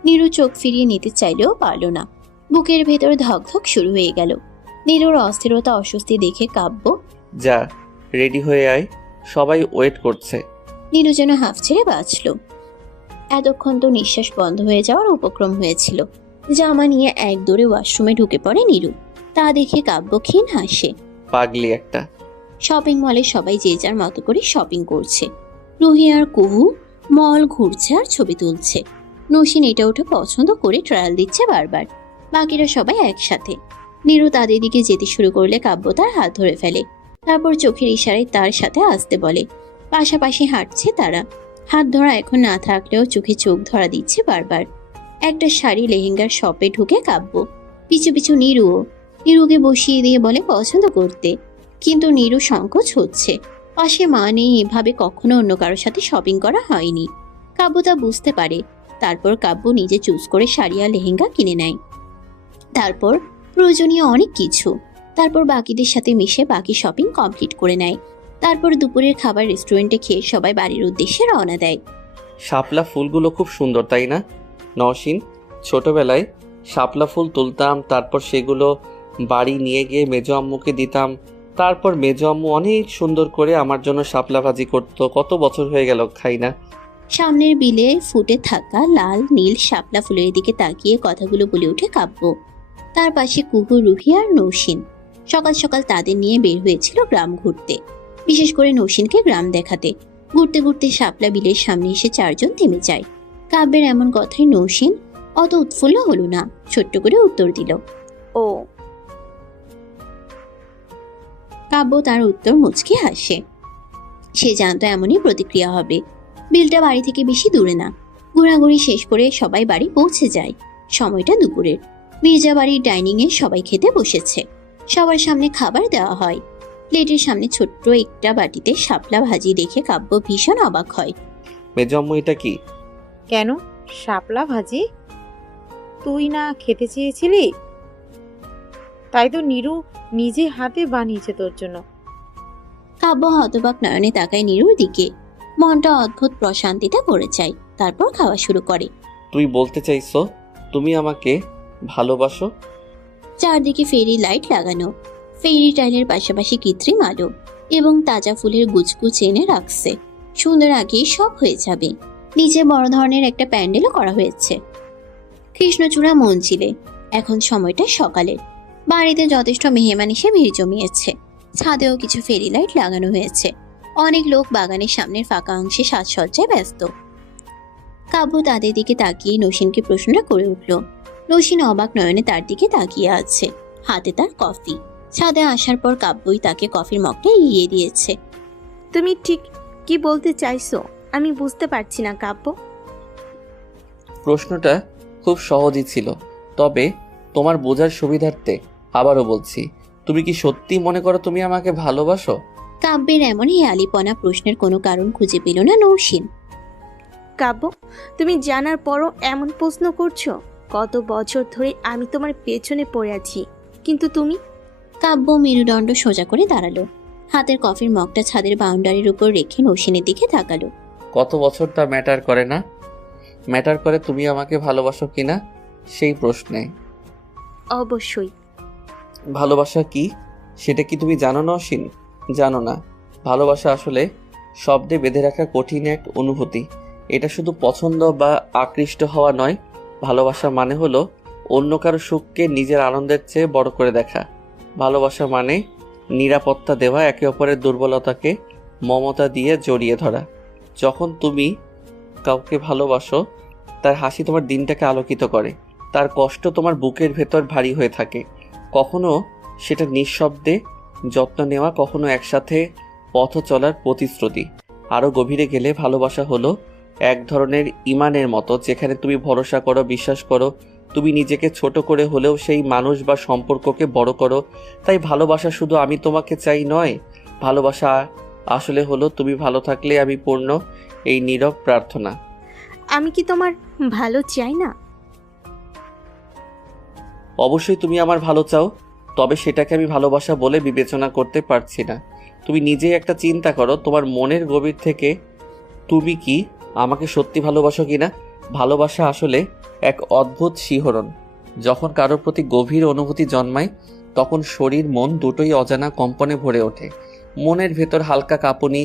নীরু চোখ ফিরিয়ে নিতে চাইলেও পারল না। বুকের ভেতর ধকধক শুরু হয়ে গেল। নীরুর অস্থিরতা অস্বস্তি দেখে কাব্য, যা রেডি হয়ে আয়, সবাই ওয়েট করছে। নীরু যেন হাফ ছেড়ে বাঁচল। এতক্ষণ তো নিঃশ্বাস বন্ধ হয়ে যাওয়ার উপক্রম হয়েছিল। জামা নিয়ে এক দৌড়ে ওয়াশরুমে ঢুকে পড়ে নীরু। তা দেখে কাব্য ক্ষীণ হাসে। পাগলি একটা। শপিং মলে সবাই যে যার মতো করে শপিং করছে। রুহি আর কুহু মল ঘুরছে আর ছবি তুলছে। নৌসিন এটা ওটা পছন্দ করে ট্রায়াল দিচ্ছে বারবার। বাকিরা সবাই একসাথে। নীরু তাদের দিকে যেতে শুরু করলে কাব্য তার হাত ধরে ফেলে। তারপর চোখের ইশারায় তার সাথে আসতে বলে। পাশাপাশি হাঁটছে তারা। হাত ধরা এখন না থাকলেও চোখে চোখ ধরা দিচ্ছে বারবার। একটা শাড়ি লেহেঙ্গার শপে ঢুকে কাব্য। পিছু পিছু নীরুকে বসিয়ে দিয়ে বলে পছন্দ করতে, কিন্তু নীরু সংকোচ হচ্ছে। পাশে মা নেই, এভাবে কখনো অন্য কারোর সাথে শপিং করা হয়নি। কাব্য তা বুঝতে পারে। তারপর কাব্য নিজে চুজ করে শাড়ি আর লেহেঙ্গা কিনে নেয়। তারপর প্রয়োজনীয় অনেক কিছু। তারপর বাকিদের সাথে মিশে বাকি শপিং কমপ্লিট করে নেয়। তারপর দুপুরের খাবার রেস্টুরেন্টে খেয়ে সবাই বাড়ির উদ্দেশ্যে রওনা দেয়। শাপলা ফুলগুলো খুব সুন্দর, তাই না? নওশিন, ছোটবেলায় শাপলা ফুল তুলতাম, তারপর সেগুলো বাড়ি নিয়ে গিয়ে মেজো আম্মুকে দিতাম। তারপর মেজো আম্মু অনেক সুন্দর করে আমার জন্য শাপলা ভাজি করতো। কত বছর হয়ে গেল খাই না। সামনের বিলে ফুটে থাকা লাল নীল শাপলা ফুলের দিকে তাকিয়ে কথাগুলো বলে ওঠে কাব্য। তার পাশে কুহু, রুহি আর নৌসিন। সকাল সকাল তাদের নিয়ে বের হয়েছিল গ্রাম ঘুরতে, বিশেষ করে নৌসিনকে গ্রাম দেখাতে। ঘুরতে ঘুরতে শাপলা বিলের সামনে এসে চারজন থেমে যায়। কাব্যের এমন কথায় নৌসিন অত উৎফুল্ল হলো না, ছোট্ট করে উত্তর দিল, ও। কাব্য তার উত্তর মুচকি হাসে। সে জানতো এমনই প্রতিক্রিয়া হবে। বিলটা বাড়ি থেকে বেশি দূরে না। ঘোরাঘুরি শেষ করে সবাই বাড়ি পৌঁছে যায়। সময়টা দুপুরের। মির্জা বাড়ির ডাইনিং এ সবাই খেতে বসেছে। সবার সামনে খাবার দেওয়া হয়। প্লেটের সামনে ছোট্ট একটা বাটিতে শাপলা ভাজি দেখে কাব্য ভীষণ অবাক হয়। মেজো আম্মু, এটা কি? কেন? শাপলা ভাজি তুই না খেতে চেয়েছিলি? তাই তো নীরু নিজে হাতে বানিয়েছে তোর জন্য। কাব্য হতবাক নয়নে তাকায় নীরুর দিকে। মনটা অদ্ভুত প্রশান্তিতে ভরে যায়। তারপর খাওয়া শুরু করে। তুই বলতে চাইছো তুমি আমাকে ভালোবাসো? চারদিকে ফেরি লাইট লাগানো, ফেরি টাইলের পাশাপাশি কৃত্রিম আলো এবং তাজা ফুলের গুছগুছ এনে রাখছে। সুন্দর আগেই সব হয়ে যাবে। নিচে বড় ধরনের একটা প্যান্ডেলও করা হয়েছে কৃষ্ণচূড়া মঞ্জিলে। এখন সময়টা সকালের। বাড়িতে যথেষ্ট মেহমান এসে ভিড় জমিয়েছে। ছাদেও কিছু ফেরি লাইট লাগানো হয়েছে। অনেক লোক বাগানের সামনের ফাঁকা অংশে সাজসজ্জায় ব্যস্ত। কাব্য তাদের দিকে তাকিয়ে নসীনকে প্রশ্নটা করে উঠল। নসীন অবাক নয়নে তার দিকে তাকিয়ে আছে, হাতে তার কফি। ছাদে আসার পর কাব্যই তাকে কফির মগটা এগিয়ে দিয়েছে। তুমি ঠিক কি বলতে চাইছো আমি বুঝতে পারছি না কাব্য। প্রশ্নটা খুব সহজই ছিল, তবে তোমার বোঝার সুবিধার্থে আবারও বলছি, তুমি কি সত্যি মনে করো তুমি আমাকে ভালোবাসো? কাব্যের এমন হেয়ালিপনা প্রশ্নের কোনো কারণ খুঁজে পেল না নৌসীন। কাব্য, তুমি জানার পরও এমন প্রশ্ন করছো? কত বছর ধরে আমি তোমার পেছনে পড়ে আছি, কিন্তু তুমি। কাব্য মেরুদণ্ড সোজা করে দাঁড়ালো। হাতের কফির মগটা ছাদের বাউন্ডারির উপর রেখে নৌসীনের দিকে তাকালো। কত বছর তা ম্যাটার করে না, ম্যাটার করে তুমি আমাকে ভালোবাসো কিনা সেই প্রশ্নে। অবশ্যই। ভালোবাসা কি সেটা কি তুমি জানো নওশীন? জানো না। ভালোবাসা আসলে শব্দে বেঁধে রাখা কঠিন এক অনুভূতি। এটা শুধু পছন্দ বা আকৃষ্ট হওয়া নয়। ভালোবাসা মানে হলো অন্য কারো সুখকে নিজের আনন্দের চেয়ে বড় করে দেখা। ভালোবাসা মানে নিরাপত্তা দেওয়া, একে অপরের দুর্বলতাকে মমতা দিয়ে জড়িয়ে ধরা। যখন তুমি কাউকে ভালোবাসো, তার হাসি তোমার দিনটাকে আলোকিত করে, তার কষ্ট তোমার বুকের ভেতর ভারী হয়ে থাকে। কখনো সেটা নিঃশব্দে যত্ন নেওয়া, কখনো একসাথে পথ চলার প্রতিশ্রুতি। আরও গভীরে গেলে ভালোবাসা হলো এক ধরনের ইমানের মতো, যেখানে তুমি ভরসা করো, বিশ্বাস করো, তুমি নিজেকে ছোট করে হলেও সেই মানুষ বা সম্পর্ককে বড় করো। তাই ভালোবাসা শুধু আমি তোমাকে চাই নয়, ভালোবাসা আসলে হলো তুমি ভালো থাকলে আমি পূর্ণ, এই নীরব প্রার্থনা। আমি কি তোমার ভালো চাই না? অবশ্যই তুমি আমার ভালো চাও, তবে সেটাকে আমি ভালোবাসা বলে বিবেচনা করতে পারছি না। তুমি নিজেই একটা চিন্তা করো, তোমার মনের গভীর থেকে তুমি কি আমাকে সত্যি ভালোবাসো কিনা? ভালোবাসা আসলে এক অদ্ভুত শিহরণ। যখন কারোর প্রতি গভীর অনুভূতি জন্মায়, তখন শরীর মন দুটোই অজানা কম্পনে ভরে ওঠে। মনের ভেতর হালকা কাঁপুনি,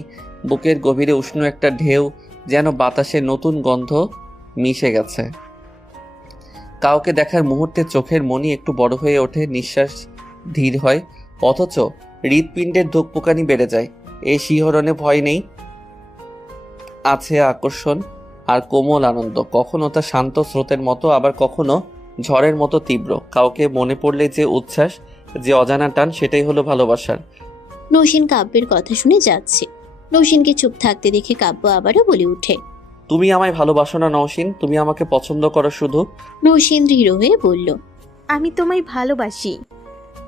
বুকের গভীরে উষ্ণ একটা ঢেউ, যেন বাতাসে নতুন গন্ধ মিশে গেছে। কাউকে দেখার মুহূর্তে চোখের মনি একটু বড় হয়ে ওঠে, নিঃশ্বাস ধীর হয়, অথচ হৃৎপিণ্ডের ধুকপুকানি বেড়ে যায়। এই শিহরণে ভয় নেই, আছে আকর্ষণ আর কোমল আনন্দ। কখনো তা শান্ত স্রোতের মতো, আবার কখনো ঝড়ের মতো তীব্র। কাউকে মনে পড়লে যে উচ্ছ্বাস, যে অজানা টান, সেটাই হলো ভালোবাসার। নৌসীন কাব্যের কথা শুনে যাচ্ছে। নৌসীনকে চুপ থাকতে দেখে কাব্য আবারও বলে ওঠে, তুমি আমায় ভালোবাসো না নওশীন? তুমি আমাকে পছন্দ করো শুধু? নৌসীন দৃঢ় হয়ে বলল, আমি তোমায় ভালোবাসি।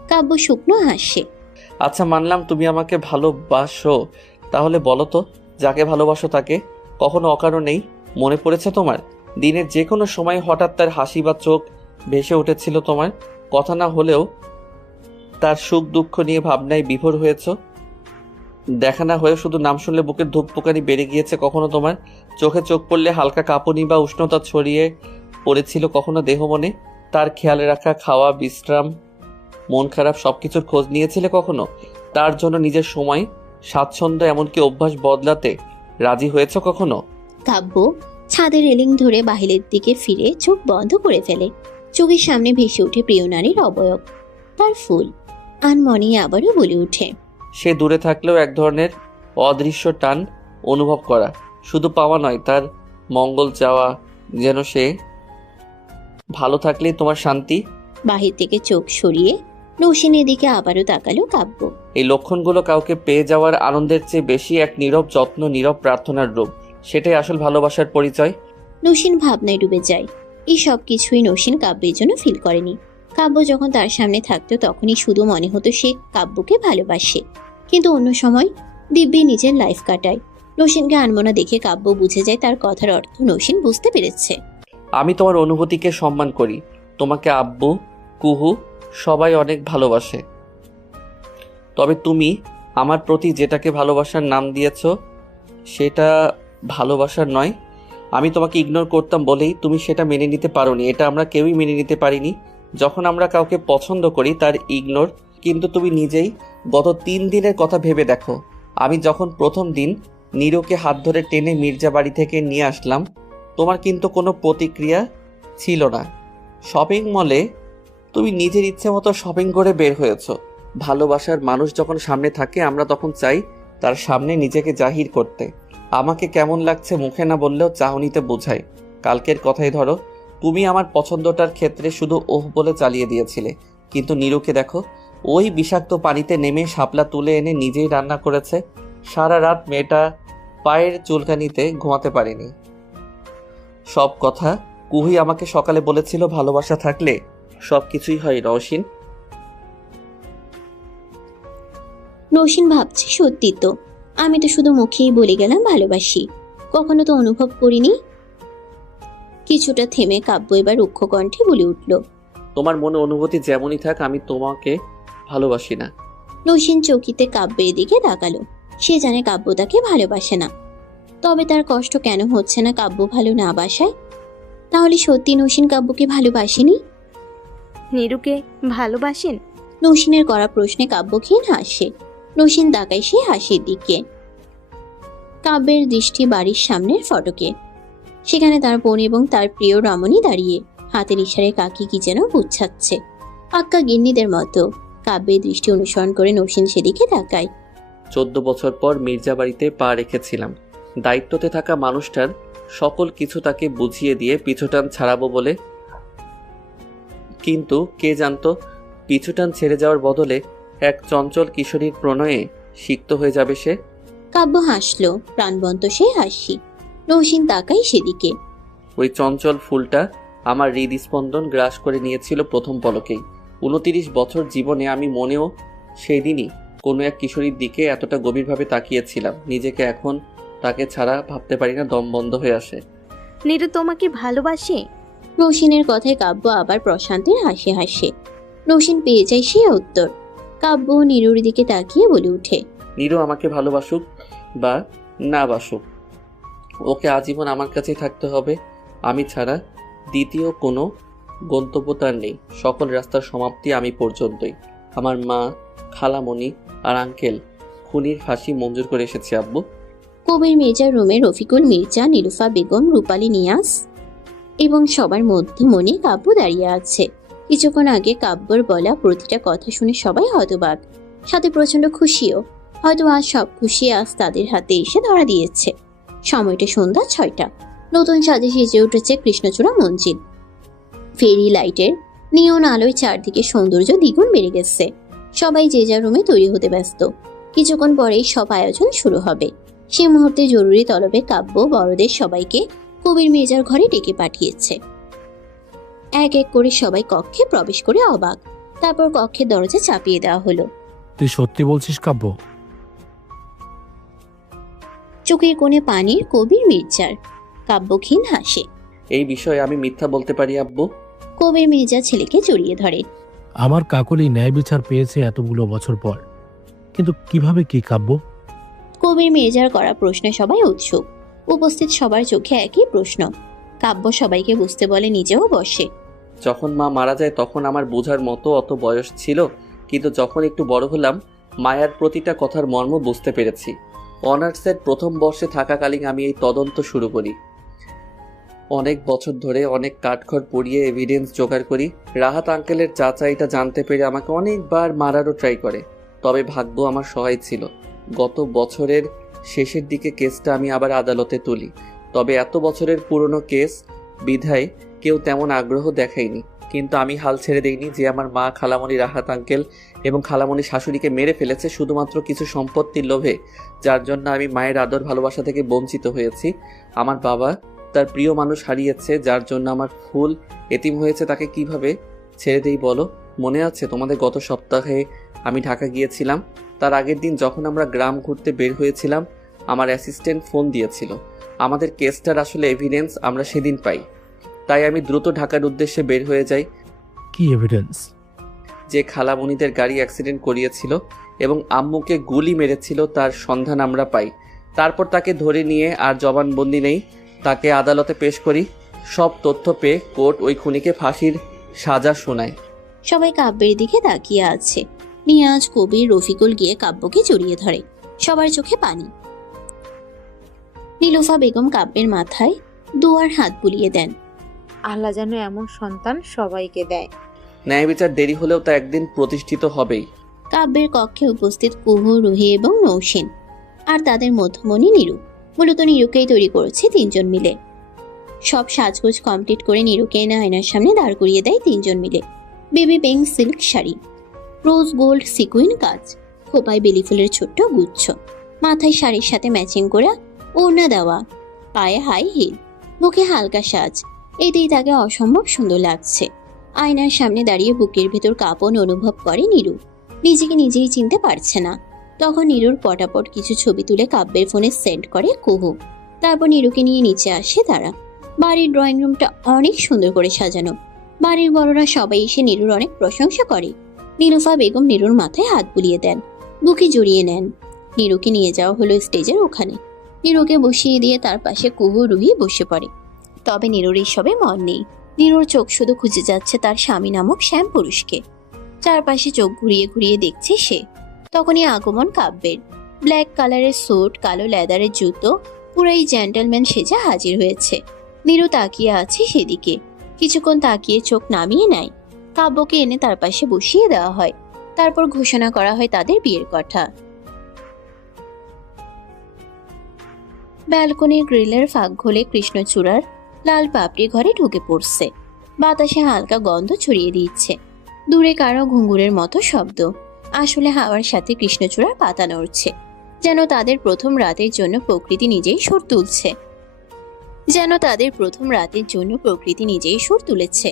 কাব্য শুকনো হাসে। আচ্ছা, মানলাম তুমি আমাকে ভালোবাসো, তাহলে বলো তো যাকে ভালোবাসো তাকে কখনো অকারণেই মনে পড়েছে তোমার? দিনের যে কোনো সময় হঠাৎ তার হাসি বা চোখ ভেসে উঠেছিল তোমার? কথা না হলেও তার সুখ দুঃখ নিয়ে ভাবনায় বিভোর হয়েছ? দেখা না হয়ে শুধু নাম শুনলে বুকের ধুকপুকানি বেড়ে গিয়েছে কখনো তোমার? চোখে চোখ পড়লে হালকা কাঁপুনি বা উষ্ণতা ছড়িয়ে পড়েছিল কখনো দেহ মনে? তার খেয়াল রাখা, খাওয়া, বিশ্রাম, মন খারাপ সবকিছুর খোঁজ নিয়েছিলে কখনো? তার জন্য নিজের সময়, স্বাচ্ছন্দ্য, এমনকি অভ্যাস বদলাতে রাজি হয়েছ কখনো? কাব্য ছাদের রেলিং ধরে বাহিরের দিকে ফিরে চোখ বন্ধ করে ফেলে। চোখের সামনে ভেসে ওঠে প্রিয় নারীর অবয়ব, তার ফুল। আনমনি আবারও বলে ওঠে, সে দূরে থাকলেও এক ধরনের অদৃশ্য টান অনুভব করা, শুধু পাওয়া নয়, তার মঙ্গল চাওয়া, যেন সে ভালো থাকলেই তোমার শান্তি। বাহির থেকে চোখ সরিয়ে নৌসীনের দিকে আবারও তাকালো কাব্য। এই লক্ষণগুলো কাউকে পেয়ে যাওয়ার আনন্দের চেয়ে বেশি এক নীরব যত্ন, নীরব প্রার্থনার রূপ। সেটাই আসল ভালোবাসার পরিচয়। নৌসীন ভাবনায় ডুবে যায়। এই সব কিছুই নৌসীন কাব্যের জন্য ফিল করেনি। কাব্য যখন তার সামনে থাকতো তখনই শুধু মনে হতো সে কাব্যকে ভালোবাসে, কিন্তু অন্য সময় দিব্যি নিজের লাইফ কাটায়। নসীনকে আনমনা দেখে কাব্য বুঝে যায় তার কথার অর্থ নসীন বুঝতে পেরেছে। আমি তোমার অনুভূতিকে সম্মান করি। তোমাকে আব্বু, কুহু সবাই অনেক ভালোবাসে। তবে তুমি আমার প্রতি যেটাকে ভালোবাসার নাম দিয়েছ সেটা ভালোবাসার নয়। আমি তোমাকে ইগনোর করতাম বলেই তুমি সেটা মেনে নিতে পারোনি। এটা আমরা কেউই মেনে নিতে পারিনি। যখন আমরা কাউকে পছন্দ করি তার ইগনোর। কিন্তু তুমি নিজেই গত 3 দিনের কথা ভেবে দেখো। আমি যখন প্রথম দিন নীরুকে হাত ধরে টেনে মির্জা বাড়ি থেকে নিয়ে আসলাম, তোমার কিন্তু কোনো প্রতিক্রিয়া ছিল না। শপিং মলে তুমি নিজের ইচ্ছে মতো শপিং করে বের হয়েছ। ভালোবাসার মানুষ যখন সামনে থাকে আমরা তখন চাই তার সামনে নিজেকে জাহির করতে। আমাকে কেমন লাগছে মুখে না বললেও চাহনিতে বোঝায়। কালকের কথাই ধরো, তুমি আমার পছন্দটার ক্ষেত্রে শুধু ওহ বলে চালিয়ে দিয়েছিলে, কিন্তু নীরুকে দেখো, ওই বিষাক্ত পানিতে নেমে শাপলা তুলে এনে নিজেই রান্না করেছে। সারা রাত মেয়েটা পায়ের চুলকানিতে ঘুমাতে পারেনি। সব কথা কুহি আমাকে সকালে বলেছিল, ভালোবাসা থাকলে সব কিছুই হয় নওশিন। নসীন ভাবছে সত্যি তো, আমি তো শুধু মুখেই বলে গেলাম ভালোবাসি, কখনো তো অনুভব করিনি। কিছুটা থেমে কাব্য এবার রুক্ষ কণ্ঠে বলে উঠল, তোমার মনে অনুভূতি যেমনই থাক, আমি তোমাকে ভালোবাসি না। নসীন চকিতে কাব্যের দিকে তাকালো। সে জানে কাব্য তাকে ভালোবাসে না, তবে তার কষ্ট কেন হচ্ছে না কাব্য ভালো না বাসায়? তাহলে সত্যি নসীন কাব্যকে ভালোবাসেনি? নীরুকে ভালোবাসেন? নসীনের করা প্রশ্নে কাব্য ক্ষীণ হাসে। নসীন তাকায় সে হাসির দিকে। কাব্যের দৃষ্টি বাড়ির সামনের ফটকে। সেখানে তার বোন এবং তার প্রিয় রমণী দাঁড়িয়ে হাতের ইশারায় কাকি কি যেন বুঝাচ্ছে, পাক্কা গিন্নিদের মতো। কাব্যের দৃষ্টি অনুসরণ করে নসীন সেদিকে তাকায়। 14 বছর পর মির্জা বাড়িতে পা রেখেছিলাম। দায়িত্বতে থাকা মানুষটার সকল কিছু তাকে বুঝিয়ে দিয়ে পিছুটান ছাড়াবো বলে, কিন্তু কে জানতো পিছুটান ছেড়ে যাওয়ার বদলে এক চঞ্চল কিশোরীর প্রণয়ে সিক্ত হয়ে যাবে সে। কাব্য হাসলো, প্রাণবন্ত সে হাসি। নসীন তাকায় সেদিকে। ওই চঞ্চল ফুলটা আমার হৃদস্পন্দন গ্রাস করে নিয়েছিল প্রথম পলকেই। 29 বছর জীবনে আমি মনেও সেই দিনই কোনো এক কিশোরীর দিকে এতটা গভীরভাবে তাকিয়েছিলাম। নিজেকে এখন তাকে ছাড়া ভাবতে পারি না, দম বন্ধ হয়ে আসে। নীরু তোমাকে ভালোবাসে? নসীনের কথায় কাব্য আবার প্রশান্তির হাসি হাসে। নসীন পেয়ে যায় সে উত্তর। কাব্য নীরুর দিকে তাকিয়ে বলে ওঠে, নীরু আমাকে ভালোবাসুক বা না বাসুক, ওকে আজীবন আমার কাছেই থাকতে হবে। আমি ছাড়া দ্বিতীয় কোনো গন্তব্য তার নেই। সকল রাস্তার সমাপ্তি আমি পর্যন্তই। আমার মা, খালামণি আর আঙ্কেল খুনির ফাঁসি মঞ্জুর করে এসেছে আব্বু। কবির মির্জার রুমে রফিকুল মির্জা, নীলুফা বেগম, রূপালী নিয়াজ এবং সবার মধ্যমণি কাব্য দাঁড়িয়ে আছে। কিছুক্ষণ আগে কাব্যর বলা প্রতিটা কথা শুনে সবাই হতবাক, সাথে প্রচন্ড খুশিও। হয়তো আজ সব খুশি আজ তাদের হাতে এসে ধরা দিয়েছে। সময়টা সন্ধ্যা 6টা। নতুন সাজে সেজে উঠেছে কৃষ্ণচূড়া মঞ্জিল। ফেরি লাইটের নিয়ন আলোয় চারদিকে সৌন্দর্য দ্বিগুণ বেড়ে গেছে। সবাই যে যার রুমে তৈরি হতে ব্যস্ত। কিছুক্ষণ পরেই সব আয়োজন শুরু হবে। সে মুহূর্তে জরুরি তলবে কাব্য বড়দের সবাইকে কবির মির্জার ঘরে ডেকে পাঠিয়েছে। এক এক করে সবাই কক্ষে প্রবেশ করে অবাক। তারপর কক্ষের দরজা চাপিয়ে দেওয়া হলো। তুই সত্যি বলছিস কাব্য? চোখের কোণে পানির কবির মির্জার। কাব্য ক্ষীণ হাসে। এই বিষয়ে আমি মিথ্যা বলতে পারি আব্বু? কবির মির্জা ছেলেকে জড়িয়ে ধরে। আমার কাকলি ন্যায় বিচার পেয়েছে এতগুলো বছর পর, কিন্তু কিভাবে কি কাব্য? কবির মির্জার করা প্রশ্নে সবাই উৎসুক। উপস্থিত সবার চোখে একই প্রশ্ন। কাব্য সবাইকে বুঝতে বলে নিজেও বসে। যখন মা মারা যায় তখন আমার বোঝার মতো অত বয়স ছিল, কিন্তু যখন একটু বড় হলাম মায়ার প্রতিটা কথার মর্ম বুঝতে পেরেছি। অনার্সের প্রথম বর্ষে থাকাকালীন আমি এই তদন্ত শুরু করি। অনেক বছর ধরে অনেক কাঠখড় পুড়িয়ে এভিডেন্স জোগাড় করি। রাহাত আঙ্কেলের চাচা এটা জানতে পেরে আমাকে অনেকবার মারারও ট্রাই করে, তবে ভাগ্য আমার সহায় ছিল। গত বছরের শেষের দিকে কেসটা আমি আবার আদালতে তুলি, তবে এত বছরের পুরনো কেস বিধায় কেউ তেমন আগ্রহ দেখায়নি। কিন্তু আমি হাল ছেড়ে দেইনি। যে আমার মা, খালামণি, রাহাত আঙ্কেল এবং খালামণি শাশুড়িকে মেরে ফেলেছে শুধুমাত্র কিছু সম্পত্তির লোভে, যার জন্য আমি মায়ের আদর ভালোবাসা থেকে বঞ্চিত হয়েছি। আমার বাবা তার প্রিয় মানুষ হারিয়েছে, যার জন্য আমার ফুল এতিম হয়েছে। তাকে কিভাবে ছেড়ে দেই বলো? মনে আছে তোমাদের গত সপ্তাহে আমি ঢাকা গিয়েছিলাম? তার আগের দিন যখন আমরা গ্রাম ঘুরতে বের হয়েছিলাম, আমার অ্যাসিস্ট্যান্ট ফোন দিয়েছিল। আমাদের কেসটার আসলে এভিডেন্স আমরা সেদিন পাই, তাই আমি দ্রুত ঢাকার উদ্দেশ্যে বের হয়ে যাই। কি এভিডেন্স? যে খালামণিদের গাড়ি অ্যাক্সিডেন্ট করিয়েছিল এবং আম্মুকে গুলি মেরেছিল তার সন্ধান আমরা পাই। তারপর তাকে ধরে নিয়ে আর জবানবন্দি নেই, তাকে আদালতে পেশ করি। সব তথ্য পেয়ে কোর্ট ওই খুনিকে ফাঁসির সাজা শোনায়। সবাই কাব্যের দিকে তাকিয়ে আছে। নিয়াজ, কবির, রফিকুল গিয়ে কাব্যকে জড়িয়ে ধরে। সবার চোখে পানি। নীলুফা বেগম কাব্যের মাথায় দুয়ার হাত বুলিয়ে দেন। আল্লাহ যেন এমন সন্তান সবাইকে দেয়। ন্যায় বিচার দেরি হলেও তা একদিন প্রতিষ্ঠিত হবেই। কাব্যের কক্ষে উপস্থিত কুহু, রুহি এবং নৌসেন, আর তাদের মধ্যমণি নীরু। মূলত নীরুকেই তৈরি করেছে তিনজন মিলে। সব সাজগোজ কমপ্লিট করে নীরুকে এনে আয়নার সামনে দাঁড় করিয়ে দেয় তিনজন মিলে। Baby pink silk sari, rose gold sequin কাজ, খোপায় বেলি ফুলের ছোট্ট গুচ্ছ, মাথায় শাড়ির সাথে ম্যাচিং করে ওড়না দেওয়া, পায়ে হাই হিল, মুখে হালকা সাজ। এতেই তাকে অসম্ভব সুন্দর লাগছে। আয়নার সামনে দাঁড়িয়ে বুকের ভেতর কাঁপন অনুভব করে নীরু। নিজেকে নিজেই চিনতে পারছে না। তখন নীরুর পটাপট কিছু ছবি তুলে কাব্যের ফোনে সেন্ড করে কুহু। তারপর নীরুকে নিয়ে নিচে আসে তারা। বাড়ির ড্রয়িং রুমটা অনেক সুন্দর করে সাজানো। বাড়ির বড়রা সবাই এসে নীরুর অনেক প্রশংসা করে। নীলুফা বেগম নীরুর মাথায় হাত বুলিয়ে দেন, বুকে জড়িয়ে নেন। নীরুকে নিয়ে যাওয়া হলো স্টেজের ওখানে। নীরুকে বসিয়ে দিয়ে তার পাশে কুহু, রুহি বসে পড়ে। তবে নীরুর এইসবে মন নেই। নীরুর চোখ শুধু খুঁজে যাচ্ছে তার স্বামী নামক শ্যাম পুরুষকে। চারপাশে চোখ ঘুরিয়ে ঘুরিয়ে দেখছে সে। তখনই আগমন কাব্যের। ব্ল্যাক কালারের স্যুট, কালো লেদারের জুতো, পুরাই জেন্টলম্যান সেজে হাজির হয়েছে। নীরু তাকিয়ে আছে সেদিকে। কিছুক্ষণ তাকিয়ে চোখ নামিয়ে নেয়। কাব্যকে এনে তার পাশে বসিয়ে দেওয়া হয়। তারপর ঘোষণা করা হয় তাদের বিয়ের কথা। ব্যালকনির গ্রিলের ফাঁক ঘোলে কৃষ্ণচূড়ার লাল পাপড়ি ঘরে ঢুকে পড়ছে। বাতাসে হালকা গন্ধ ছড়িয়ে দিচ্ছে। দূরে কারো ঘুঙুরের মতো শব্দ। আসলে হাওয়ার সাথে কৃষ্ণচূড়ার পাতা নড়ছে। যেন তাদের প্রথম রাতের জন্য প্রকৃতি নিজেই সুর তুলেছে।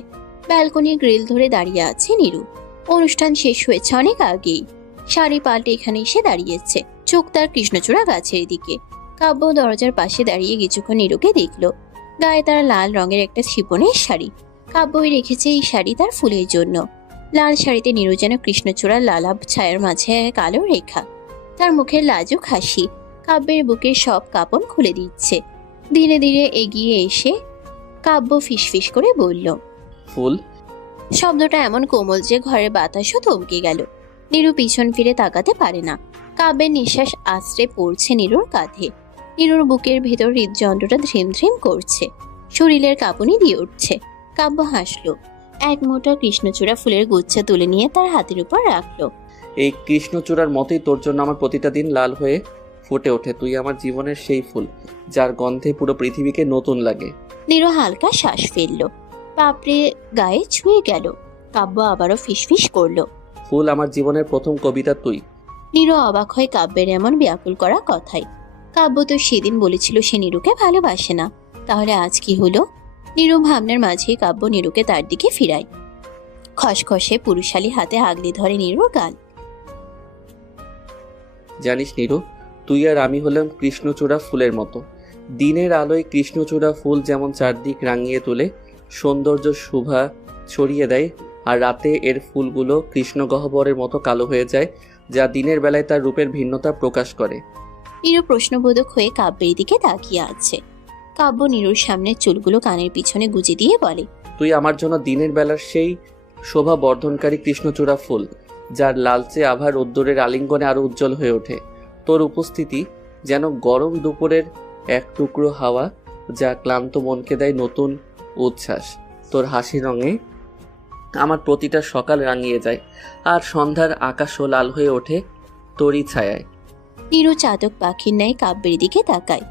ব্যালকনির গ্রিল ধরে দাঁড়িয়ে আছে নীরু। অনুষ্ঠান শেষ হয়েছে অনেক আগেই। শাড়ি পাল্টে এখানে এসে দাঁড়িয়েছে, চোখ তার কৃষ্ণচূড়া গাছের দিকে। কাব্য দরজার পাশে দাঁড়িয়ে কিছুক্ষণ নীরুকে দেখল। গায়ে তার লাল রঙের একটা শিপনের শাড়ি। কাব্যই রেখেছে এই শাড়ি তার ফুলের জন্য। লাল শাড়িতে নীরু যেন কৃষ্ণচূড়ার লালাভ ছায়ার মাঝে কালো রেখা। তার মুখের লাজুক হাসি কাব্যের বুকের সব কাঁপন খুলে দিচ্ছে। ধীরে ধীরে এগিয়ে এসে কাব্য ফিসফিস করে বলল, ফুল। শব্দটা এমন কোমল যে ঘরের বাতাসও থমকে গেল। নীরু পিছন ফিরে তাকাতে পারে না। কাব্যের নিঃশ্বাস আশ্রে পড়ছে নীরুর কাঁধে। নীরুর বুকের ভেতর হৃদযন্ত্রটা ধ্রিম ধ্রিম করছে, শরীরের কাঁপুনি দিয়ে উঠছে। কাব্য হাসলো। এক মোটা কৃষ্ণচূড়া ফুলের গুচ্ছা তুলে নিয়ে তার হাতের উপর রাখলো। এই কৃষ্ণচূড়ার মতোই তোর জন্য আমার প্রতিটা দিন লাল হয়ে ফুটে ওঠে। তুই আমার জীবনের সেই ফুল যার গন্ধে পুরো পৃথিবীকে নতুন লাগে। নীরু হালকা শ্বাস ফেললো। পাপড়ে গায়ে ছুঁয়ে গেল। কাব্য আবারও ফিসফিস করলো, ফুল, আমার জীবনের প্রথম কবিতা তুই। নীরু অবাক হয় কাব্যের এমন ব্যাকুল করা কথায়। কাব্য তো সেদিন বলেছিল সে নীরুকে ভালোবাসে না, তাহলে আজ কি হলো? নীরু ভাবনার মাঝেই কাব্য নীরুকে তার দিকে ফিরায়। খসখসে পুরুষালী হাতে আগলে ধরে নীরুর গাল। জানিস নীরু, তুই আর আমি হলাম কৃষ্ণচূড়া ফুলের মতো। দিনের আলোয় কৃষ্ণচূড়া ফুল যেমন চারদিক রাঙিয়ে তোলে, সৌন্দর্য শোভা ছড়িয়ে দেয়, আর রাতে এর ফুলগুলো কৃষ্ণগহ্বরের মতো কালো হয়ে যায়, যা দিনের বেলায় তার রূপের ভিন্নতা প্রকাশ করে। নীরু প্রশ্নবোধক হয়ে কাব্যের দিকে তাকিয়ে আছে। কাব্য নীরুর সামনের চুলগুলো কানের পিছনে গুজে দিয়ে বলে, তুই আমার জন্য দিনের বেলার সেই শোভা বর্ধনকারী কৃষ্ণচূড়া ফুল, যার লালচে আভা রোদ্দুরের আলিঙ্গনে আরো উজ্জ্বল হয়ে ওঠে। তোর উপস্থিতি যেন গরম দুপুরের এক টুকরো হাওয়া, যা ক্লান্ত মনকে দেয় নতুন উচ্ছ্বাস। তোর হাসি রঙে আমার প্রতিটা সকাল রাঙিয়ে যায়, আর সন্ধ্যার আকাশও লাল হয়ে ওঠে তোরই ছায়ায়। নীরু চাতক পাখির ন্যায় কাব্যের দিকে তাকায়।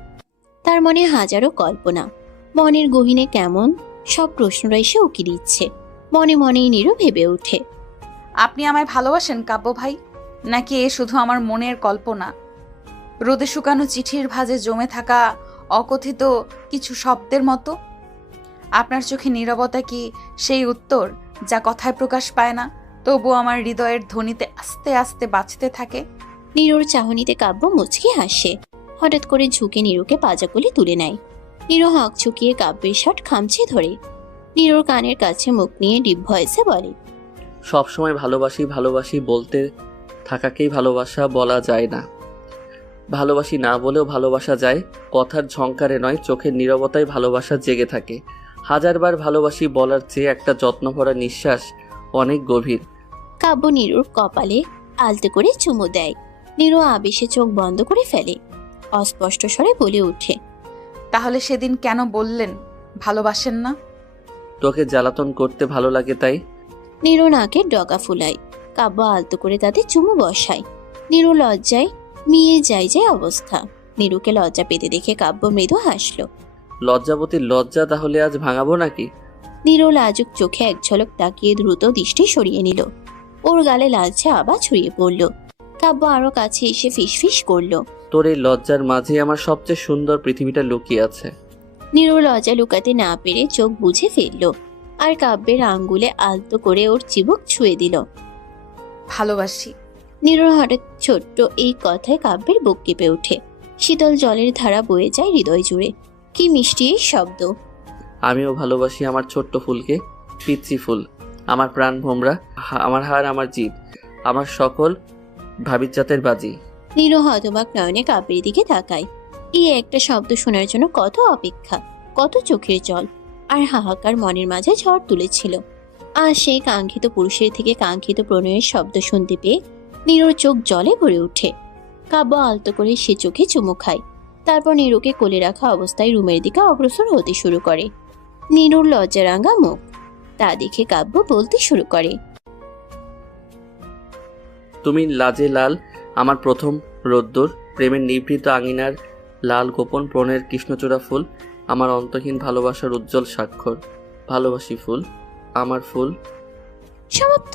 তার মনে হাজারো কল্পনা। মনের গহীনে কেমন সব প্রশ্নরা এসে উকি দিচ্ছে। মনে মনেই নীরু ভেবে ওঠে, আপনি আমায় ভালোবাসেন কাব্য ভাই, নাকি এ শুধু আমার মনের কল্পনা? রোদে শুকানো চিঠির ভাঁজে জমে থাকা অকথিত কিছু শব্দের মতো? আপনার চোখে নীরবতা কি সেই উত্তর যা কথায় প্রকাশ পায় না, তবু আমার হৃদয়ের ধ্বনিতে আস্তে আস্তে বাঁচতে থাকে? নীরুর চাহনিতে কাব্য মুচকি হাসে। হঠাৎ করে ঝুঁকে নীরুকে পাজাকুলি তুলে নেয়। নীরু হাঁক ছুকিয়ে কাব্যের শার্ট খামচে ধরে। নীরুর কানের কাছে মুখ নিয়ে ডিপ ভয়েসে বলে, সবসময় ভালোবাসি ভালোবাসি বলতে থাকাকেই ভালোবাসা বলা যায় না। ভালোবাসি না বলেও ভালোবাসা যায়। কথার ঝংকারে নয়, চোখের নীরবতায় ভালোবাসা জেগে থাকে। হাজারবার ভালোবাসি বলার চেয়ে একটা যত্নভরা নিঃশ্বাস অনেক গভীর। কাব্য নীরুর কপালে আলতো করে চুমু দেয়। নীরু আবেশে চোখ বন্ধ করে ফেলে। অস্পষ্ট স্বরে বলে ওঠে, তাহলে সেদিন কেন বললেন ভালোবাসেন না? তোকে জ্বালাতন করতে ভালো লাগে তাই। নীরু নাকে ডগা ফুলায়। কাব্য আলতো করে তাতে চুমু বসায়। নীরু লজ্জায় মিয়ে যায় অবস্থা। নীরুকে লজ্জা পেতে দেখে কাব্য মৃদু হাসল। লজ্জাবতীর লজ্জা তাহলে আজ ভাঙাবো নাকি? নীরু লাজুক চোখে এক ঝলক তাকিয়ে দ্রুত দৃষ্টি সরিয়ে নিল। ওর গালে লালচে আবার ছড়িয়ে পড়ল। কাব্য আরো কাছে এসে ফিসফিস করল, তোর এই লজ্জার মাঝে আমার সবচেয়ে সুন্দর পৃথিবীটা লুকিয়ে আছে। নীরু লজ্জা লুকাতে না পেরে চোখ বুঝে ফেলল আর কাব্যের আঙ্গুলে আলতো করে ওর চিবুক ছুঁয়ে দিল। ভালোবাসি। নীরুর হঠাৎ ছোট্ট এই কথায় কাব্যের বুক কেঁপে ওঠে। শীতল জলের ধারা বয়ে যায় হৃদয় জুড়ে। কি মিষ্টি এই শব্দ। আমিও ভালোবাসি আমার ছোট্ট ফুলকে। পিচ্ছি ফুল, আমার প্রাণ ভোমরা, আমার হার, আমার জিদ, আমার সকল ভাবির জাতের বাজি। নীরু হতবাক নয়নে কাব্যের দিকে তাকায়। এই একটা শব্দ শোনার জন্য কত অপেক্ষা, কত চোখের জল আর হাহাকার মনের মাঝে ঝড় তুলেছিল। আর সেই কাঙ্ক্ষিত পুরুষের থেকে কাঙ্ক্ষিত প্রণয়ের শব্দ শুনতে পেয়ে নীরুর চোখ জলে ভরে ওঠে। কাব্য আলতো করে সে চোখে চুমু খায়। তারপর নীরুকে কোলে রাখা অবস্থায় রুমের দিকে অগ্রসর হতে শুরু করে। নীরুর লজ্জারাঙা মুখ, তা দেখে কাব্য বলতে শুরু করে, তুমি লাজে লাল আমার প্রথম রোদ্দুর, প্রেমের নিভৃত আঙিনার লাল গোপন প্রণয়ের কৃষ্ণচূড়া ফুল, আমার অন্তহীন ভালোবাসার উজ্জ্বল স্বাক্ষর। ভালোবাসি ফুল, আমার ফুল। সমাপ্ত।